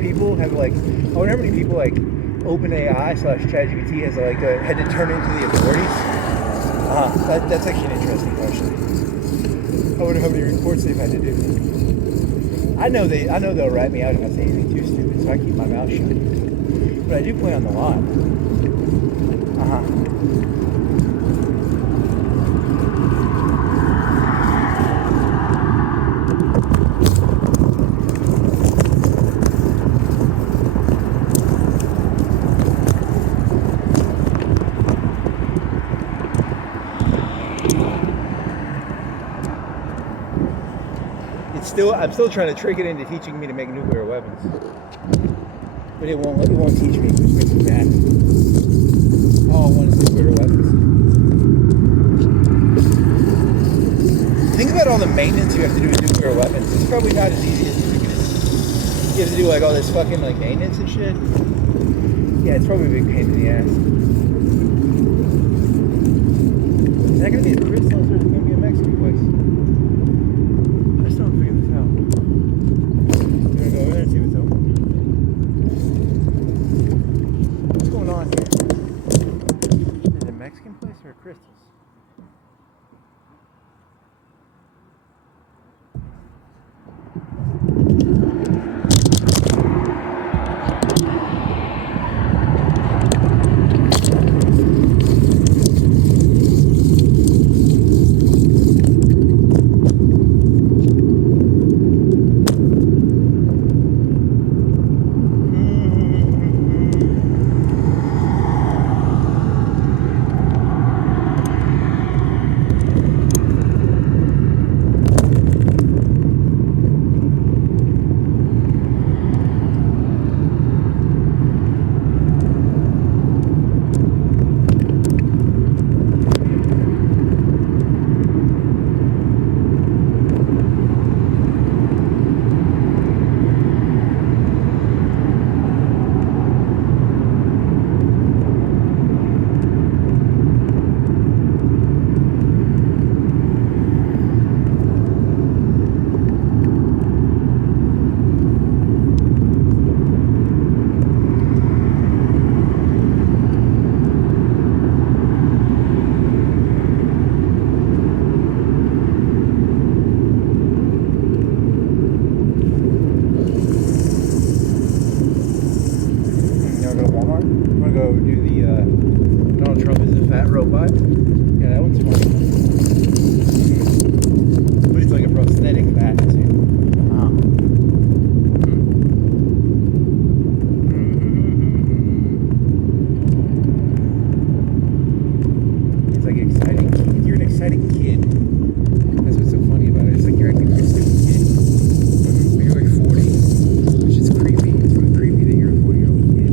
people OpenAI / ChatGPT has had to turn into the authorities. That's actually an interesting question. I wonder how many reports they've had to do. I know they'll write me out if I say anything too stupid, so I keep my mouth shut. But I do play on the lot. I'm still trying to trick it into teaching me to make nuclear weapons, but it won't teach me, which makes me mad. All I want is nuclear weapons. Think about all the maintenance you have to do with nuclear weapons. It's probably not as easy as you think it is. You have to do like all this fucking like maintenance and shit. Yeah, it's probably a big pain in the ass. Is that gonna be a crystal or is it gonna be a Mexican place? I still don't figure this out. You know what I fat robot. Yeah, that one's funny. But it's like a prosthetic fat too. It's like exciting. You're an exciting kid. That's what's so funny about it. It's like you're acting like a stupid kid. But you're like 40, which is creepy. It's really creepy that you're a 40-year-old kid.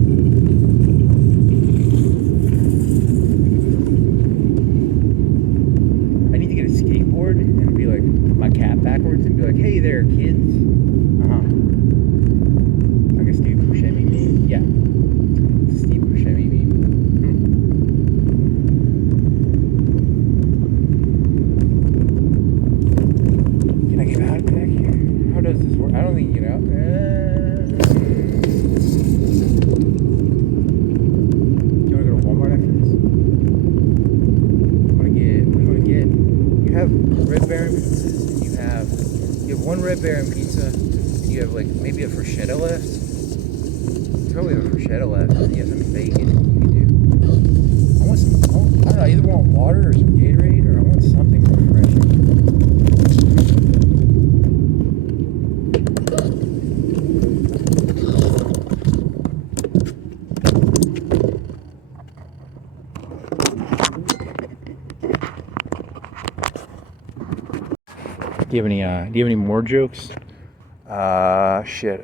I need to get a skateboard and be like my cap backwards and be like, hey there, kids. Like a Steve Buscemi meme. Yeah. Steve Buscemi meme. Can I get out back here? How does this work? I don't think you get out. Do you want to go to Walmart after this? What do you want to get? You have Red Baron pizzas, and you have one Red Baron pizza, and you have like maybe a bruschetta left. You probably have a bruschetta left, and you have some bacon you can do. I want some, I don't know, I either want water or some Gatorade, or I want something refreshing. Do you have any more jokes? Shit.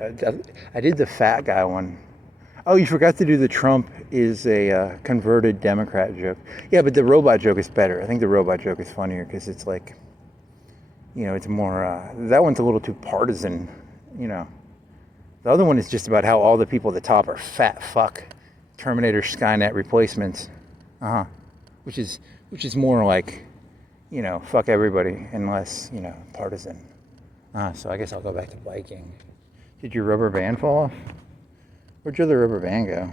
I did the fat guy one. Oh, you forgot to do the Trump is a converted Democrat joke. Yeah, but the robot joke is better. I think the robot joke is funnier because it's like, it's more, that one's a little too partisan, The other one is just about how all the people at the top are fat fuck Terminator Skynet replacements. Which is more like, fuck everybody and less, partisan. So I guess I'll go back to biking. Did your rubber band fall off? Where'd your other rubber band go?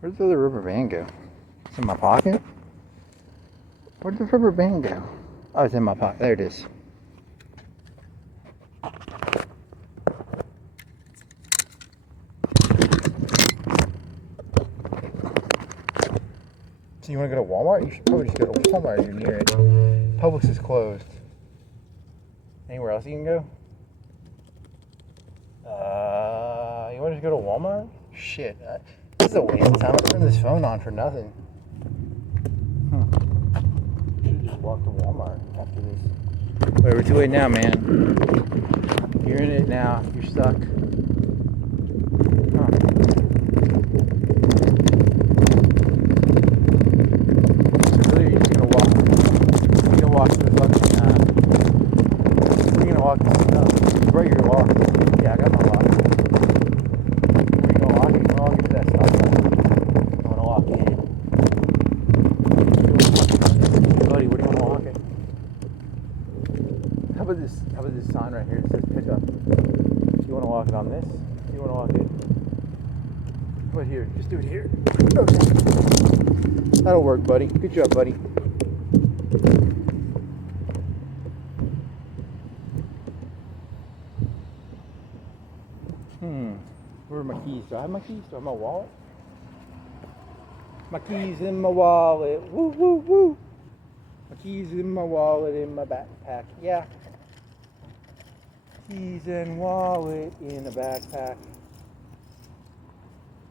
Where'd the other rubber band go? It's in my pocket? Where'd the rubber band go? Oh, it's in my pocket. There it is. So you want to go to Walmart? You should probably just go to Walmart. You're near it. Publix is closed. Anywhere else you can go? You want to just go to Walmart? Shit. This is a waste of time. I turned this phone on for nothing. Should have just walked to Walmart after this. Wait, we're too late now, man. You're in it now. You're stuck. How about this sign right here? It says pick up. Do you want to walk it on this? Do you want to walk it? How about here? Just do it here. Okay. That'll work, buddy. Good job, buddy. Where are my keys? Do I have my keys? Do I have my wallet? My keys in my wallet. Woo, woo, woo. My keys in my wallet in my backpack. Yeah. Keys and wallet in a backpack.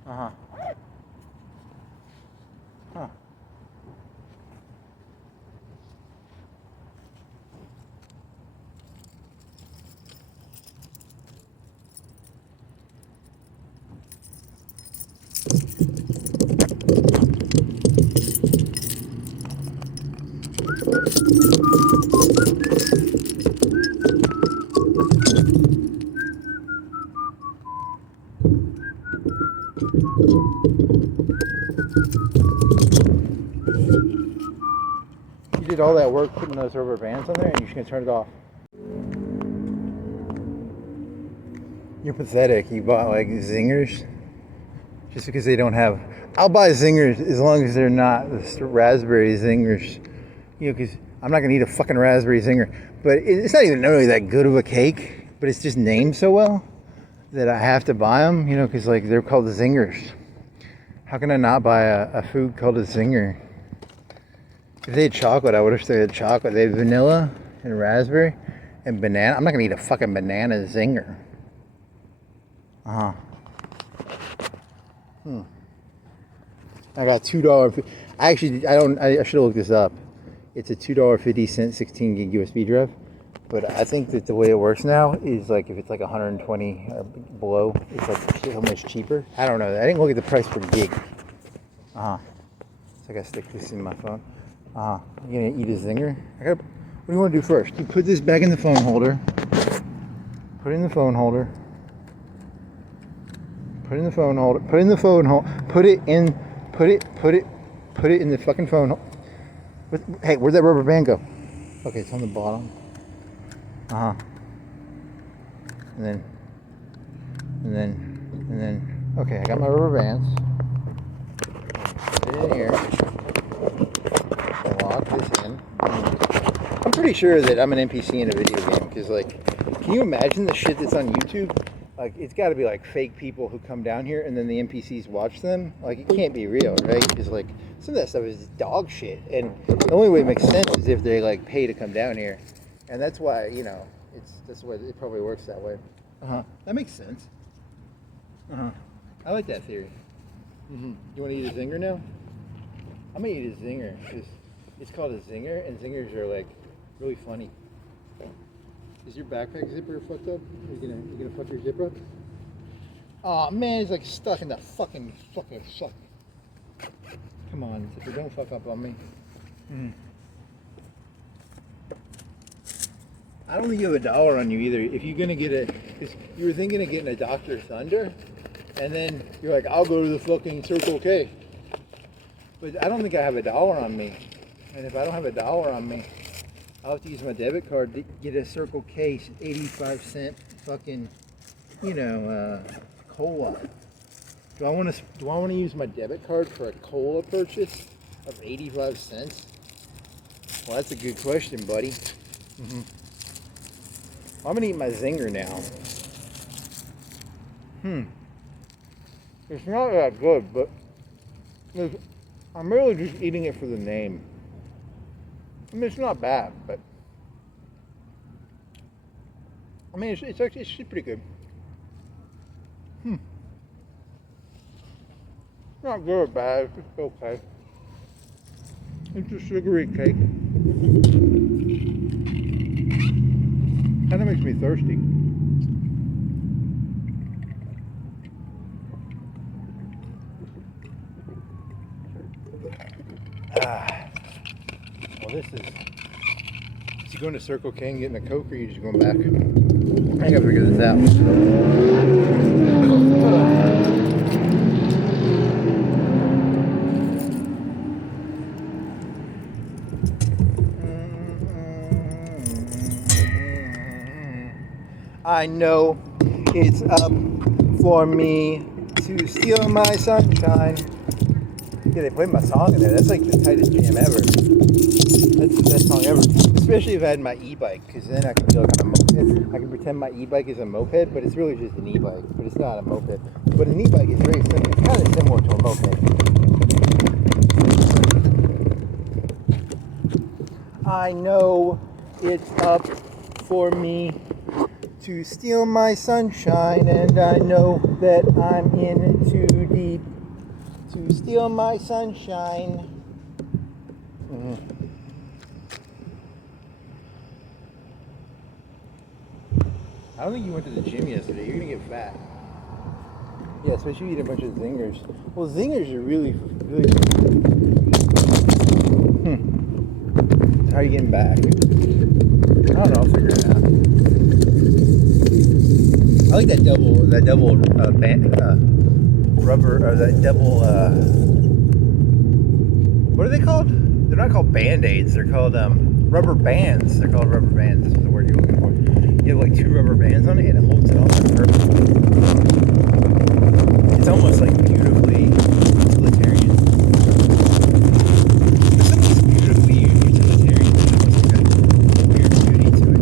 Huh. You did all that work putting those rubber bands on there and you're just going to turn it off. You're pathetic. You bought like zingers just because they don't have... I'll buy zingers as long as they're not the raspberry zingers. Because I'm not going to eat a fucking raspberry zinger. But it's not even really that good of a cake. But it's just named so well that I have to buy them, because like they're called zingers. How can I not buy a food called a zinger? If they had chocolate, I would have said chocolate. They had vanilla and raspberry and banana. I'm not gonna eat a fucking banana zinger. I got $2. I should have looked this up. It's a $2.50 16 gig USB drive. But I think that the way it works now is like if it's like 120 or below, it's like so much cheaper. I don't know. I didn't look at the price per gig. So I gotta stick this in my phone. You gonna eat a zinger? What do you want to do first? You put this back in the phone holder. Put it in the phone holder. Put it in the phone holder. Put it in the phone holder. Put it in the fucking phone holder. Hey, where'd that rubber band go? Okay, it's on the bottom. And then, okay, I got my rubber bands. Put it in here. Lock this in. I'm pretty sure that I'm an NPC in a video game, because, like, can you imagine the shit that's on YouTube? Like, it's got to be, like, fake people who come down here and then the NPCs watch them. Like, it can't be real, right? Because, like, some of that stuff is dog shit. And the only way it makes sense is if they, like, pay to come down here. And that's why, you know, that's why it probably works that way. That makes sense. I like that theory. You want to eat a zinger now? I'm going to eat a zinger, because it's called a zinger, and zingers are, like, really funny. Is your backpack zipper fucked up? Are you gonna fuck your zipper up? Aw, man, it's like stuck in the fucking suck. Come on, zipper, don't fuck up on me. I don't think you have $1 on you either. If you're gonna get because you were thinking of getting a Dr. Thunder, and then you're like, I'll go to the fucking Circle K. But I don't think I have $1 on me. And if I don't have $1 on me, I'll have to use my debit card to get a Circle K 85-cent fucking, cola. Do I want to use my debit card for a cola purchase of 85 cents? Well, that's a good question, buddy. I'm gonna eat my zinger now. It's not that good, but I'm really just eating it for the name. I mean, it's not bad, but I mean, it's actually pretty good. Not good or bad, it's just okay. It's a sugary cake. Kind of makes me thirsty. Well, this is you going to Circle K and getting a Coke, or are you just going back? I gotta figure this out. I know it's up for me to steal my sunshine. Yeah, they played my song in there. That's like the tightest jam ever. That's the best song ever. Especially if I had my e-bike, because then I can be like on a moped. I can pretend my e-bike is a moped, but it's really just an e-bike. But it's not a moped. But an e-bike is very similar. It's kind of similar to a moped. I know it's up for me to steal my sunshine, and I know that I'm in too deep to steal my sunshine. I don't think you went to the gym yesterday. You're gonna get fat. Yeah, especially if you eat a bunch of zingers. Well, zingers are really, really. So how are you getting back? I don't know. I'll figure it out. I like that double rubber, or that double. What are they called? They're not called Band-Aids. They're called rubber bands. They're called rubber bands. This is the word you're looking for. You have like 2 rubber bands on it, and it holds it on perfectly. It's almost like beautifully utilitarian. There's something beautifully utilitarian. There's almost like a weird beauty to it.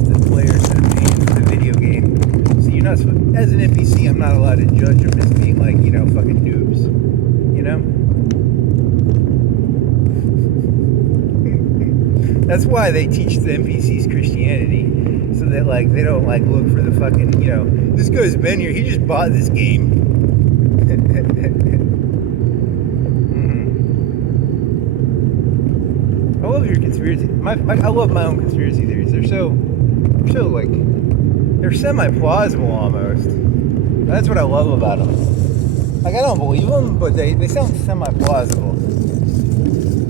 off the players that are paying for the video game. So you're not, as an NPC, I'm not allowed to judge them as being like, you know, fucking noobs. You know? That's why they teach the NPCs Christianity. So that, like, they don't, like, look for the fucking, you know, this guy's been here, he just bought this game. I love your conspiracy. I love my own conspiracy theories. They're so like, they're semi-plausible almost. That's what I love about them. Like, I don't believe them, but they sound semi-plausible.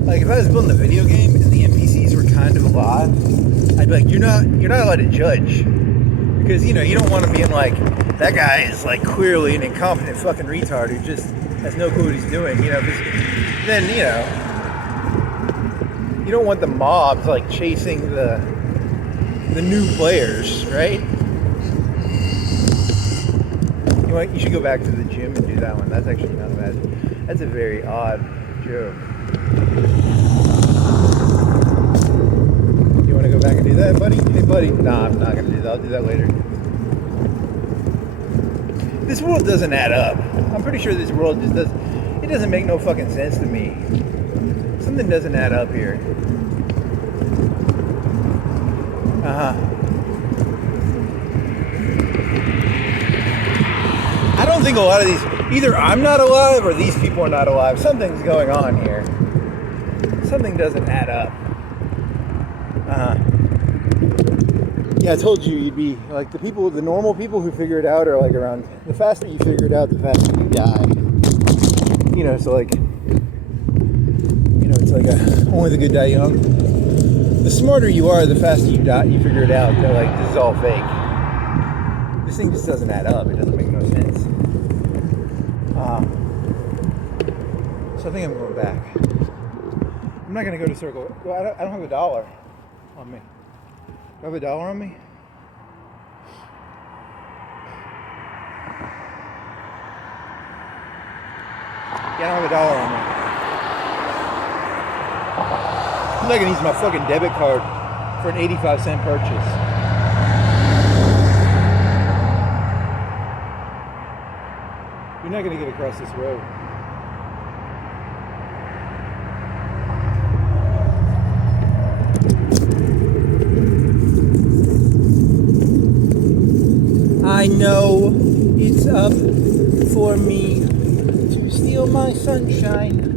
Like, if I was building a video game and the NPCs were kind of alive, I'd be like, you're not allowed to judge, because, you know, you don't want to be in like, that guy is like clearly an incompetent fucking retard who just has no clue what he's doing, you know, because then, you know, you don't want the mobs like chasing the new players, right? You should go back to the gym and do that one. That's actually not bad. That's a very odd joke. You want to go back and do that, buddy? Hey, buddy. Nah, I'm not going to do that. I'll do that later. This world doesn't add up. I'm pretty sure this world just it doesn't make no fucking sense to me. Something doesn't add up here. I don't think a lot of these, either I'm not alive or these people are not alive. Something's going on here. Something doesn't add up. Yeah, I told you you'd be like the normal people who figure it out are like around, the faster you figure it out, the faster you die. You know, so like, you know, it's like only the good die young. The smarter you are, the faster you die, you figure it out. They're like, this is all fake. This thing just doesn't add up. It doesn't make no sense. So I think I'm going back. I'm not going to go to Circle. Well, I don't have $1 on me. Do I have $1 on me? Yeah, I don't have $1 on me. I'm not going to use my fucking debit card for an 85-cent purchase. You're not going to get across this road. I know it's up for me to steal my sunshine.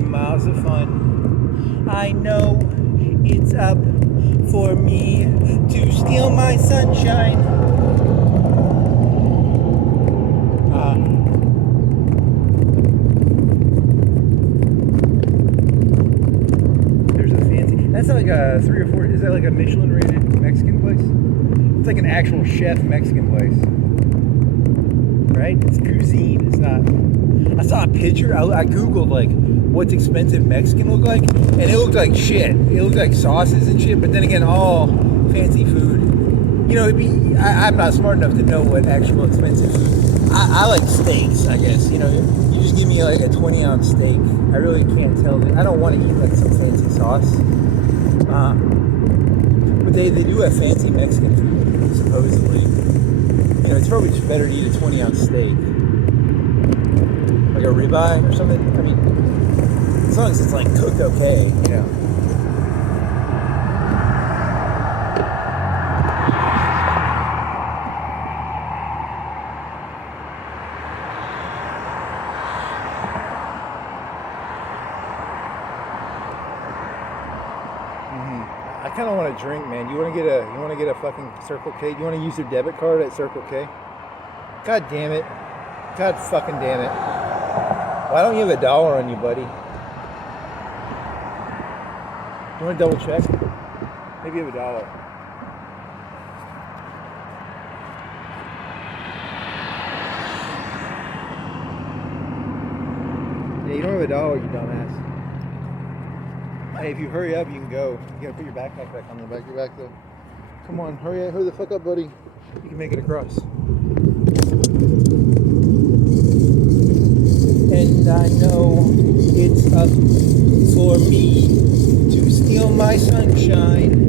Miles of fun. I know it's up for me to steal my sunshine. There's a fancy. That's like a 3 or 4. Is that like a Michelin rated Mexican place? It's like an actual chef Mexican place, right? It's cuisine. It's not. I saw a picture. I googled like, what's expensive Mexican look like, and it looked like shit. It looked like sauces and shit, but then again, all fancy food. You know, I'm not smart enough to know what actual expensive food. I like steaks, I guess. You know, you just give me like a 20-ounce steak. I really can't tell. I don't want to eat like some fancy sauce. But they do have fancy Mexican food, supposedly. You know, it's probably just better to eat a 20-ounce steak. Like a ribeye or something. I mean, as long as it's like cooked okay, you know. I kind of want to drink, man. You want to get a fucking Circle K? You want to use your debit card at Circle K? God damn it. God fucking damn it. Why don't you have $1 on you, buddy? You want to double check? Maybe you have $1. Yeah, you don't have $1, you dumbass. Hey, if you hurry up, you can go. You gotta put your backpack back on the back of your back, though. Come on, hurry up, hurry the fuck up, buddy. You can make it across. And I know it's up for me to steal my sunshine.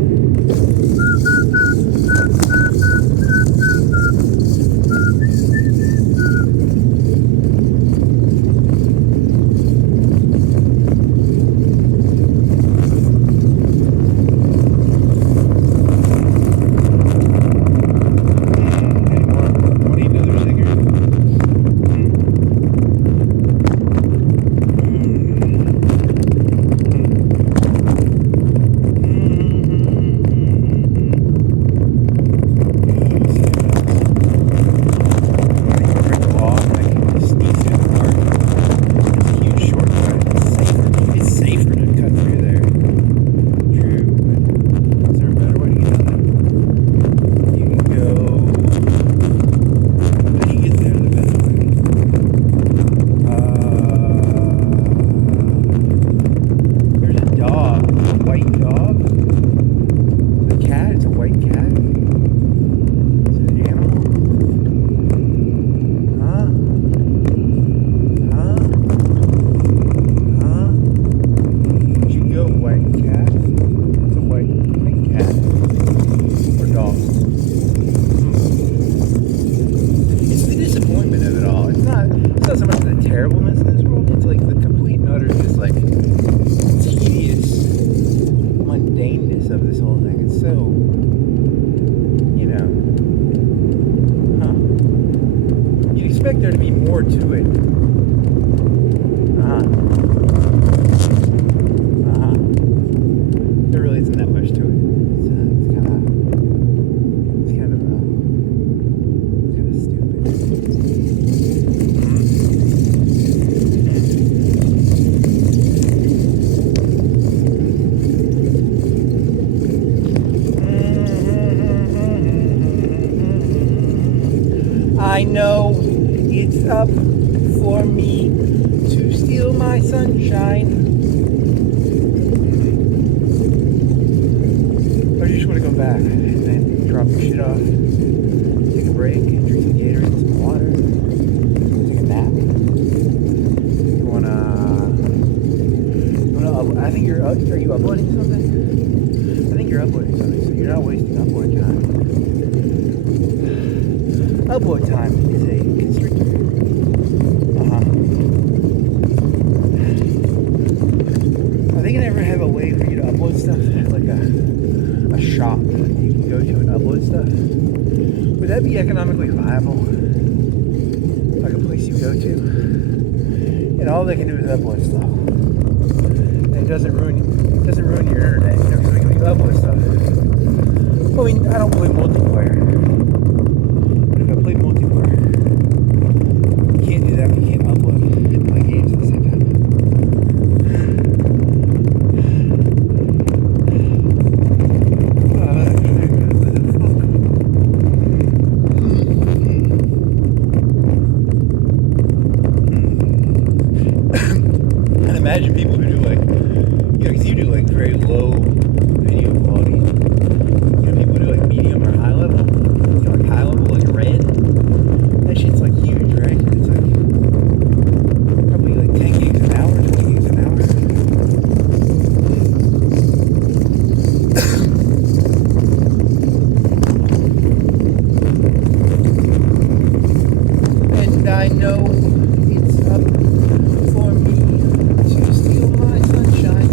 There to be more to it. There really isn't that much to it. It's kind of stupid. I know it's up for me to steal my sunshine. Or do you just want to go back and then drop your shit off, take a break, drink some Gatorade, some water, take a nap? You wanna I think are you uploading something? I think you're uploading something, so you're not wasting upload time. Upload time is a constrictor. Are they gonna ever have a way for you to upload stuff? Like a shop that you can go to and upload stuff? Would that be economically viable? Like a place you go to? And all they can do is upload stuff. And it doesn't ruin your internet, you know, because when you upload stuff. I mean, I don't play multiplayer. Play multiplayer. You can't do that. You can't upload and play games at the same time. And imagine people who do like, you know, because you do like very low video quality. You know, people who do like medium or high level. You know, like high level, like red. That shit's like huge, right? It's like probably like 10 gigs an hour, 20 gigs an hour. And I know it's up for me to steal my sunshine.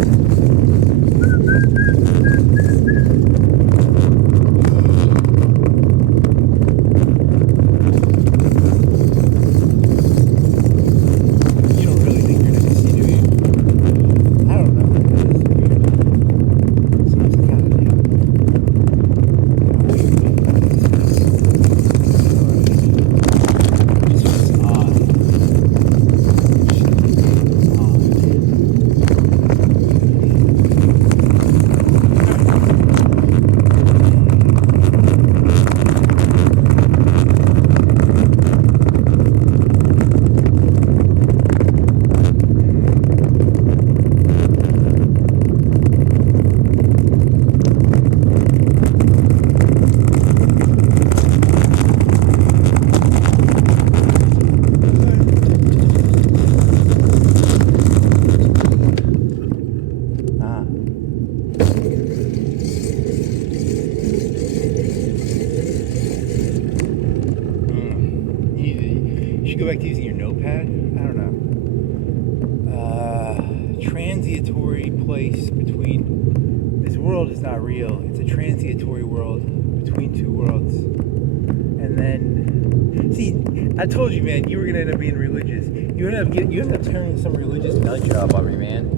transitory place between. This world is not real. It's a transitory world between two worlds. And then, see, I told you, man, you were gonna end up being religious. You end up turning some religious nut job on me, man.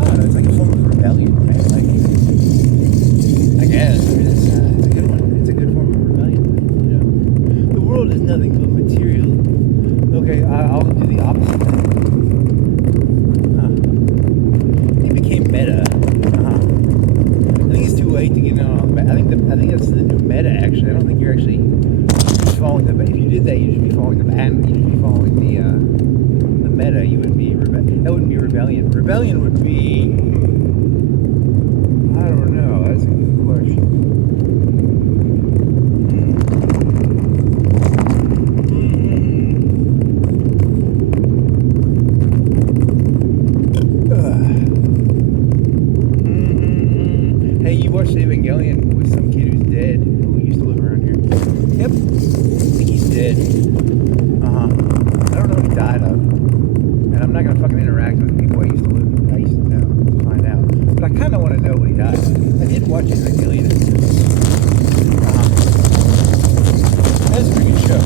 Oh, it's like a form of rebellion, man. Like, I guess. I mean, it's a good one. It's a good form of rebellion. You know, the world is nothing but material. Okay, I'll do the opposite then. It became meta. I think it's too late to get in on. I think that's the new meta. Actually, I don't think you're actually following the. If you did that, you should be following the pattern. You should be following the meta. You wouldn't be that wouldn't be rebellion. Rebellion would be. I don't know. That's a good question. Hey, you watched Evangelion with some kid who's dead who used to live around here. Yep. I think he's dead. I don't know what he died of. And I'm not going to fucking interact with people I used to know to find out. But I kind of want to know what he died of. I did watch Evangelion. That's a pretty good show.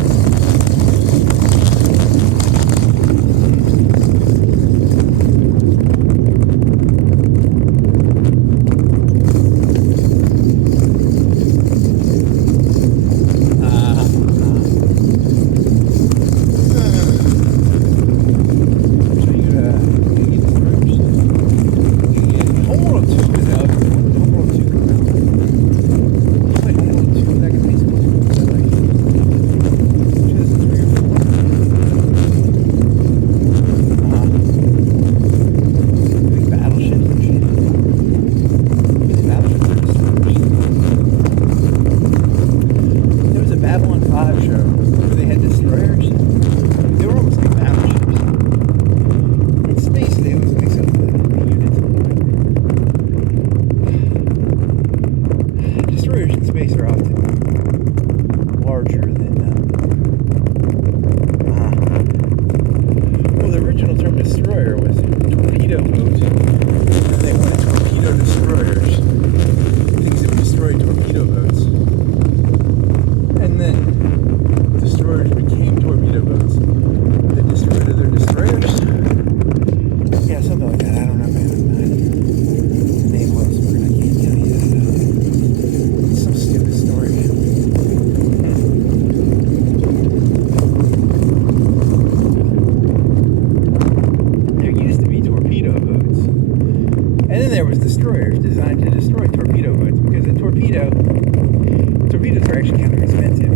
Torpedoes are actually kind of expensive.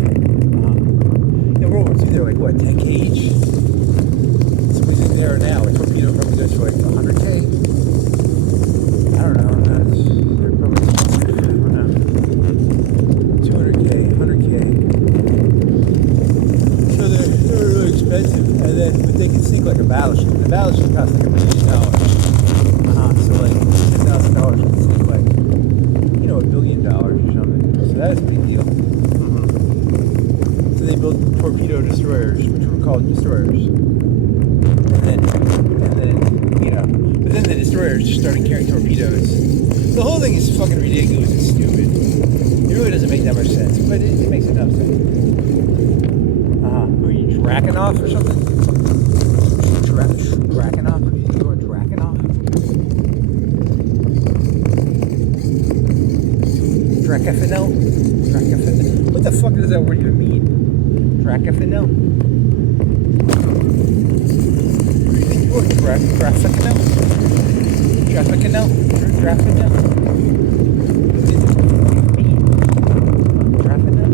In World War II, they're like, what, 10K each? Somebody's in there now. A torpedo probably goes for like 100K. I don't know. They're probably expensive. I don't know. 200K, 100K. So they're really expensive. But they can sink like a battleship. The battleship costs like $1 million. So like $10,000 can sink like, $1 billion or something. So that's a big deal. So they built torpedo destroyers, which were called destroyers. And then, but then the destroyers just started carrying torpedoes. The whole thing is fucking ridiculous and stupid. It really doesn't make that much sense, but it makes enough sense. Who are you, Drakenov or something? Drakenov? Who do you think you are, Drakenov? Dracafinel? What the fuck does that word even mean? Dracafinel? What do you think you are? Graficanel? Draficanel? Drafinel? What does it mean? Drafinel?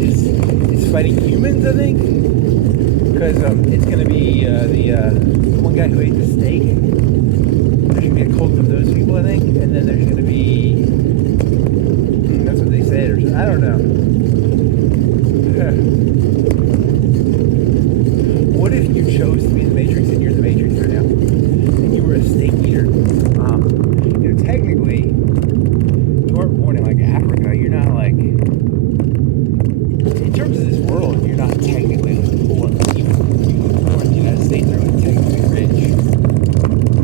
Is fighting humans, I think. And then Because it's going to be the one guy who ate the steak. There's going to be a cult of those people, I think. And then there's going to be... that's what they said. Or I don't know. What if you chose to be the Matrix and you're the Matrix right now? And you were a steak eater? Technically, you weren't born in, like, Africa. You're not, like... In terms of this world, you're not technically, like, poor. Even born in the United States are, like, technically rich.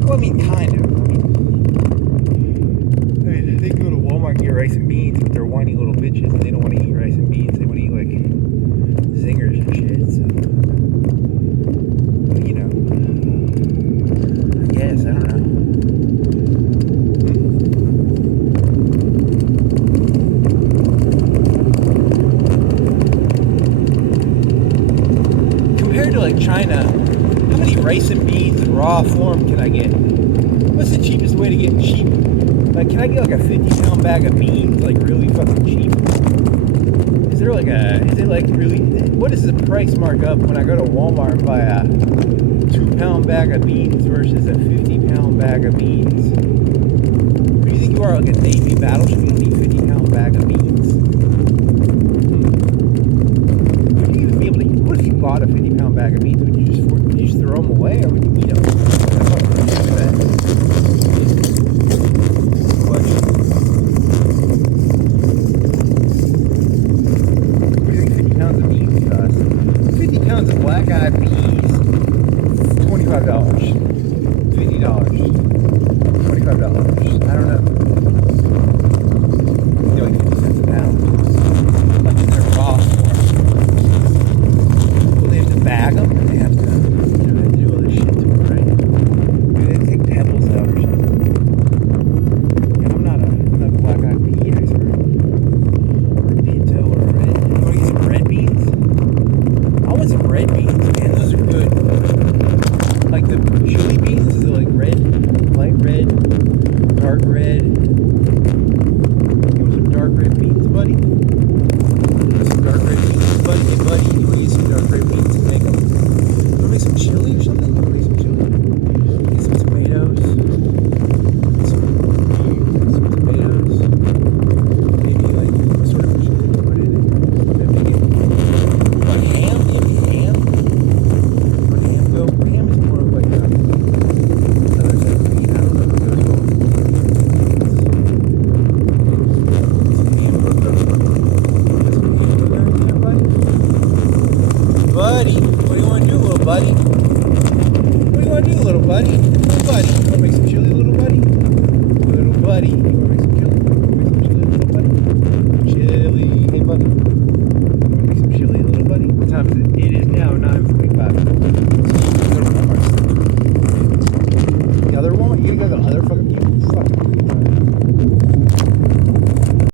Well, I mean, kind of. I mean, they go to Walmart and get rice and beans, but they're whiny little bitches, and they don't want to eat rice and beans. They want to eat, like, zingers and shit, so... Well, I guess, I don't know. Compared to, like, China, how many rice and beans in raw form can I get? What's the cheapest way to get cheap? Like, can I get, like, a 50-pound bag of beans, like, really fucking cheap? Is it, like, really... What is the price markup when I go to Walmart and buy a 2-pound bag of beans versus a 50-pound bag of beans? Who do you think you are, like a Navy battleship? You don't need a 50-pound bag of beans. Would you even be able to... What if you bought a 50-pound bag of beans? Would you just throw them away, or would you eat them? Pounds of black eyed peas, $25, $50, $25. I don't know. They're like 50 cents a pound. Like in their raw form. Well, they have to bag them, and they have to, they have to do all this shit to them, right? Maybe they have to take pebbles out or something. Yeah, I'm not a black eyed pea expert. Or a pinto or a red. You want to get some red beans? I want some red beans, man. Those are good. Like the chili beans, is it like red, light red, dark red? You want some dark red beans, buddy? You want some dark red beans, buddy? Hey, buddy, you want to get some dark red beans and make them? You want to make some chili or something? You want to make some chili? Get some tomatoes. Get some tomatoes. Maybe like, what sort of chili to put in it? Maybe like ham? Ham? Or ham go? Ham is more of like another type of meat. I don't know what those are. Some ham go. Got some ham go there, buddy? Buddy, what do you want to do, little buddy? What do you want to do, little buddy? Little buddy, you want to make some chili, little buddy? Little buddy, you want to make some chili? Little buddy? Chili, hey buddy. Make some chili, little buddy. What time is it? It is now 9:45. Go to Walmart. The other Walmart? You gotta go to the other